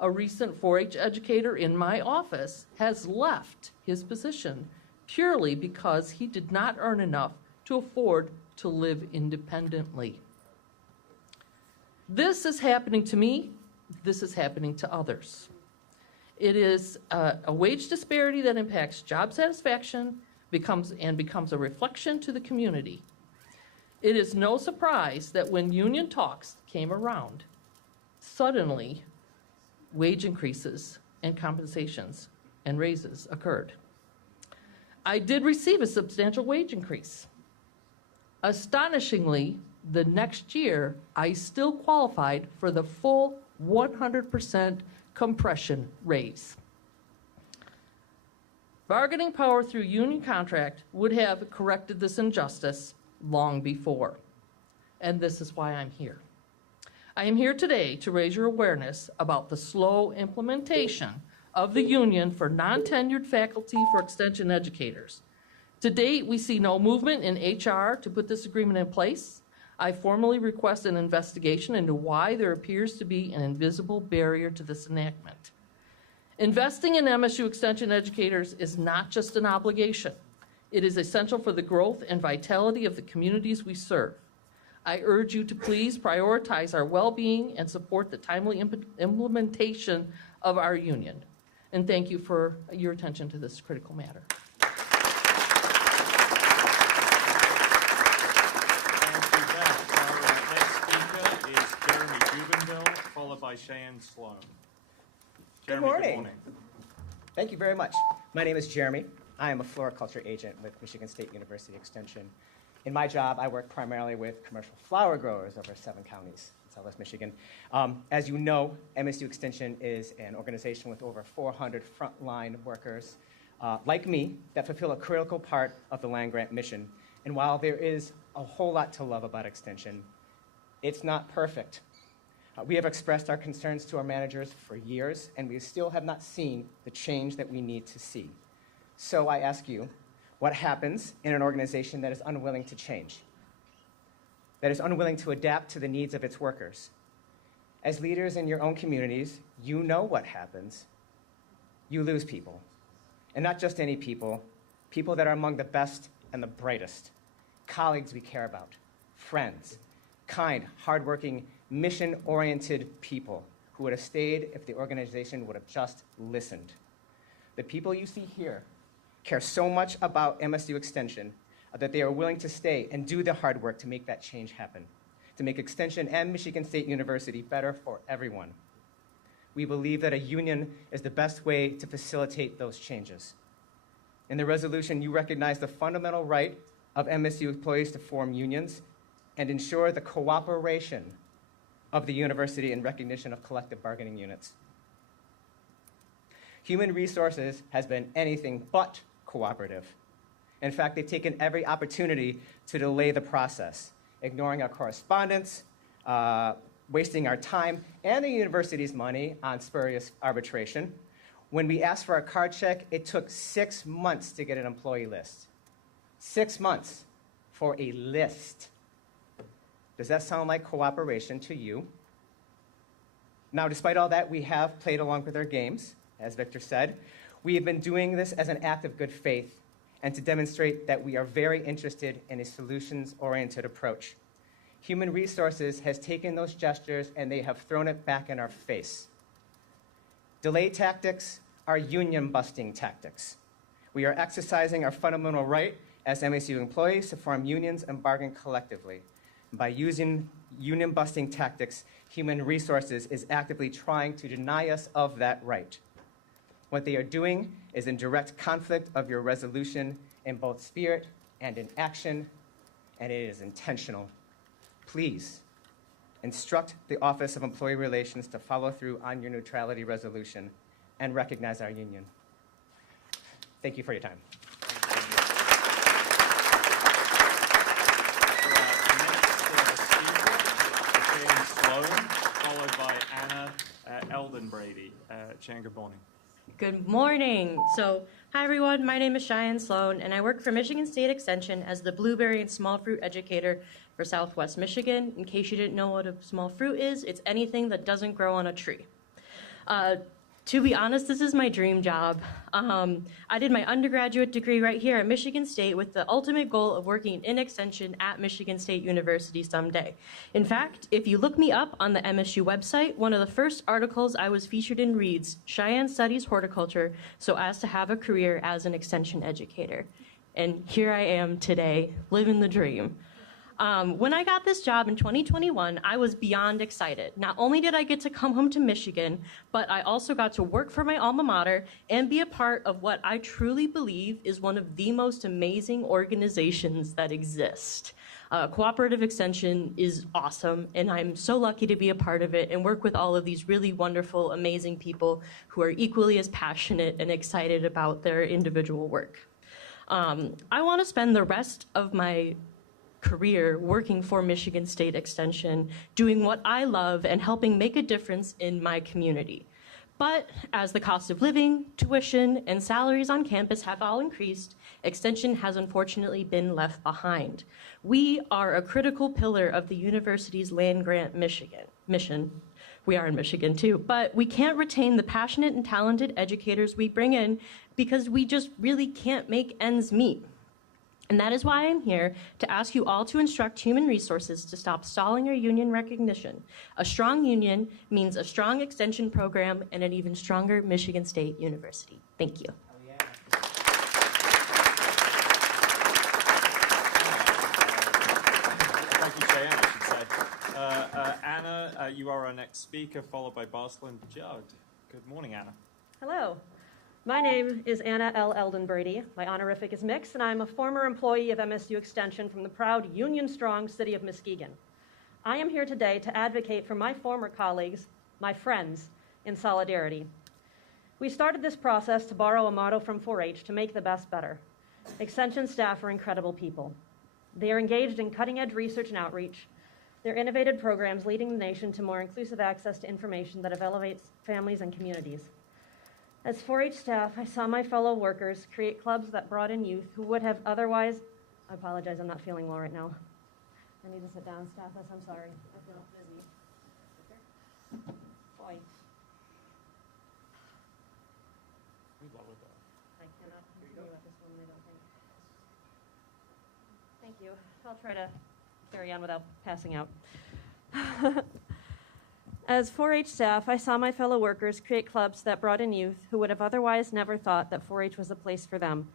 A recent 4-H educator in my office has left his position purely because he did not earn enough to afford to live independently. This is happening to me. This is happening to others. It is a wage disparity that impacts job satisfaction, becomes a reflection to the community. It is no surprise that when union talks came around, suddenly wage increases and compensations and raises occurred. I did receive a substantial wage increase. Astonishingly, the next year, I still qualified for the full 100% compression raise. Bargaining power through union contract would have corrected this injustice long before. And this is why I'm here. I am here today to raise your awareness about the slow implementation of the union for non-tenured faculty for Extension educators. To date, we see no movement in HR to put this agreement in place. I formally request an investigation into why there appears to be an invisible barrier to this enactment. Investing in MSU Extension educators is not just an obligation. It is essential for the growth and vitality of the communities we serve. I urge you to please prioritize our well-being and support the timely implementation of our union. And thank you for your attention to this critical matter. Followed by Cheyenne Sloan. Good Jeremy, morning. Thank you very much. My name is Jeremy. I am a floriculture agent with Michigan State University Extension. In my job, I work primarily with commercial flower growers over 7 counties in Southwest Michigan. As you know, MSU Extension is an organization with over 400 frontline workers like me that fulfill a critical part of the land-grant mission. And while there is a whole lot to love about Extension, it's not perfect. We have expressed our concerns to our managers for years, and we still have not seen the change that we need to see. So I ask you, what happens in an organization that is unwilling to change, that is unwilling to adapt to the needs of its workers? As leaders in your own communities, you know what happens. You lose people, and not just any people, people that are among the best and the brightest, colleagues we care about, friends, kind, hardworking, mission-oriented people who would have stayed if the organization would have just listened. The people you see here care so much about MSU Extension that they are willing to stay and do the hard work to make that change happen, to make Extension and Michigan State University better for everyone. We believe that a union is the best way to facilitate those changes. In the resolution, you recognize the fundamental right of MSU employees to form unions and ensure the cooperation of the university in recognition of collective bargaining units. Human Resources has been anything but cooperative. In fact, they've taken every opportunity to delay the process, ignoring our correspondence, wasting our time and the university's money on spurious arbitration. When we asked for a card check, it took 6 months to get an employee list. 6 months for a list. Does that sound like cooperation to you? Now, despite all that, we have played along with our games, as Victor said. We have been doing this as an act of good faith and to demonstrate that we are very interested in a solutions-oriented approach. Human Resources has taken those gestures and they have thrown it back in our face. Delay tactics are union-busting tactics. We are exercising our fundamental right as MSU employees to form unions and bargain collectively. By using union-busting tactics, Human Resources is actively trying to deny us of that right. What they are doing is in direct conflict of your resolution in both spirit and in action, and it is intentional. Please instruct the Office of Employee Relations to follow through on your neutrality resolution and recognize our union. Thank you for your time. Followed by Anna Eldenbrady. Cheyenne, good morning. Good morning. So, hi everyone, my name is Cheyenne Sloan, and I work for Michigan State Extension as the blueberry and small fruit educator for Southwest Michigan. In case you didn't know what a small fruit is, it's anything that doesn't grow on a tree. To be honest, this is my dream job. I did my undergraduate degree right here at Michigan State with the ultimate goal of working in Extension at Michigan State University someday. In fact, if you look me up on the MSU website, one of the first articles I was featured in reads, Cheyenne studies horticulture so as to have a career as an Extension educator. And here I am today, living the dream. When I got this job in 2021, I was beyond excited. Not only did I get to come home to Michigan, but I also got to work for my alma mater and be a part of what I truly believe is one of the most amazing organizations that exist. Cooperative Extension is awesome, and I'm so lucky to be a part of it and work with all of these really wonderful, amazing people who are equally as passionate and excited about their individual work. I want to spend the rest of my career working for Michigan State Extension, doing what I love and helping make a difference in my community. But as the cost of living, tuition, and salaries on campus have all increased, Extension has unfortunately been left behind. We are a critical pillar of the university's land-grant mission. We are in Michigan too, but we can't retain the passionate and talented educators we bring in because we just really can't make ends meet. And that is why I'm here to ask you all to instruct human resources to stop stalling our union recognition. A strong union means a strong extension program and an even stronger Michigan State University. Thank you. Thank you, Cheyenne, I should say. Anna, you are our next speaker, followed by Bosland Judd. Good morning, Anna. Hello. My name is Anna L. Eldon Brady. My honorific is Mix, and I'm a former employee of MSU Extension from the proud union-strong city of Muskegon. I am here today to advocate for my former colleagues, my friends, in solidarity. We started this process to borrow a motto from 4-H to make the best better. Extension staff are incredible people. They are engaged in cutting-edge research and outreach. Their innovative programs leading the nation to more inclusive access to information that elevates families and communities. As 4-H staff, I saw my fellow workers create clubs that brought in youth who would have otherwise, I apologize, I'm not feeling well right now. I need to sit down, staff, I'm sorry. I feel busy. Boy. I cannot continue at this one, I don't think. Thank you. I'll try to carry on without passing out. As 4-H staff, I saw my fellow workers create clubs that brought in youth who would have otherwise never thought that 4-H was a place for them,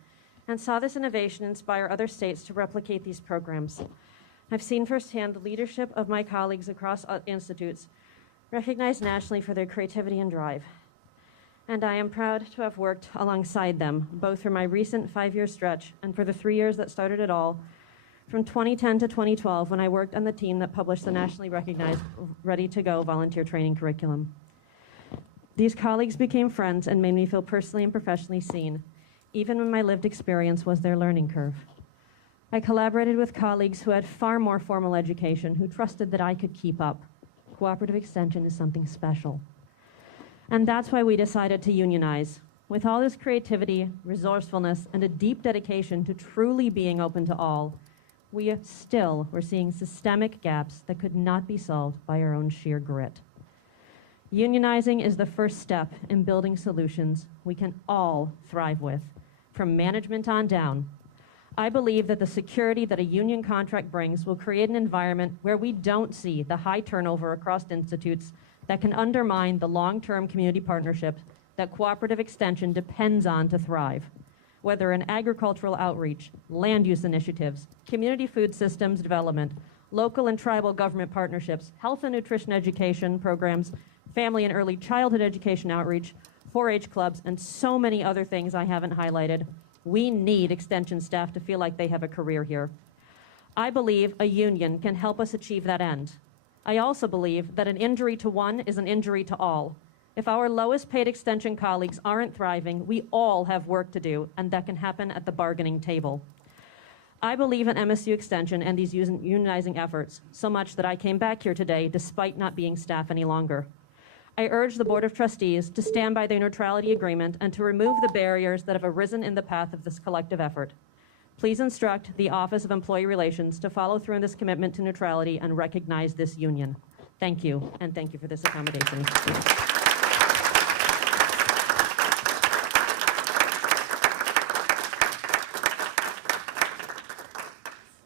and saw this innovation inspire other states to replicate these programs. I've seen firsthand the leadership of my colleagues across institutes, recognized nationally for their creativity and drive. And I am proud to have worked alongside them, both for my recent 5-year stretch and for the 3 years that started it all, from 2010 to 2012, when I worked on the team that published the nationally recognized Ready to Go volunteer training curriculum. These colleagues became friends and made me feel personally and professionally seen, even when my lived experience was their learning curve. I collaborated with colleagues who had far more formal education, who trusted that I could keep up. Cooperative extension is something special. And that's why we decided to unionize. With all this creativity, resourcefulness, and a deep dedication to truly being open to all, we still were seeing systemic gaps that could not be solved by our own sheer grit. Unionizing is the first step in building solutions we can all thrive with, from management on down. I believe that the security that a union contract brings will create an environment where we don't see the high turnover across institutes that can undermine the long-term community partnerships that cooperative extension depends on to thrive. Whether in agricultural outreach, land use initiatives, community food systems development, local and tribal government partnerships, health and nutrition education programs, family and early childhood education outreach, 4-H clubs, and so many other things I haven't highlighted, we need extension staff to feel like they have a career here. I believe a union can help us achieve that end. I also believe that an injury to one is an injury to all. If our lowest paid extension colleagues aren't thriving, we all have work to do, and that can happen at the bargaining table. I believe in MSU Extension and these unionizing efforts so much that I came back here today despite not being staff any longer. I urge the Board of Trustees to stand by their neutrality agreement and to remove the barriers that have arisen in the path of this collective effort. Please instruct the Office of Employee Relations to follow through on this commitment to neutrality and recognize this union. Thank you, and thank you for this accommodation.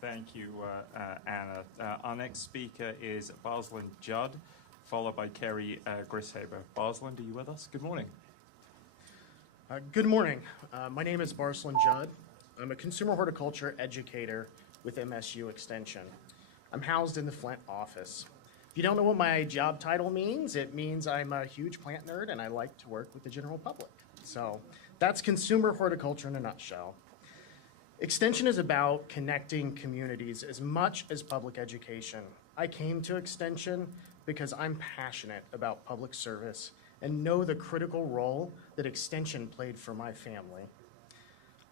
Thank you, Anna. Our next speaker is Bosland Judd, followed by Kerry Grishaber. Bosland, are you with us? Good morning. Good morning. My name is Barsland Judd. I'm a consumer horticulture educator with MSU Extension. I'm housed in the Flint office. If you don't know what my job title means, it means I'm a huge plant nerd and I like to work with the general public. So that's consumer horticulture in a nutshell. Extension is about connecting communities as much as public education. I came to Extension because I'm passionate about public service and know the critical role that Extension played for my family.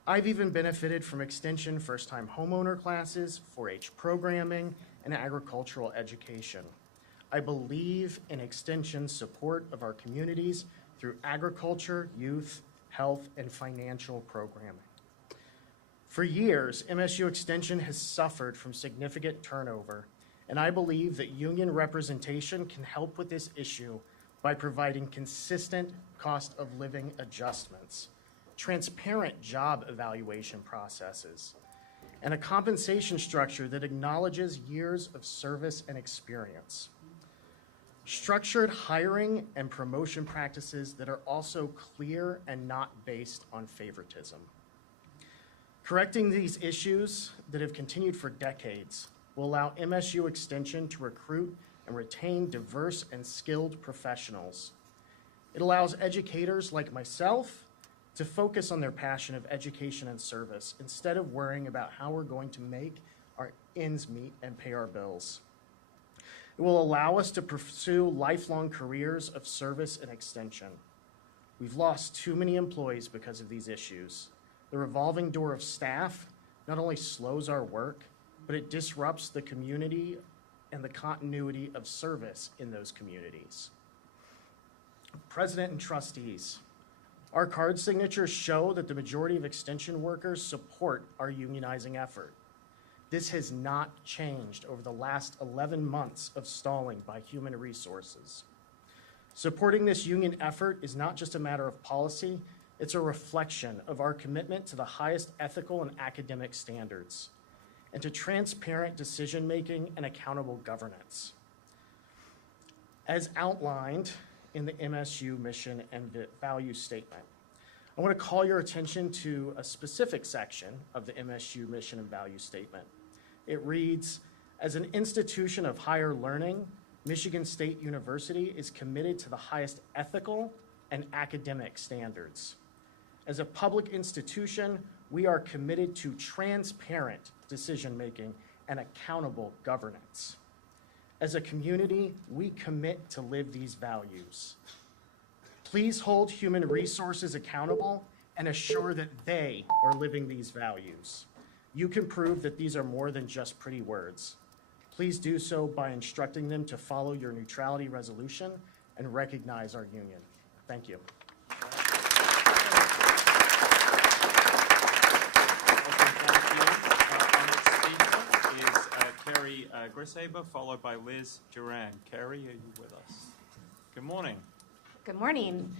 I've even benefited from Extension first-time homeowner classes, 4-H programming, and agricultural education. I believe in Extension's support of our communities through agriculture, youth, health, and financial programming. For years, MSU Extension has suffered from significant turnover, and I believe that union representation can help with this issue by providing consistent cost of living adjustments, transparent job evaluation processes, and a compensation structure that acknowledges years of service and experience. Structured hiring and promotion practices that are also clear and not based on favoritism. Correcting these issues that have continued for decades will allow MSU Extension to recruit and retain diverse and skilled professionals. It allows educators like myself to focus on their passion of education and service instead of worrying about how we're going to make our ends meet and pay our bills. It will allow us to pursue lifelong careers of service and extension. We've lost too many employees because of these issues. The revolving door of staff not only slows our work, but it disrupts the community and the continuity of service in those communities. President and trustees, our card signatures show that the majority of extension workers support our unionizing effort. This has not changed over the last 11 months of stalling by human resources. Supporting this union effort is not just a matter of policy, it's a reflection of our commitment to the highest ethical and academic standards, and to transparent decision-making and accountable governance. As outlined in the MSU mission and value statement, I want to call your attention to a specific section of the MSU mission and value statement. It reads, as an institution of higher learning, Michigan State University is committed to the highest ethical and academic standards. As a public institution, we are committed to transparent decision-making and accountable governance. As a community, we commit to live these values. Please hold human resources accountable and assure that they are living these values. You can prove that these are more than just pretty words. Please do so by instructing them to follow your neutrality resolution and recognize our union. Thank you. Carrie Grishaber, followed by Liz Duran. Carrie, are you with us? Good morning. Good morning.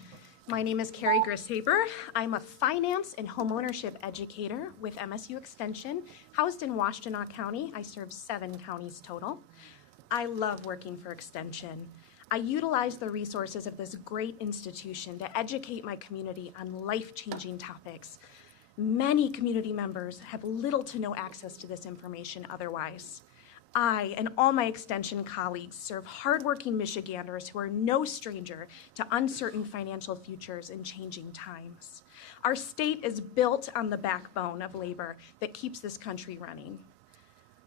My name is Carrie Grishaber. I'm a finance and homeownership educator with MSU Extension, housed in Washtenaw County. I serve 7 counties total. I love working for Extension. I utilize the resources of this great institution to educate my community on life-changing topics. Many community members have little to no access to this information otherwise. I and all my Extension colleagues serve hardworking Michiganders who are no stranger to uncertain financial futures and changing times. Our state is built on the backbone of labor that keeps this country running.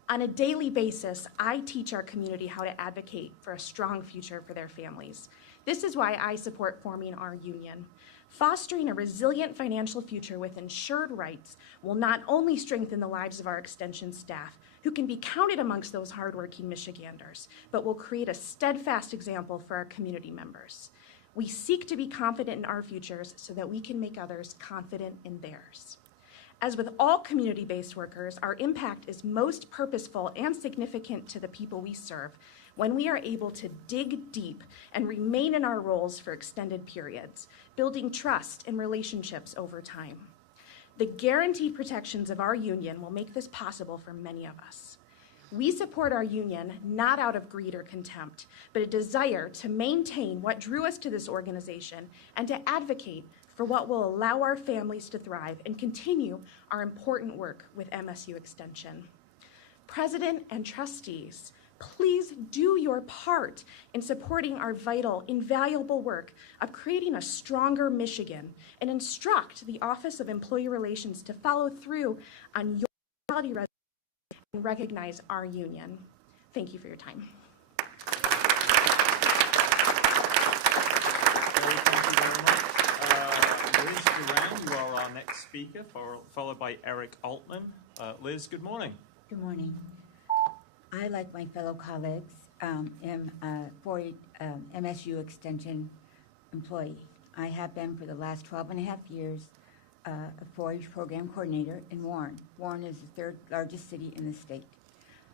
On a daily basis, I teach our community how to advocate for a strong future for their families. This is why I support forming our union. Fostering a resilient financial future with insured rights will not only strengthen the lives of our Extension staff, who can be counted amongst those hardworking Michiganders, but will create a steadfast example for our community members. We seek to be confident in our futures so that we can make others confident in theirs. As with all community-based workers, our impact is most purposeful and significant to the people we serve when we are able to dig deep and remain in our roles for extended periods, building trust and relationships over time. The guaranteed protections of our union will make this possible for many of us. We support our union not out of greed or contempt, but a desire to maintain what drew us to this organization and to advocate for what will allow our families to thrive and continue our important work with MSU Extension. President and trustees, please do your part in supporting our vital, invaluable work of creating a stronger Michigan and instruct the Office of Employee Relations to follow through on your quality resolution and recognize our union. Thank you for your time. Thank you very much. Liz Duran, you are our next speaker, followed by Eric Altman. Liz, good morning. Good morning. I, like my fellow colleagues, am a MSU Extension employee. I have been for the last 12 and a half years a 4-H program coordinator in Warren. Warren is the third largest city in the state.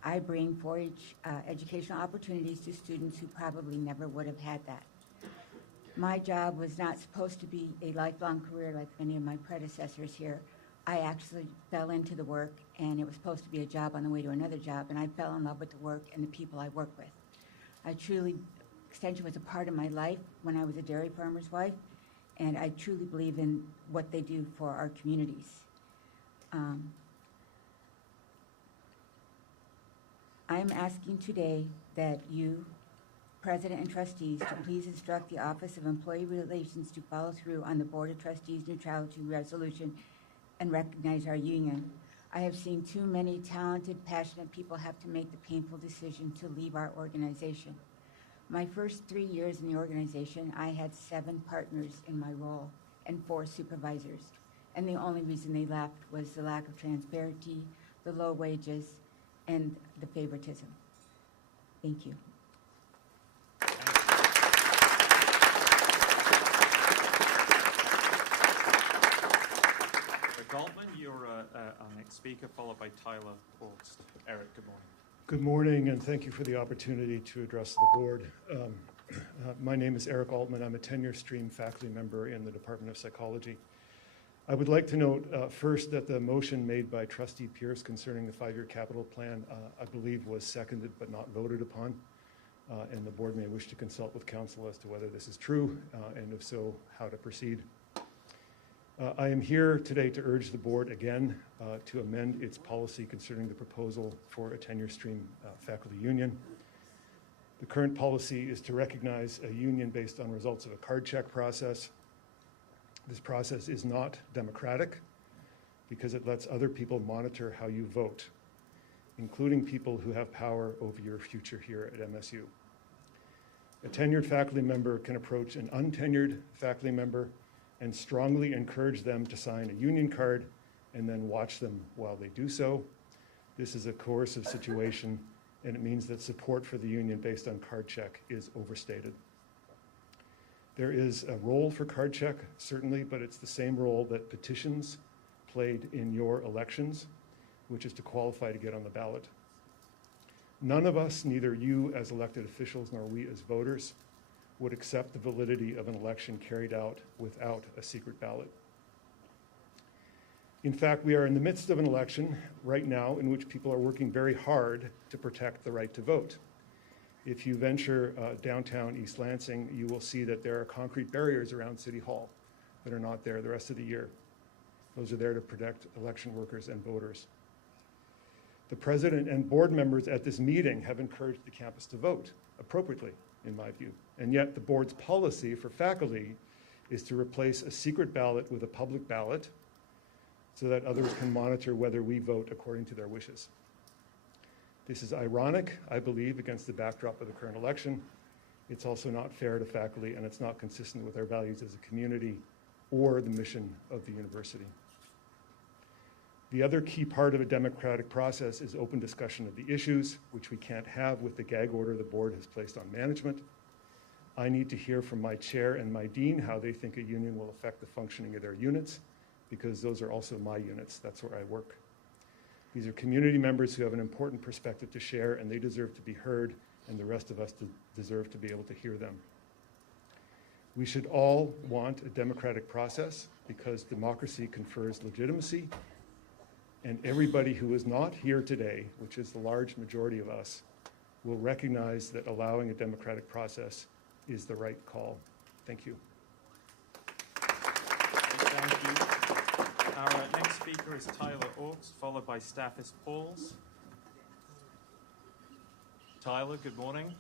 I bring 4-H educational opportunities to students who probably never would have had that. My job was not supposed to be a lifelong career like many of my predecessors here. I actually fell into the work, and it was supposed to be a job on the way to another job, and I fell in love with the work and the people I work with. Extension was a part of my life when I was a dairy farmer's wife, and I truly believe in what they do for our communities. I'm asking today that you, President and trustees, to please instruct the Office of Employee Relations to follow through on the Board of Trustees neutrality resolution and recognize our union. I have seen too many talented, passionate people have to make the painful decision to leave our organization. My first 3 years in the organization, I had 7 partners in my role and 4 supervisors. And the only reason they left was the lack of transparency, the low wages, and the favoritism. Thank you. Goldman, you're our next speaker, followed by Tyler Augst. Eric, good morning. Good morning, and thank you for the opportunity to address the board. My name is Eric Altman. I'm a tenure-stream faculty member in the Department of Psychology. I would like to note first that the motion made by Trustee Pierce concerning the 5-year capital plan, I believe, was seconded but not voted upon, and the board may wish to consult with counsel as to whether this is true, and if so, how to proceed. I am here today to urge the board again to amend its policy concerning the proposal for a tenure stream faculty union. The current policy is to recognize a union based on results of a card check process. This process is not democratic because it lets other people monitor how you vote, including people who have power over your future here at MSU. A tenured faculty member can approach an untenured faculty member and strongly encourage them to sign a union card and then watch them while they do so. This is a coercive situation, and it means that support for the union based on card check is overstated. There is a role for card check, certainly, but it's the same role that petitions played in your elections, which is to qualify to get on the ballot. None of us, neither you as elected officials nor we as voters, would accept the validity of an election carried out without a secret ballot. In fact, we are in the midst of an election right now in which people are working very hard to protect the right to vote. If you venture downtown East Lansing, you will see that there are concrete barriers around City Hall that are not there the rest of the year. Those are there to protect election workers and voters. The president and board members at this meeting have encouraged the campus to vote appropriately, in my view. And yet the board's policy for faculty is to replace a secret ballot with a public ballot so that others can monitor whether we vote according to their wishes. This is ironic, I believe, against the backdrop of the current election. It's also not fair to faculty, and it's not consistent with our values as a community or the mission of the university. The other key part of a democratic process is open discussion of the issues, which we can't have with the gag order the board has placed on management. I need to hear from my chair and my dean how they think a union will affect the functioning of their units, because those are also my units. That's where I work. These are community members who have an important perspective to share, and they deserve to be heard, and the rest of us deserve to be able to hear them. We should all want a democratic process because democracy confers legitimacy. And everybody who is not here today, which is the large majority of us, will recognize that allowing a democratic process is the right call. Thank you. Thank you. Our next speaker is Tyler Augst, followed by Stathis Pauls. Tyler, good morning.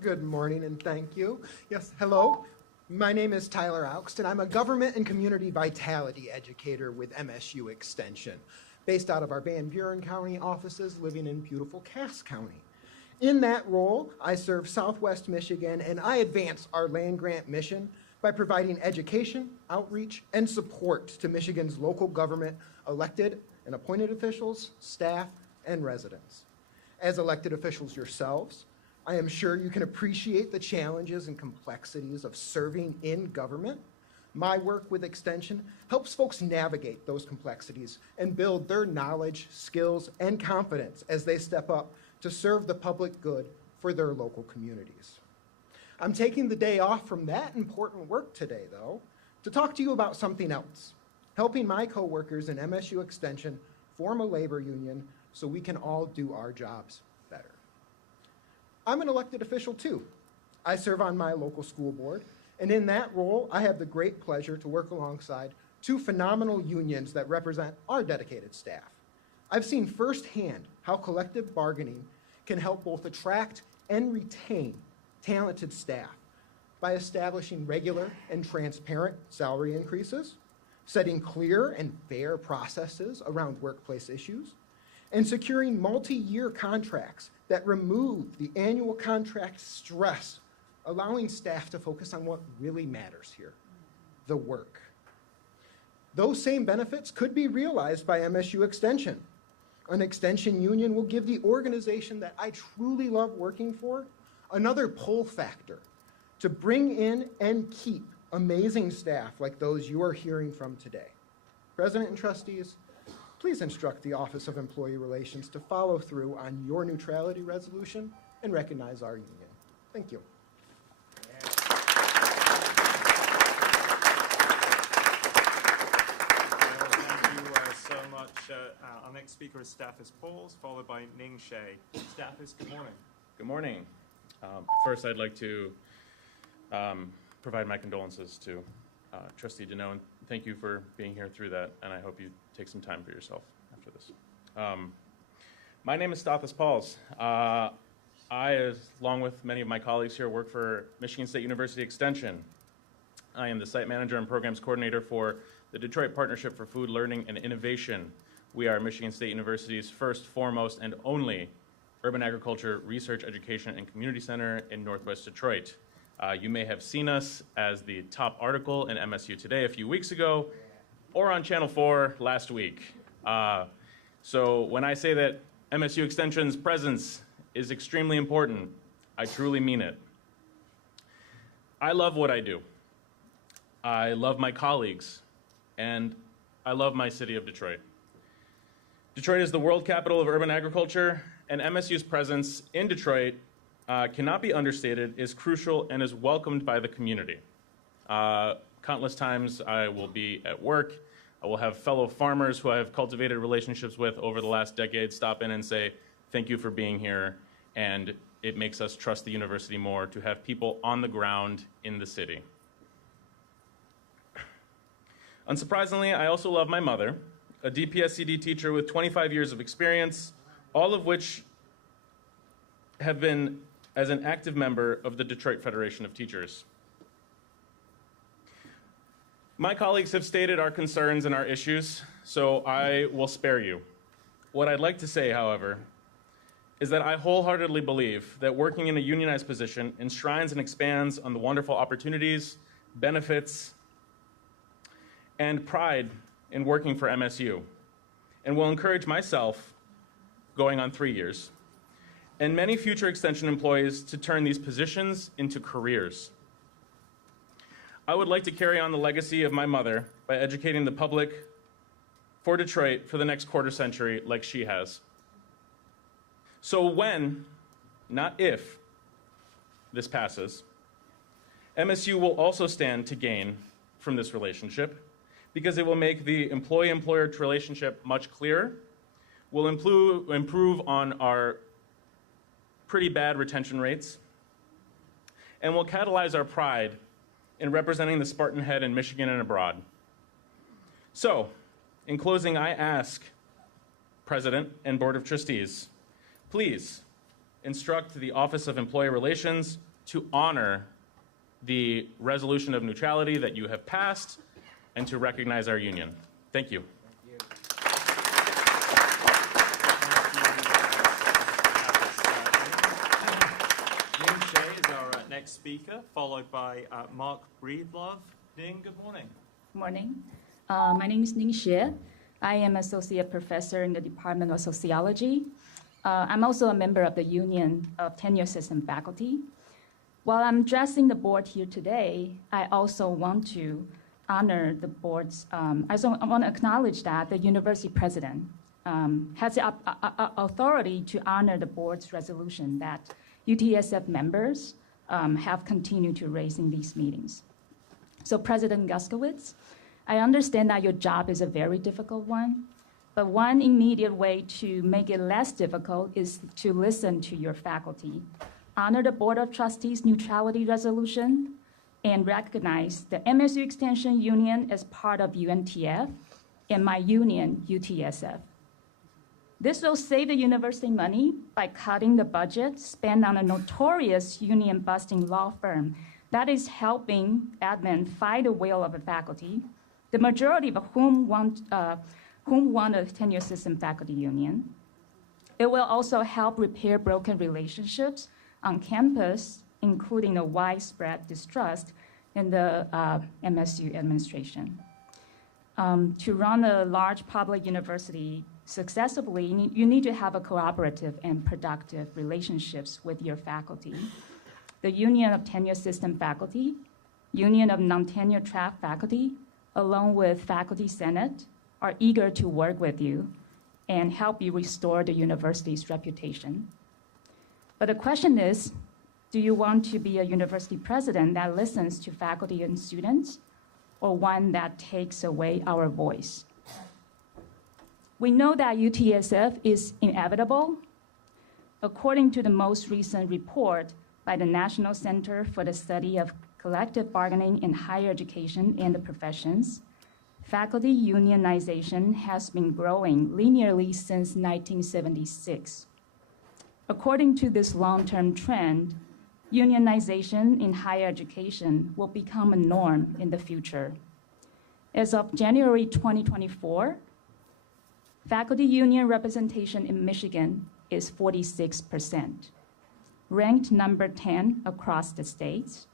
Good morning, and thank you. Yes, hello. My name is Tyler Augst, and I'm a government and community vitality educator with MSU Extension, based out of our Van Buren County offices, living in beautiful Cass County. In that role, I serve Southwest Michigan, and I advance our land-grant mission by providing education, outreach, and support to Michigan's local government, elected and appointed officials, staff, and residents. As elected officials yourselves, I am sure you can appreciate the challenges and complexities of serving in government. My work with Extension helps folks navigate those complexities and build their knowledge, skills, and confidence as they step up to serve the public good for their local communities. I'm taking the day off from that important work today, though, to talk to you about something else, helping my coworkers in MSU Extension form a labor union so we can all do our jobs better. I'm an elected official too. I serve on my local school board, and in that role, I have the great pleasure to work alongside two phenomenal unions that represent our dedicated staff. I've seen firsthand how collective bargaining can help both attract and retain talented staff by establishing regular and transparent salary increases, setting clear and fair processes around workplace issues, and securing multi-year contracts that remove the annual contract stress, allowing staff to focus on what really matters here, the work. Those same benefits could be realized by MSU Extension. An extension union will give the organization that I truly love working for another pull factor to bring in and keep amazing staff like those you are hearing from today. President and trustees, please instruct the Office of Employee Relations to follow through on your neutrality resolution and recognize our union. Thank you. Our next speaker is Stathis Pauls, followed by Ning Shea. Stathis, good morning. Good morning. First, I'd like to provide my condolences to Trustee Deneau, and thank you for being here through that, and I hope you take some time for yourself after this. My name is Stathis Pauls. I, along with many of my colleagues here, work for Michigan State University Extension. I am the site manager and programs coordinator for the Detroit Partnership for Food Learning and Innovation. We are Michigan State University's first, foremost, and only urban agriculture research, education, and community center in Northwest Detroit. You may have seen us as the top article in MSU Today a few weeks ago, or on Channel 4 last week. So when I say that MSU Extension's presence is extremely important, I truly mean it. I love what I do. I love my colleagues, and I love my city of Detroit. Detroit is the world capital of urban agriculture, and MSU's presence in Detroit cannot be understated, is crucial, and is welcomed by the community. Countless times I will be at work, I will have fellow farmers who I have cultivated relationships with over the last decade stop in and say, thank you for being here, and it makes us trust the university more to have people on the ground in the city. Unsurprisingly, I also love my mother, a DPSCD teacher with 25 years of experience, all of which have been as an active member of the Detroit Federation of Teachers. My colleagues have stated our concerns and our issues, so I will spare you. What I'd like to say, however, is that I wholeheartedly believe that working in a unionized position enshrines and expands on the wonderful opportunities, benefits, and pride in working for MSU, and will encourage myself, going on 3 years, and many future extension employees to turn these positions into careers. I would like to carry on the legacy of my mother by educating the public for Detroit for the next quarter century like she has. So when, not if, this passes, MSU will also stand to gain from this relationship, because it will make the employee-employer relationship much clearer, will improve on our pretty bad retention rates, and will catalyze our pride in representing the Spartan head in Michigan and abroad. So, in closing, I ask President and Board of Trustees, please instruct the Office of Employee Relations to honor the resolution of neutrality that you have passed and to recognize our union. Thank you. Ning Shea is our next speaker, followed by Mark Breedlove. Ning, good morning. Morning. My name is Ning Xie. I am associate professor in the Department of Sociology. I'm also a member of the Union of Tenure System Faculty. While I'm addressing the board here today, I also want to honor the board's, I want to acknowledge that the university president has the authority to honor the board's resolution that UTSF members have continued to raise in these meetings. So President Guskowitz, I understand that your job is a very difficult one, but one immediate way to make it less difficult is to listen to your faculty, honor the Board of Trustees neutrality resolution, and recognize the MSU Extension Union as part of UNTF and my union, UTSF. This will save the university money by cutting the budget spent on a notorious union-busting law firm that is helping admin fight the will of the faculty, the majority of whom want a tenure system faculty union. It will also help repair broken relationships on campus, including a widespread distrust in the MSU administration. To run a large public university successfully, you need to have a cooperative and productive relationships with your faculty. The Union of Tenure System Faculty, Union of Non-Tenure Track Faculty, along with Faculty Senate, are eager to work with you and help you restore the university's reputation. But the question is, do you want to be a university president that listens to faculty and students, or one that takes away our voice? We know that UTSF is inevitable. According to the most recent report by the National Center for the Study of Collective Bargaining in Higher Education and the Professions, faculty unionization has been growing linearly since 1976. According to this long-term trend, unionization in higher education will become a norm in the future. As of January 2024, faculty union representation in Michigan is 46%, ranked number 10 across the states.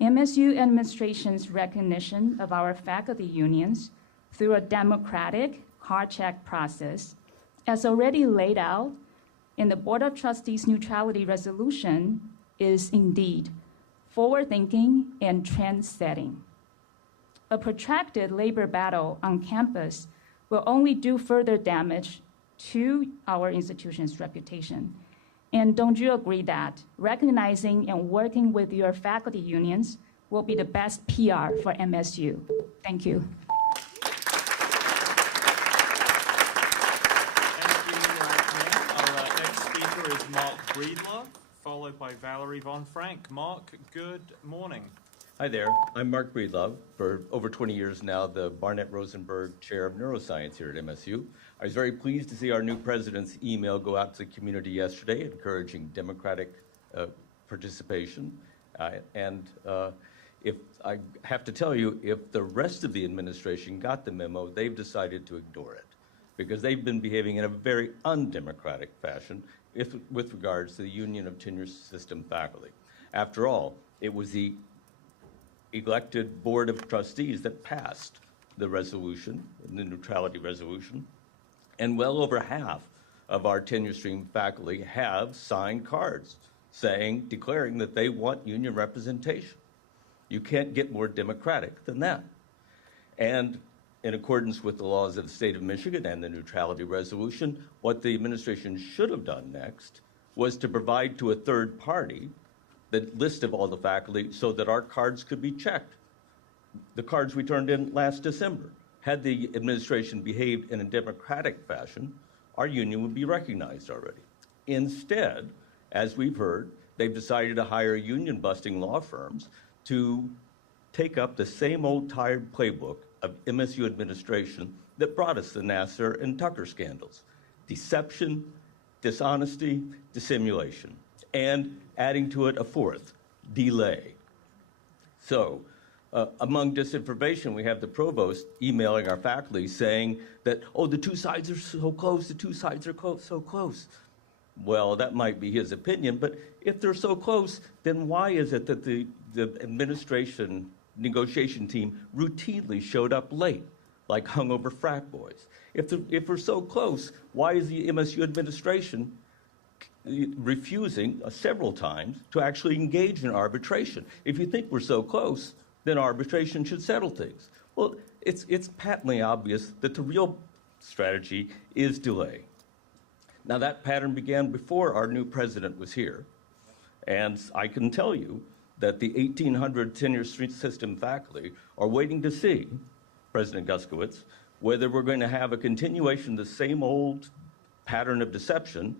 MSU administration's recognition of our faculty unions through a democratic card check process, as already laid out in the Board of Trustees neutrality resolution, is indeed forward-thinking and trend-setting. A protracted labor battle on campus will only do further damage to our institution's reputation. And don't you agree that recognizing and working with your faculty unions will be the best PR for MSU? Thank you. Our next speaker is Mark Breedlove, followed by Valerie Von Frank. Mark, good morning. Hi there. I'm Mark Breedlove. For over 20 years now, the Barnett Rosenberg Chair of Neuroscience here at MSU. I was very pleased to see our new president's email go out to the community yesterday, encouraging democratic participation. If I have to tell you, if the rest of the administration got the memo, they've decided to ignore it because they've been behaving in a very undemocratic fashion with regards to the Union of Tenure System Faculty. After all, it was the elected Board of Trustees that passed the resolution, the neutrality resolution, and well over half of our tenure stream faculty have signed cards declaring that they want union representation. You can't get more democratic than that. And in accordance with the laws of the state of Michigan and the neutrality resolution, what the administration should have done next was to provide to a third party the list of all the faculty so that our cards could be checked. The cards we turned in last December. Had the administration behaved in a democratic fashion, our union would be recognized already. Instead, as we've heard, they've decided to hire union-busting law firms to take up the same old tired playbook of MSU administration that brought us the Nassar and Tucker scandals. Deception, dishonesty, dissimulation, and adding to it a fourth, delay. So, among disinformation, we have the provost emailing our faculty saying that, oh, the two sides are so close, the two sides are so close. Well, that might be his opinion, but if they're so close, then why is it that the administration negotiation team routinely showed up late, like hungover frat boys? If we're so close, why is the MSU administration refusing several times to actually engage in arbitration? If you think we're so close, then arbitration should settle things. Well, it's patently obvious that the real strategy is delay. Now, that pattern began before our new president was here, and I can tell you that the 1,800 tenure system faculty are waiting to see, President Guskowitz, whether we're going to have a continuation of the same old pattern of deception,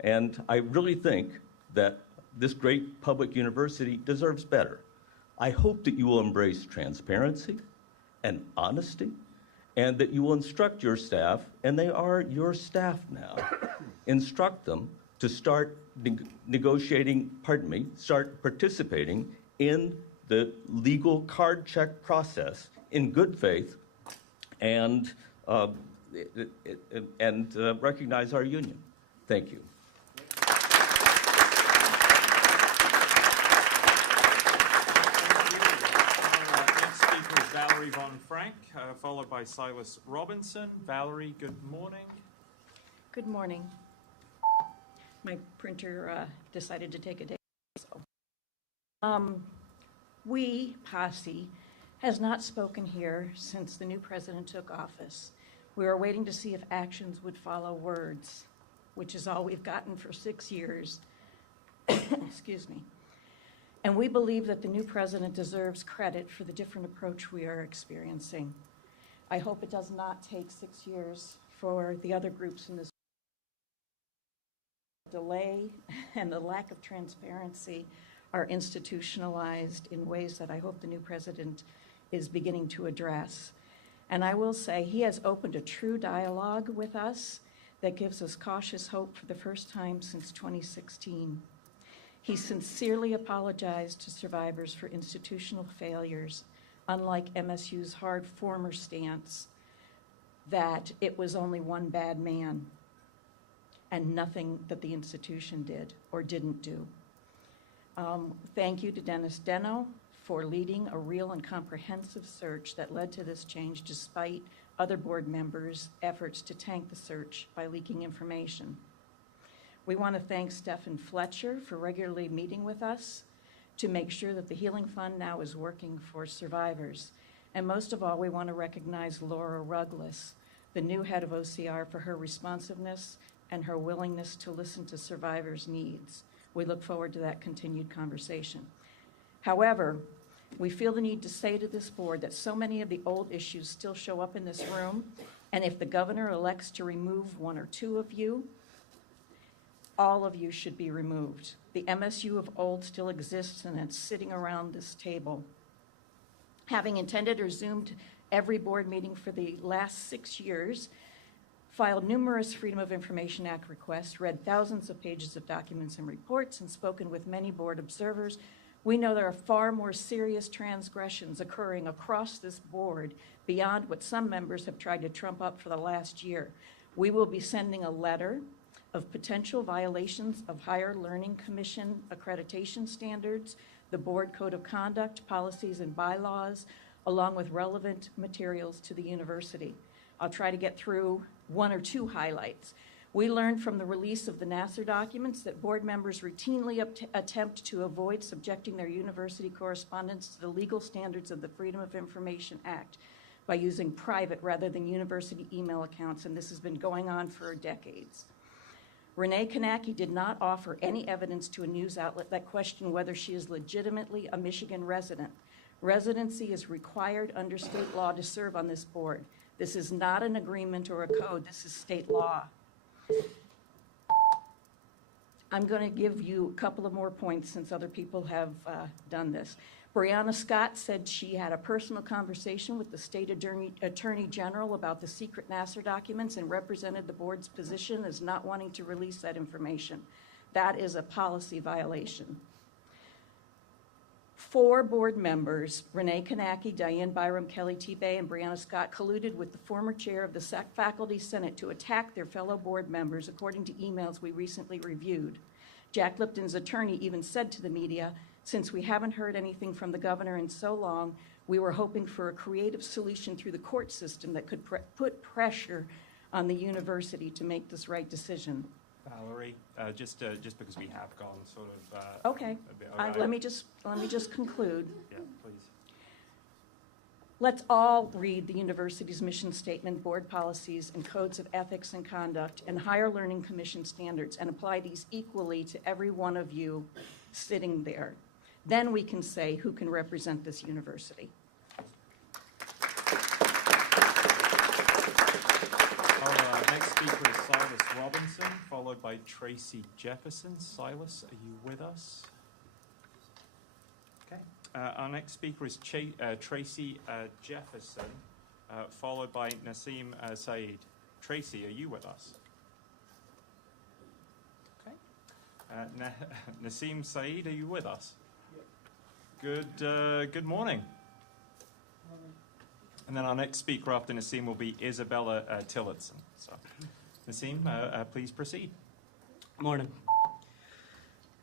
and I really think that this great public university deserves better. I hope that you will embrace transparency and honesty, and that you will instruct your staff, and they are your staff now, instruct them to start start participating in the legal card check process in good faith and recognize our union. Thank you. Next speaker is Valerie Von Frank, followed by Silas Robinson. Valerie, good morning. Good morning. My printer decided to take a day. So. We, Posse, has not spoken here since the new president took office. We are waiting to see if actions would follow words, which is all we've gotten for 6 years. Excuse me. And we believe that the new president deserves credit for the different approach we are experiencing. I hope it does not take 6 years for the other groups in this delay and the lack of transparency are institutionalized in ways that I hope the new president is beginning to address. And I will say he has opened a true dialogue with us that gives us cautious hope for the first time since 2016. He sincerely apologized to survivors for institutional failures, unlike MSU's hard former stance that it was only one bad man and nothing that the institution did or didn't do. Thank you to Dennis Deno for leading a real and comprehensive search that led to this change despite other board members' efforts to tank the search by leaking information. We want to thank Stephen Fletcher for regularly meeting with us to make sure that the Healing Fund now is working for survivors. And most of all, we want to recognize Laura Ruggles, the new head of OCR, for her responsiveness and her willingness to listen to survivors' needs. We look forward to that continued conversation. However, we feel the need to say to this board that so many of the old issues still show up in this room, and if the governor elects to remove one or two of you, all of you should be removed. The MSU of old still exists, and it's sitting around this table. Having attended or Zoomed every board meeting for the last 6 years, filed numerous Freedom of Information Act requests, read thousands of pages of documents and reports, and spoken with many board observers, we know there are far more serious transgressions occurring across this board beyond what some members have tried to trump up for the last year. We will be sending a letter of potential violations of Higher Learning Commission accreditation standards, the board code of conduct, policies, and bylaws, along with relevant materials to the university. I'll try to get through one or two highlights. We learned from the release of the Nassar documents that board members routinely attempt to avoid subjecting their university correspondence to the legal standards of the Freedom of Information Act by using private rather than university email accounts, and this has been going on for decades. Renee Kanacki did not offer any evidence to a news outlet that questioned whether she is legitimately a Michigan resident. Residency is required under state law to serve on this board. This is not an agreement or a code. This is state law. I'm going to give you a couple of more points since other people have done this. Brianna Scott said she had a personal conversation with the state attorney general about the secret Nassar documents and represented the board's position as not wanting to release that information. That is a policy violation. 4 board members, Renee Kanacki, Diane Byram, Kelly T-Bay, and Brianna Scott, colluded with the former chair of the Faculty Senate to attack their fellow board members, according to emails we recently reviewed. Jack Lipton's attorney even said to the media, since we haven't heard anything from the governor in so long, we were hoping for a creative solution through the court system that could put pressure on the university to make this right decision. Valerie, just because we have gone sort of. Okay. Let me just conclude. Yeah, please. Let's all read the university's mission statement, board policies, and codes of ethics and conduct, and higher learning commission standards, and apply these equally to every one of you sitting there. Then we can say who can represent this university. Our next speaker is Silas Robinson, followed by Tracy Jefferson. Silas, are you with us? Okay. Our next speaker is Tracy Jefferson, followed by Nasim Saeed. Tracy, are you with us? Okay. Nasim Saeed, are you with us? Good morning. And then our next speaker after Nasim will be Isabella Tillotson. So, Nasim, please proceed. Morning.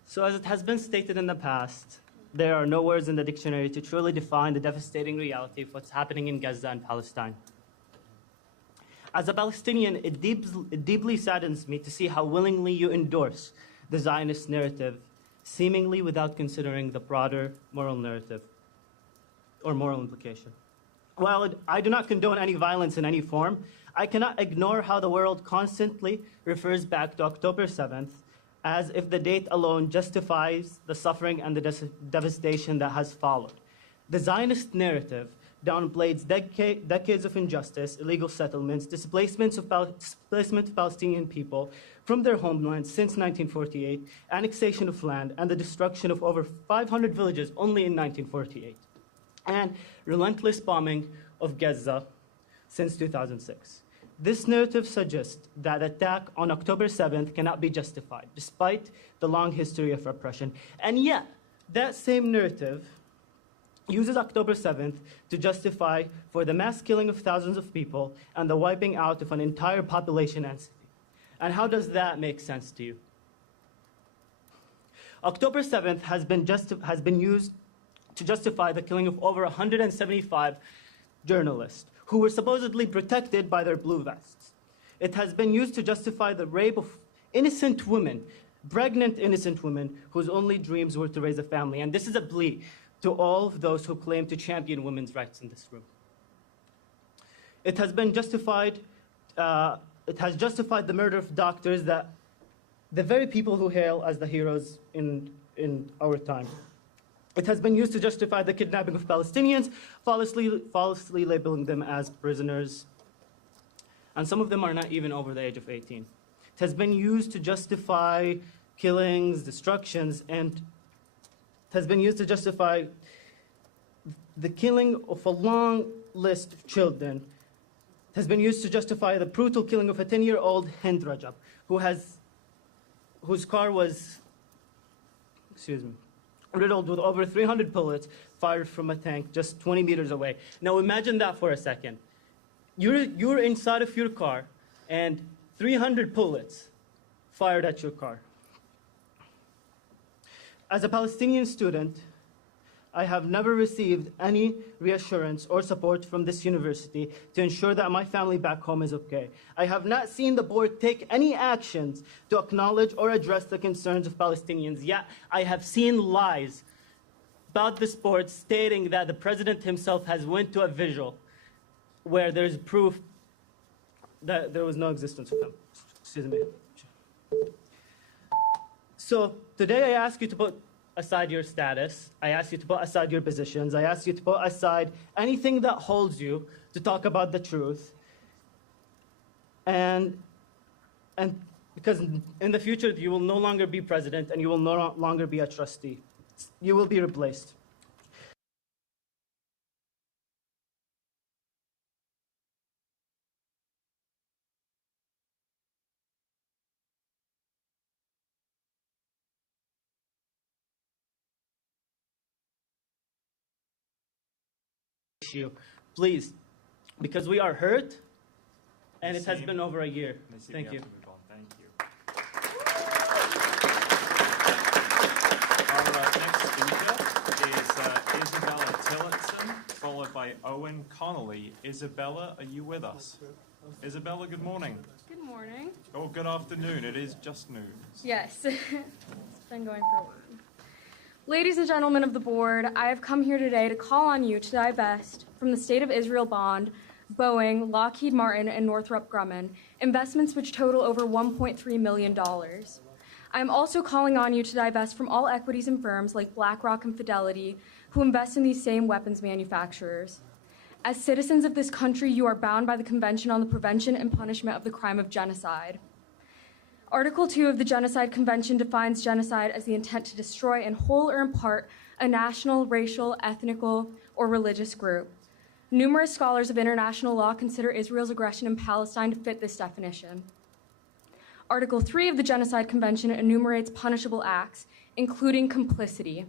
So as it has been stated in the past, there are no words in the dictionary to truly define the devastating reality of what's happening in Gaza and Palestine. As a Palestinian, it deeply saddens me to see how willingly you endorse the Zionist narrative, seemingly without considering the broader moral narrative or moral implication. While I do not condone any violence in any form, I cannot ignore how the world constantly refers back to October 7th as if the date alone justifies the suffering and the devastation that has followed. The Zionist narrative downplays decades of injustice, illegal settlements, displacement of Palestinian people from their homeland since 1948, annexation of land, and the destruction of over 500 villages only in 1948, and relentless bombing of Gaza since 2006. This narrative suggests that attack on October 7th cannot be justified, despite the long history of repression. And yet, that same narrative uses October 7th to justify for the mass killing of thousands of people and the wiping out of an entire population and city. And how does that make sense to you? October 7th has been used to justify the killing of over 175 journalists who were supposedly protected by their blue vests. It has been used to justify the rape of innocent women, pregnant innocent women whose only dreams were to raise a family. And this is a plea to all of those who claim to champion women's rights in this room. It has been justified, it has justified the murder of doctors, that the very people who hail as the heroes in our time. It has been used to justify the kidnapping of Palestinians, falsely labeling them as prisoners. And some of them are not even over the age of 18. It has been used to justify killings, destructions, and it has been used to justify the killing of a long list of children. It has been used to justify the brutal killing of a 10-year-old Hind Rajab, whose car was, riddled with over 300 bullets fired from a tank just 20 meters away. Now imagine that for a second. You're inside of your car and 300 bullets fired at your car. As a Palestinian student, I have never received any reassurance or support from this university to ensure that my family back home is okay. I have not seen the board take any actions to acknowledge or address the concerns of Palestinians, yet I have seen lies about this board stating that the president himself has went to a vigil where there's proof that there was no existence of him. Excuse me. So today I ask you to put aside your status. I ask you to put aside your positions. I ask you to put aside anything that holds you to talk about the truth. And because in the future, you will no longer be president and you will no longer be a trustee. You will be replaced. Please, because we are hurt, and it has been over a year. Thank you. Thank you. Our next speaker is Isabella Tillotson, followed by Owen Connolly. Isabella, are you with us? Isabella, good morning. Good morning. Oh, good afternoon. It is just noon. Yes, it's been going for a while. Ladies and gentlemen of the board, I have come here today to call on you to divest from the State of Israel bond, Boeing, Lockheed Martin, and Northrop Grumman, investments which total over $1.3 million. I am also calling on you to divest from all equities in firms like BlackRock and Fidelity, who invest in these same weapons manufacturers. As citizens of this country, you are bound by the Convention on the Prevention and Punishment of the Crime of Genocide. Article 2 of the Genocide Convention defines genocide as the intent to destroy in whole or in part a national, racial, ethnical, or religious group. Numerous scholars of international law consider Israel's aggression in Palestine to fit this definition. Article 3 of the Genocide Convention enumerates punishable acts, including complicity.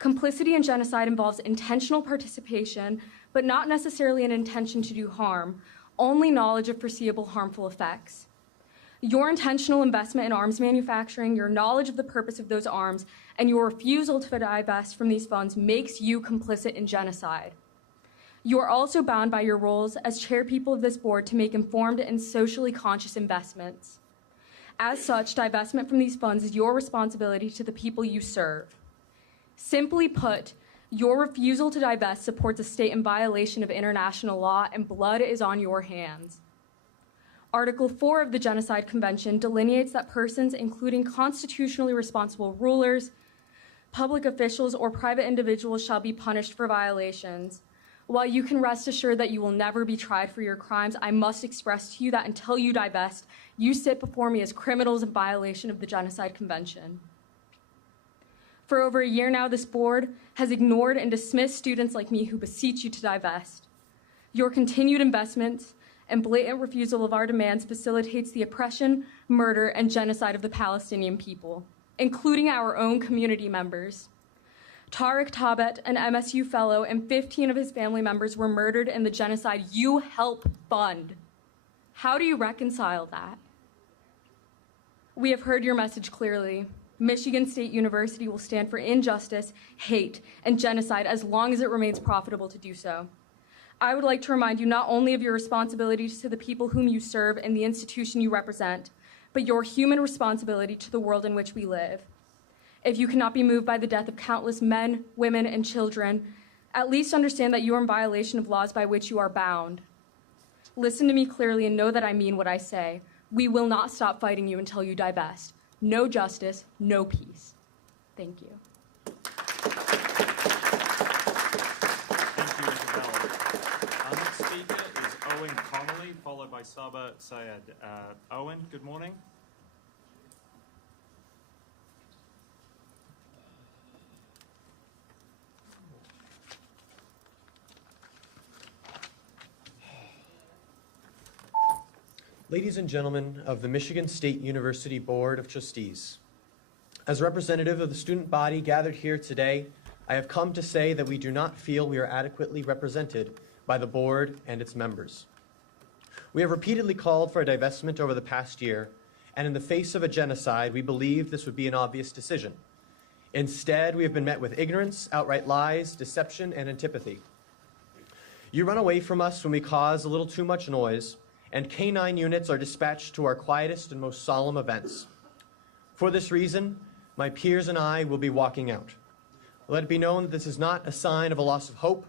Complicity in genocide involves intentional participation, but not necessarily an intention to do harm, only knowledge of foreseeable harmful effects. Your intentional investment in arms manufacturing, your knowledge of the purpose of those arms, and your refusal to divest from these funds makes you complicit in genocide. You are also bound by your roles as chairpeople of this board to make informed and socially conscious investments. As such, divestment from these funds is your responsibility to the people you serve. Simply put, your refusal to divest supports a state in violation of international law, and blood is on your hands. Article 4 of the Genocide Convention delineates that persons, including constitutionally responsible rulers, public officials, or private individuals, shall be punished for violations. While you can rest assured that you will never be tried for your crimes, I must express to you that until you divest, you sit before me as criminals in violation of the Genocide Convention. For over a year now, this board has ignored and dismissed students like me who beseech you to divest. Your continued investments and blatant refusal of our demands facilitates the oppression, murder, and genocide of the Palestinian people, including our own community members. Tariq Tabet, an MSU fellow, and 15 of his family members were murdered in the genocide you help fund. How do you reconcile that? We have heard your message clearly. Michigan State University will stand for injustice, hate, and genocide as long as it remains profitable to do so. I would like to remind you not only of your responsibilities to the people whom you serve and the institution you represent, but your human responsibility to the world in which we live. If you cannot be moved by the death of countless men, women, and children, at least understand that you are in violation of laws by which you are bound. Listen to me clearly and know that I mean what I say. We will not stop fighting you until you divest. No justice, no peace. Thank you. Our next speaker is Owen Connolly, followed by Saba Syed. Owen, good morning. Ladies and gentlemen of the Michigan State University Board of Trustees, as representative of the student body gathered here today, I have come to say that we do not feel we are adequately represented by the board and its members. We have repeatedly called for a divestment over the past year, and in the face of a genocide, we believe this would be an obvious decision. Instead, we have been met with ignorance, outright lies, deception, and antipathy. You run away from us when we cause a little too much noise, and K-9 units are dispatched to our quietest and most solemn events. For this reason, my peers and I will be walking out. Let it be known that this is not a sign of a loss of hope,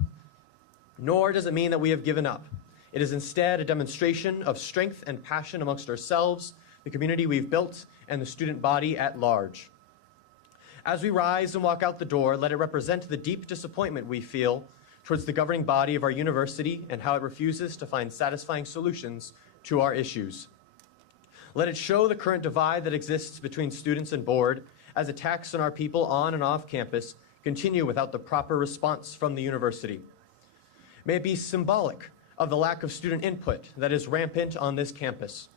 nor does it mean that we have given up. It is instead a demonstration of strength and passion amongst ourselves, the community we've built, and the student body at large. As we rise and walk out the door, let it represent the deep disappointment we feel towards the governing body of our university and how it refuses to find satisfying solutions to our issues. Let it show the current divide that exists between students and board as attacks on our people on and off campus continue without the proper response from the university. May it be symbolic of the lack of student input that is rampant on this campus.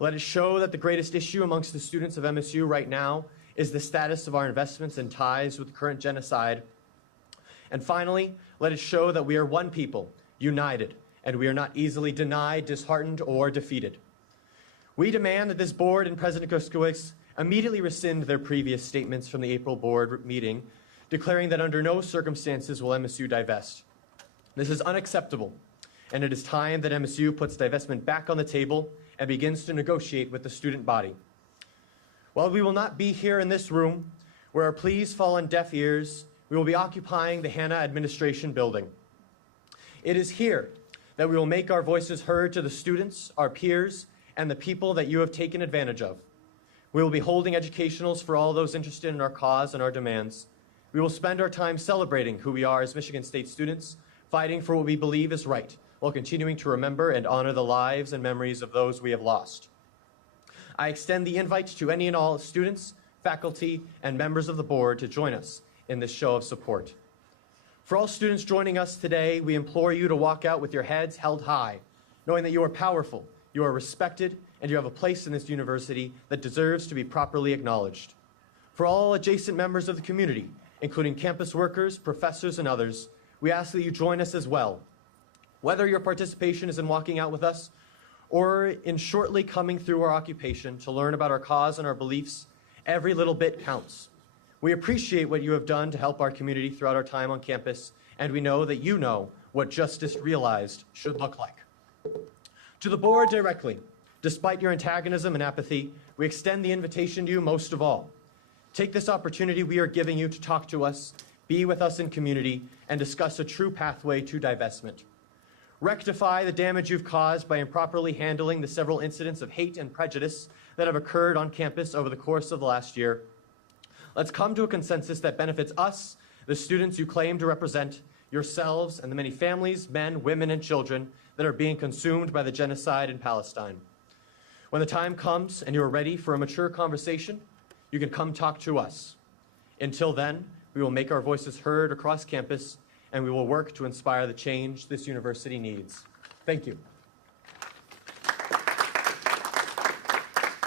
Let it show that the greatest issue amongst the students of MSU right now is the status of our investments and ties with the current genocide. And finally, let it show that we are one people, united, and we are not easily denied, disheartened, or defeated. We demand that this board and President Guskiewicz immediately rescind their previous statements from the April board meeting, declaring that under no circumstances will MSU divest. This is unacceptable, and it is time that MSU puts divestment back on the table and begins to negotiate with the student body. While we will not be here in this room, Where our pleas fall on deaf ears, we will be occupying the Hannah Administration Building. It is here that we will make our voices heard to the students, our peers, and the people that you have taken advantage of. We will be holding educationals for all those interested in our cause and our demands. We will spend our time celebrating who we are as Michigan State students, fighting for what we believe is right, while continuing to remember and honor the lives and memories of those we have lost. I extend the invite to any and all students, faculty, and members of the board to join us in this show of support. For all students joining us today, we implore you to walk out with your heads held high, knowing that you are powerful, you are respected, and you have a place in this university that deserves to be properly acknowledged. For all adjacent members of the community, including campus workers, professors, and others, we ask that you join us as well. Whether your participation is in walking out with us or in shortly coming through our occupation to learn about our cause and our beliefs, every little bit counts. We appreciate what you have done to help our community throughout our time on campus, and we know that you know what justice realized should look like. To the board directly, despite your antagonism and apathy, we extend the invitation to you most of all. Take this opportunity we are giving you to talk to us, be with us in community, and discuss a true pathway to divestment. Rectify the damage you've caused by improperly handling the several incidents of hate and prejudice that have occurred on campus over the course of the last year. Let's come to a consensus that benefits us, the students you claim to represent, yourselves, and the many families, men, women, and children that are being consumed by the genocide in Palestine. When the time comes and you are ready for a mature conversation, you can come talk to us. Until then, we will make our voices heard across campus, and we will work to inspire the change this university needs. Thank you.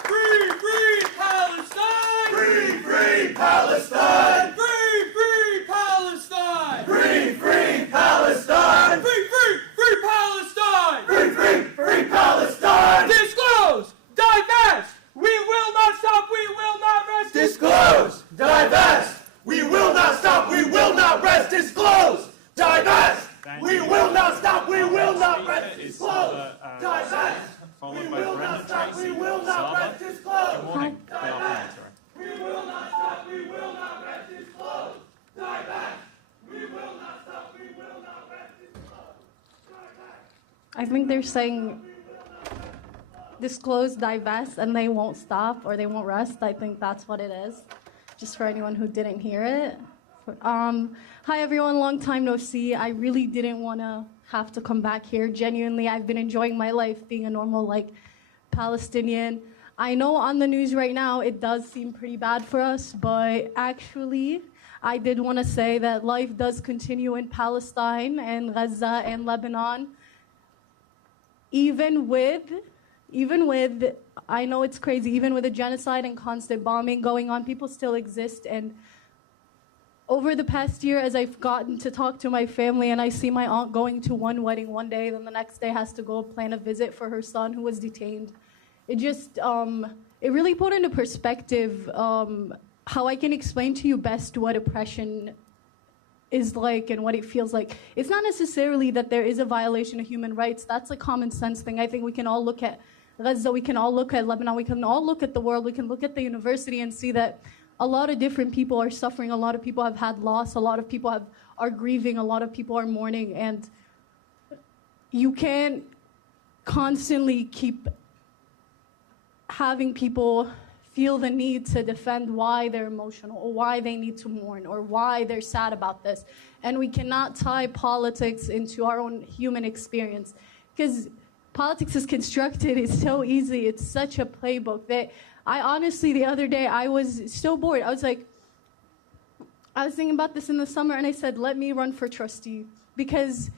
Free, free Palestine! Free, free Palestine! Free, free Palestine! Free, free Palestine! Free, free, free Palestine! Free, free, free Palestine! Disclose! Divest! We will not stop, we will not rest! Disclose! Divest! We will not stop, we will not rest! Disclose! Divest! We will not stop, we will not rest! Disclose! Divest! Followed We by will Brenda not stop, Tracy. we will not Saba. rest! Disclose! Good morning. Good Divest! afternoon, We will not stop, we will not rest! Disclose! Divest! We will not stop, we will not rest! Disclose! Divest! I think they're saying disclose, divest, and they won't stop or they won't rest. I think that's what it is, just for anyone who didn't hear it. Hi, everyone. Long time no see. I really didn't want to have to come back here. Genuinely, I've been enjoying my life being a normal, Palestinian. I know on the news right now it does seem pretty bad for us, but actually, I did want to say that life does continue in Palestine and Gaza and Lebanon. Even with, I know it's crazy, even with the genocide and constant bombing going on, people still exist. And over the past year, as I've gotten to talk to my family and I see my aunt going to one wedding one day, then the next day has to go plan a visit for her son who was detained. It just, it really put into perspective how I can explain to you best what oppression is like and what it feels like. It's not necessarily that there is a violation of human rights. That's a common sense thing. I think we can all look at Gaza, we can all look at Lebanon, we can all look at the world, we can look at the university and see that a lot of different people are suffering, a lot of people have had loss, a lot of people are grieving, a lot of people are mourning, and you can't constantly keep having people feel the need to defend why they're emotional or why they need to mourn or why they're sad about this. And we cannot tie politics into our own human experience because politics is constructed. It's so easy. It's such a playbook that I honestly, the other day, I was so bored. I was thinking about this in the summer and I said, let me run for trustee because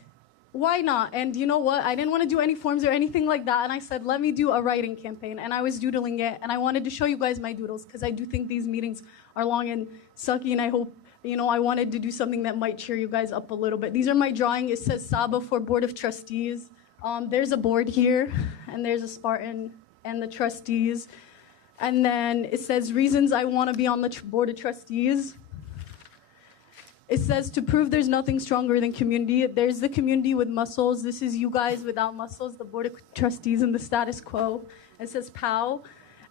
why not? And you know what? I didn't want to do any forms or anything like that. And I said, let me do a writing campaign. And I was doodling it. And I wanted to show you guys my doodles because I do think these meetings are long and sucky. And I hope, I wanted to do something that might cheer you guys up a little bit. These are my drawing. It says Saba for Board of Trustees. There's a board here. And there's a Spartan and the trustees. And then it says reasons I want to be on the Board of Trustees. It says to prove there's nothing stronger than community. There's the community with muscles. This is you guys without muscles, the Board of Trustees and the status quo. It says POW.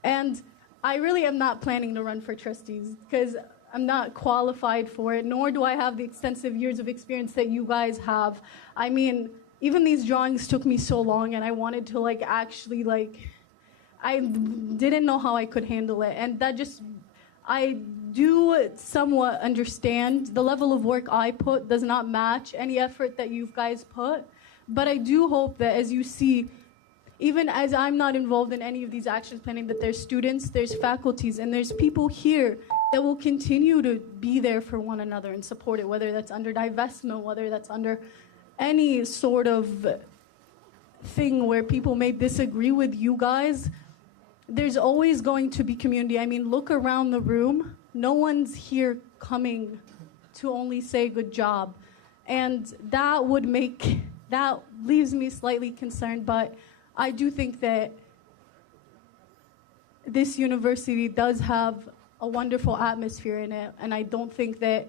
And I really am not planning to run for trustees because I'm not qualified for it, nor do I have the extensive years of experience that you guys have. I mean, even these drawings took me so long, and I wanted to actually I didn't know how I could handle it, and that just, I do somewhat understand the level of work I put does not match any effort that you guys put, but I do hope that as you see, even as I'm not involved in any of these actions planning, that there's students, there's faculties, and there's people here that will continue to be there for one another and support it, whether that's under divestment, whether that's under any sort of thing where people may disagree with you guys. There's always going to be community. I mean, look around the room. No one's here coming to only say good job. And that leaves me slightly concerned, but I do think that this university does have a wonderful atmosphere in it, and I don't think that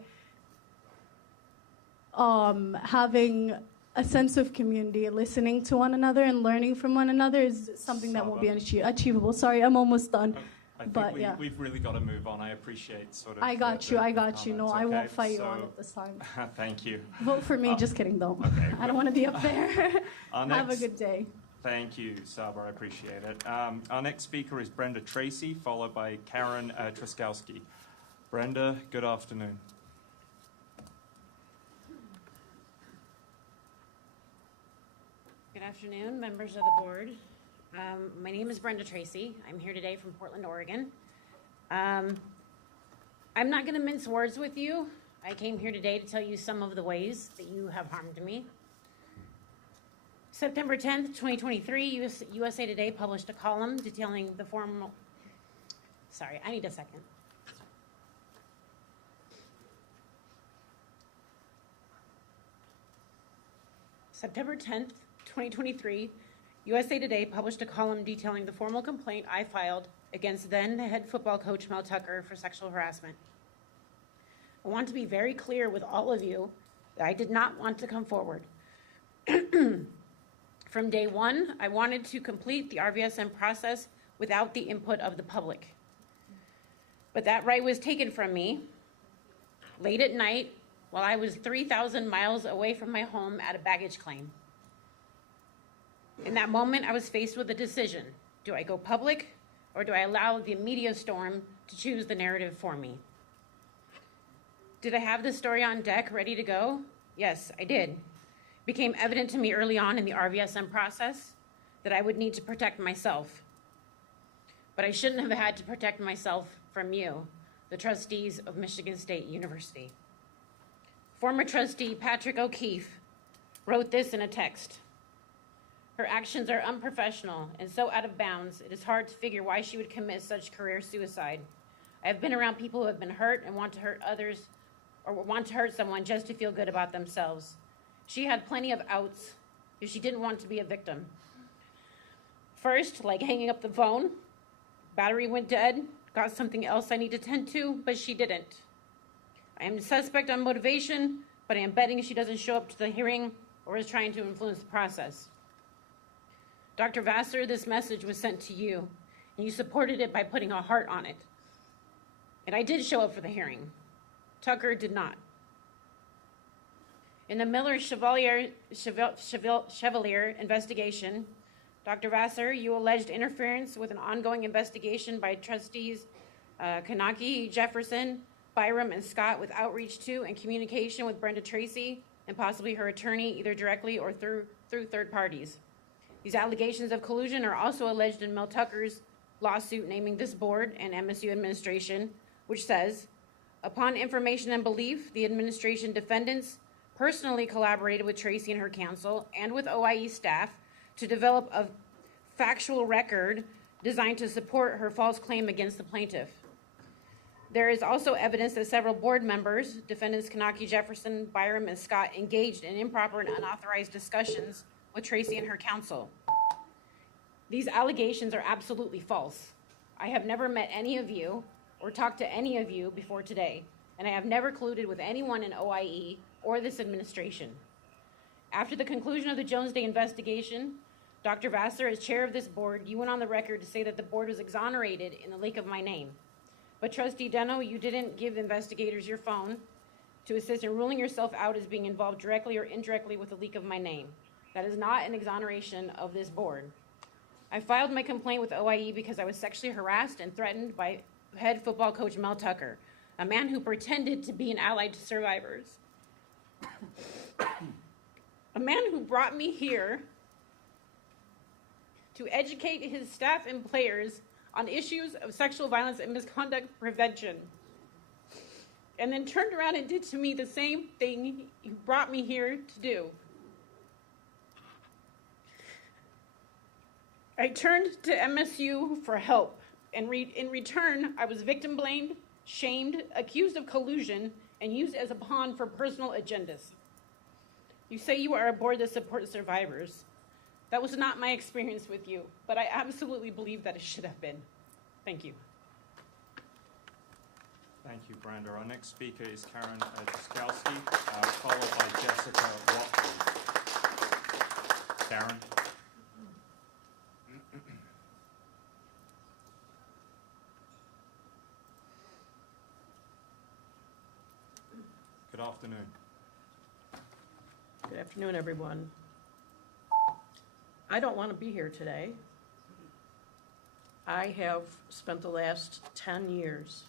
having a sense of community, listening to one another and learning from one another is something that won't be achievable. Sorry, I'm almost done. I but think yeah, we've really got to move on. I appreciate sort of. I got you. No, comments. I won't Okay, fight you so- on it this time. Thank you. Vote for me. Just kidding, though. I don't want to be up there. Our Have a next- good day. Thank you, Saba. I appreciate it. Our next speaker is Brenda Tracy, followed by Karen Truskowski. Brenda, good afternoon. Good afternoon, members of the board. My name is Brenda Tracy. I'm here today from Portland, Oregon. I'm not going to mince words with you. I came here today to tell you some of the ways that you have harmed me. September 10th, 2023, USA Today published a column detailing the formal... Sorry, I need a second. September 10th, 2023, USA Today published a column detailing the formal complaint I filed against then head football coach Mel Tucker for sexual harassment. I want to be very clear with all of you that I did not want to come forward. From day one, I wanted to complete the RVSM process without the input of the public. But that right was taken from me late at night while I was 3,000 miles away from my home at a baggage claim. In that moment, I was faced with a decision. Do I go public, or do I allow the media storm to choose the narrative for me? Did I have the story on deck ready to go? Yes, I did. It became evident to me early on in the RVSM process that I would need to protect myself. But I shouldn't have had to protect myself from you, the trustees of Michigan State University. Former trustee Patrick O'Keefe wrote this in a text. Her actions are unprofessional and so out of bounds, it is hard to figure why she would commit such career suicide. I have been around people who have been hurt and want to hurt others, or want to hurt someone just to feel good about themselves. She had plenty of outs if she didn't want to be a victim. First, like hanging up the phone, battery went dead, got something else I need to tend to, but she didn't. I am suspect on motivation, but I am betting she doesn't show up to the hearing or is trying to influence the process. Dr. Vassar, this message was sent to you, and you supported it by putting a heart on it. And I did show up for the hearing. Tucker did not. In the Miller Chevalier investigation, Dr. Vassar, you alleged interference with an ongoing investigation by trustees Kanaki, Jefferson, Byram, and Scott with outreach to and communication with Brenda Tracy and possibly her attorney, either directly or through third parties. These allegations of collusion are also alleged in Mel Tucker's lawsuit naming this board and MSU administration, which says, upon information and belief, the administration defendants personally collaborated with Tracy and her counsel and with OIE staff to develop a factual record designed to support her false claim against the plaintiff. There is also evidence that several board members, defendants Kanaki, Jefferson, Byram, and Scott, engaged in improper and unauthorized discussions with Tracy and her counsel. These allegations are absolutely false. I have never met any of you or talked to any of you before today, and I have never colluded with anyone in OIE or this administration. After the conclusion of the Jones Day investigation, Dr. Vassar, as chair of this board, you went on the record to say that the board was exonerated in the leak of my name. But Trustee Deno, you didn't give investigators your phone to assist in ruling yourself out as being involved directly or indirectly with the leak of my name. That is not an exoneration of this board. I filed my complaint with OIE because I was sexually harassed and threatened by head football coach Mel Tucker, a man who pretended to be an ally to survivors. A man who brought me here to educate his staff and players on issues of sexual violence and misconduct prevention. And then turned around and did to me the same thing he brought me here to do. I turned to MSU for help, and in return, I was victim blamed, shamed, accused of collusion, and used as a pawn for personal agendas. You say you are a board that supports survivors. That was not my experience with you, but I absolutely believe that it should have been. Thank you. Thank you, Brenda. Our next speaker is Karen Jaskowski, followed by Jessica Watley. Karen. Good afternoon. Good afternoon, everyone. I don't want to be here today. I have spent the last 10 years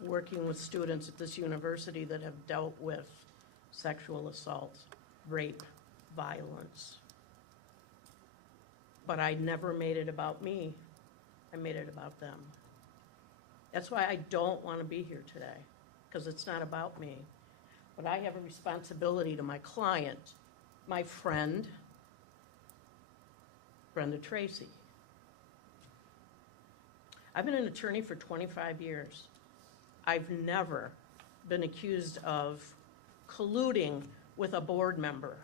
working with students at this university that have dealt with sexual assault, rape, violence. But I never made it about me. I made it about them. That's why I don't want to be here today, because it's not about me. But I have a responsibility to my client, my friend, Brenda Tracy. I've been an attorney for 25 years. I've never been accused of colluding with a board member,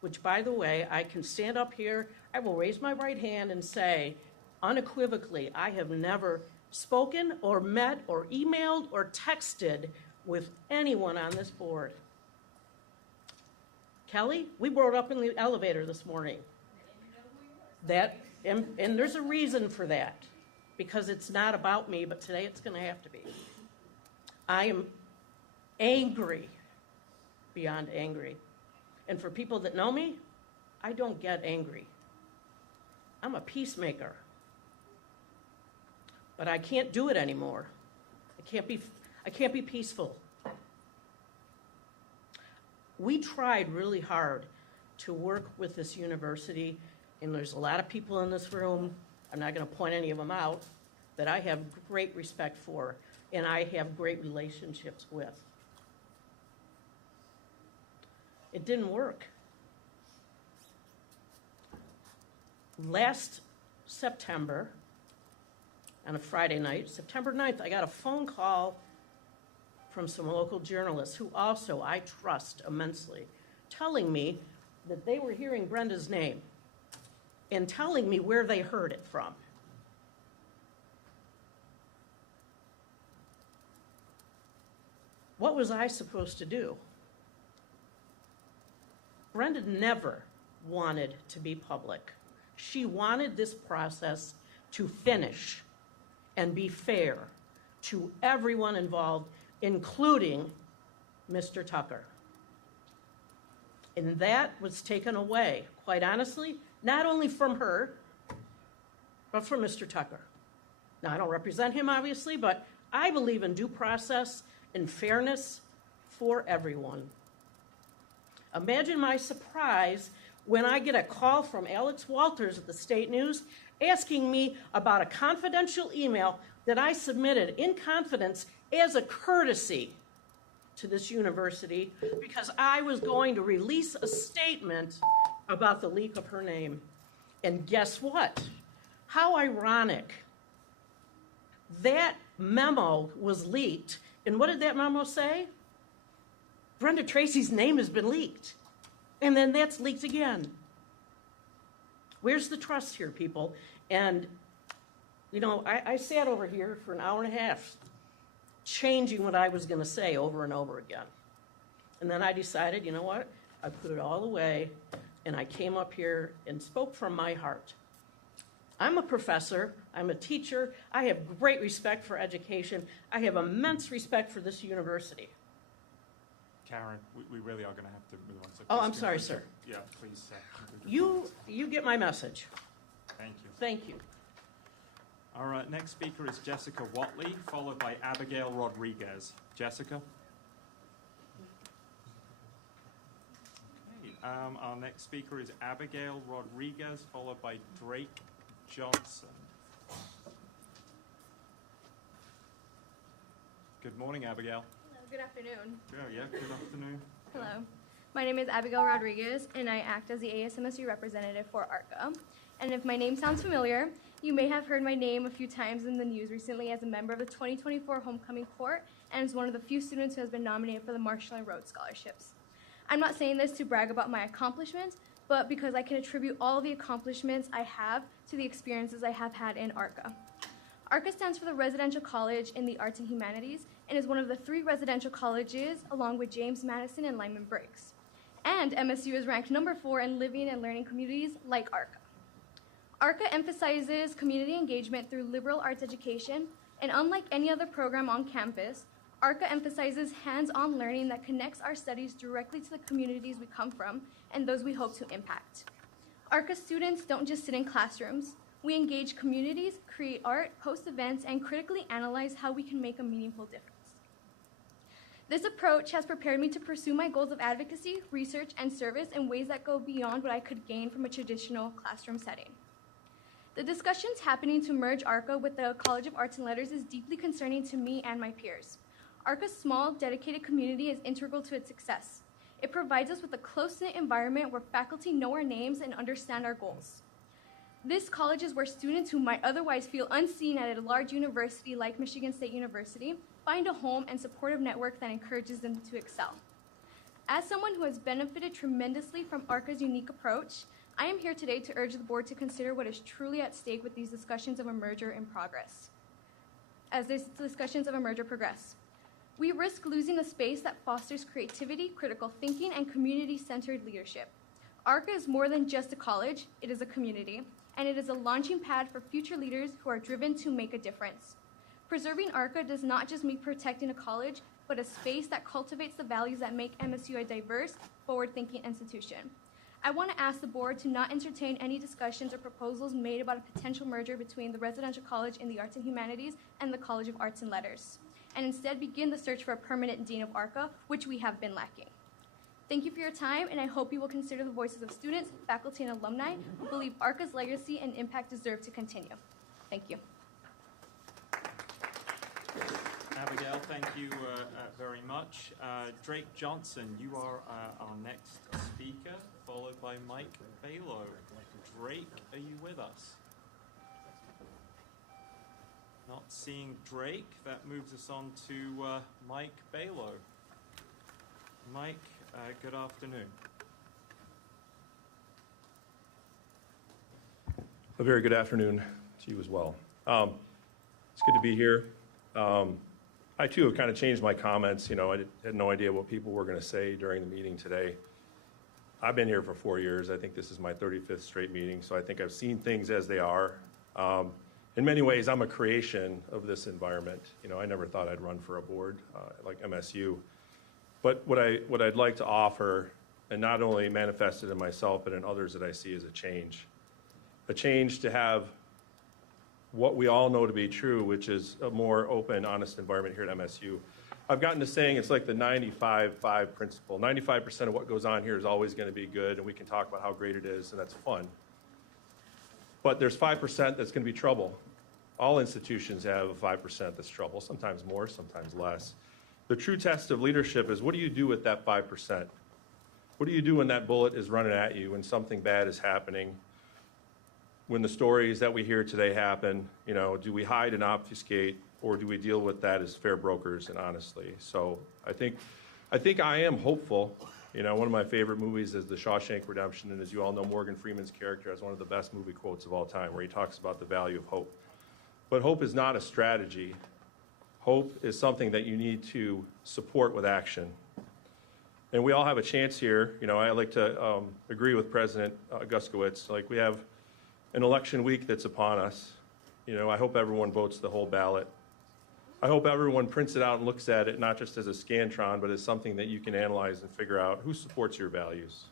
which, by the way, I can stand up here, I will raise my right hand and say, unequivocally, I have never spoken or met or emailed or texted with anyone on this board. Kelly, we brought up in the elevator this morning. And there's a reason for that, because it's not about me, but today it's going to have to be. I am angry, beyond angry. And for people that know me, I don't get angry. I'm a peacemaker. But I can't do it anymore. I can't be peaceful. We tried really hard to work with this university, and there's a lot of people in this room, I'm not going to point any of them out, that I have great respect for and I have great relationships with. It didn't work. Last September, on a Friday night, September 9th, I got a phone call from some local journalists who also I trust immensely, telling me that they were hearing Brenda's name and telling me where they heard it from. What was I supposed to do? Brenda never wanted to be public. She wanted this process to finish and be fair to everyone involved, including Mr. Tucker. And that was taken away, quite honestly, not only from her, but from Mr. Tucker. Now, I don't represent him, obviously, but I believe in due process and fairness for everyone. Imagine my surprise when I get a call from Alex Walters at the State News asking me about a confidential email that I submitted in confidence as a courtesy to this university because I was going to release a statement about the leak of her name. And guess what? How ironic. That memo was leaked. And what did that memo say? Brenda Tracy's name has been leaked. And then that's leaked again. Where's the trust here, people? And, you know, I sat over here for an hour and a half changing what I was going to say over and over again. And then I decided, you know what? I put it all away, and I came up here and spoke from my heart. I'm a professor, I'm a teacher, I have great respect for education, I have immense respect for this university. Karen, we really are going to have to move on. So Oh, please I'm do- sorry, sir. Yeah, please. conclude your You get my message. Thank you. Thank you. Our next speaker is Jessica Watley, followed by Abigail Rodriguez. Jessica? Okay, our next speaker is Abigail Rodriguez, followed by Drake Johnson. Good morning, Abigail. Hello, good afternoon. Yeah, good afternoon. Hello. My name is Abigail Rodriguez, and I act as the ASMSU representative for ARCA. And if my name sounds familiar, you may have heard my name a few times in the news recently as a member of the 2024 Homecoming Court and as one of the few students who has been nominated for the Marshall and Rhodes Scholarships. I'm not saying this to brag about my accomplishments, but because I can attribute all the accomplishments I have to the experiences I have had in ARCA. ARCA stands for the Residential College in the Arts and Humanities and is one of the 3 residential colleges along with James Madison and Lyman Briggs. And MSU is ranked number 4 in living and learning communities like ARCA. ARCA emphasizes community engagement through liberal arts education, and unlike any other program on campus, ARCA emphasizes hands-on learning that connects our studies directly to the communities we come from and those we hope to impact. ARCA students don't just sit in classrooms. We engage communities, create art, host events, and critically analyze how we can make a meaningful difference. This approach has prepared me to pursue my goals of advocacy, research, and service in ways that go beyond what I could gain from a traditional classroom setting. The discussions happening to merge ARCA with the College of Arts and Letters is deeply concerning to me and my peers. ARCA's small, dedicated community is integral to its success. It provides us with a close-knit environment where faculty know our names and understand our goals. This college is where students who might otherwise feel unseen at a large university like Michigan State University find a home and supportive network that encourages them to excel. As someone who has benefited tremendously from ARCA's unique approach, I am here today to urge the board to consider what is truly at stake with these discussions of a merger in progress. As these discussions of a merger progress, we risk losing a space that fosters creativity, critical thinking, and community-centered leadership. ARCA is more than just a college, it is a community, and it is a launching pad for future leaders who are driven to make a difference. Preserving ARCA does not just mean protecting a college, but a space that cultivates the values that make MSU a diverse, forward-thinking institution. I want to ask the board to not entertain any discussions or proposals made about a potential merger between the Residential College in the Arts and Humanities and the College of Arts and Letters, and instead begin the search for a permanent dean of ARCA, which we have been lacking. Thank you for your time, and I hope you will consider the voices of students, faculty, and alumni who believe ARCA's legacy and impact deserve to continue. Thank you. Abigail, thank you very much. Drake Johnson, you are our next speaker, followed by Mike Balo. Drake, are you with us? Not seeing Drake. That moves us on to Mike Balo. Mike, good afternoon. A very good afternoon to you as well. It's good to be here. I too have kind of changed my comments. You know, I had no idea what people were going to say during the meeting today. I've been here for 4 years. I think this is my 35th straight meeting, so I think I've seen things as they are. In many ways, I'm a creation of this environment. You know, I never thought I'd run for a board like MSU. But what I'd like to offer, and not only manifested in myself, but in others that I see, is a change. A change to have what we all know to be true, which is a more open, honest environment here at MSU. I've gotten to saying it's like the 95-5 principle. 95% of what goes on here is always going to be good, and we can talk about how great it is, and that's fun. But there's 5% that's going to be trouble. All institutions have a 5% that's trouble, sometimes more, sometimes less. The true test of leadership is, what do you do with that 5%? What do you do when that bullet is running at you, when something bad is happening? When the stories that we hear today happen, you know, do we hide and obfuscate, or do we deal with that as fair brokers and honestly? So I think I am hopeful. You know, one of my favorite movies is The Shawshank Redemption, and as you all know, Morgan Freeman's character has one of the best movie quotes of all time, where he talks about the value of hope. But hope is not a strategy. Hope is something that you need to support with action. And we all have a chance here. You know, I like to agree with President Guskowitz. Like, we have an election week that's upon us. You know, I hope everyone votes the whole ballot. I hope everyone prints it out and looks at it not just as a Scantron, but as something that you can analyze and figure out who supports your values.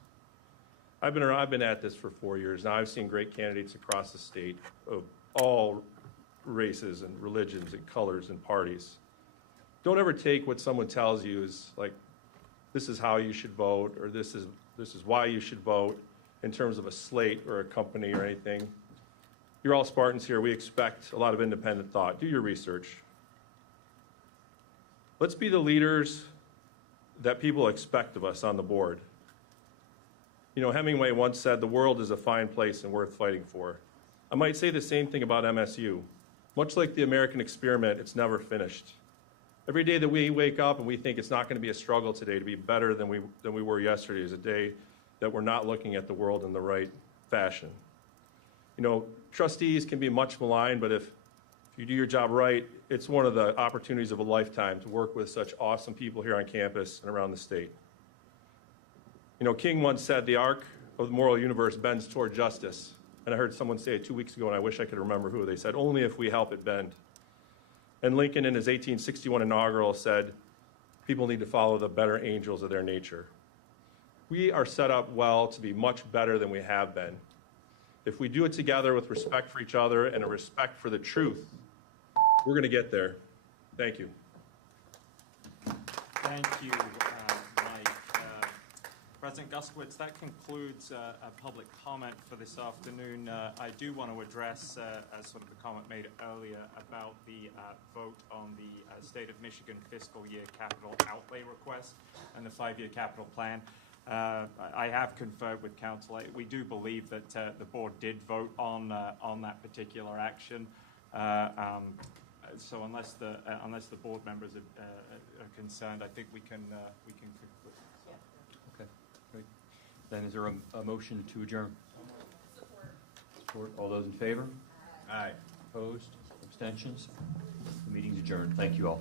I've been at this for 4 years now. I've seen great candidates across the state of all races and religions and colors and parties. Don't ever take what someone tells you as like, this is how you should vote, or this is why you should vote, in terms of a slate or a company or anything. You're all Spartans here. We expect a lot of independent thought. Do your research. Let's be the leaders that people expect of us on the board. You know, Hemingway once said, the world is a fine place and worth fighting for. I might say the same thing about MSU. Much like the American experiment, it's never finished. Every day that we wake up and we think it's not going to be a struggle today to be better than we were yesterday is a day that we're not looking at the world in the right fashion. You know, trustees can be much maligned, but if you do your job right, it's one of the opportunities of a lifetime to work with such awesome people here on campus and around the state. You know, King once said, the arc of the moral universe bends toward justice. And I heard someone say it 2 weeks ago, and I wish I could remember who. They said, only if we help it bend. And Lincoln, in his 1861 inaugural, said, people need to follow the better angels of their nature. We are set up well to be much better than we have been. If we do it together with respect for each other and a respect for the truth, we're going to get there. Thank you. Thank you, Mike. President Guskowitz, that concludes a public comment for this afternoon. I do want to address sort of the comment made earlier about the vote on the State of Michigan fiscal year capital outlay request and the 5-year capital plan. I have conferred with council. We do believe that the board did vote on that particular action. So unless the board members are concerned, I think we can conclude. Okay, great. Then is there a motion to adjourn? Support. All those in favor? Aye. Opposed? Abstentions? The meeting's adjourned. Thank you all.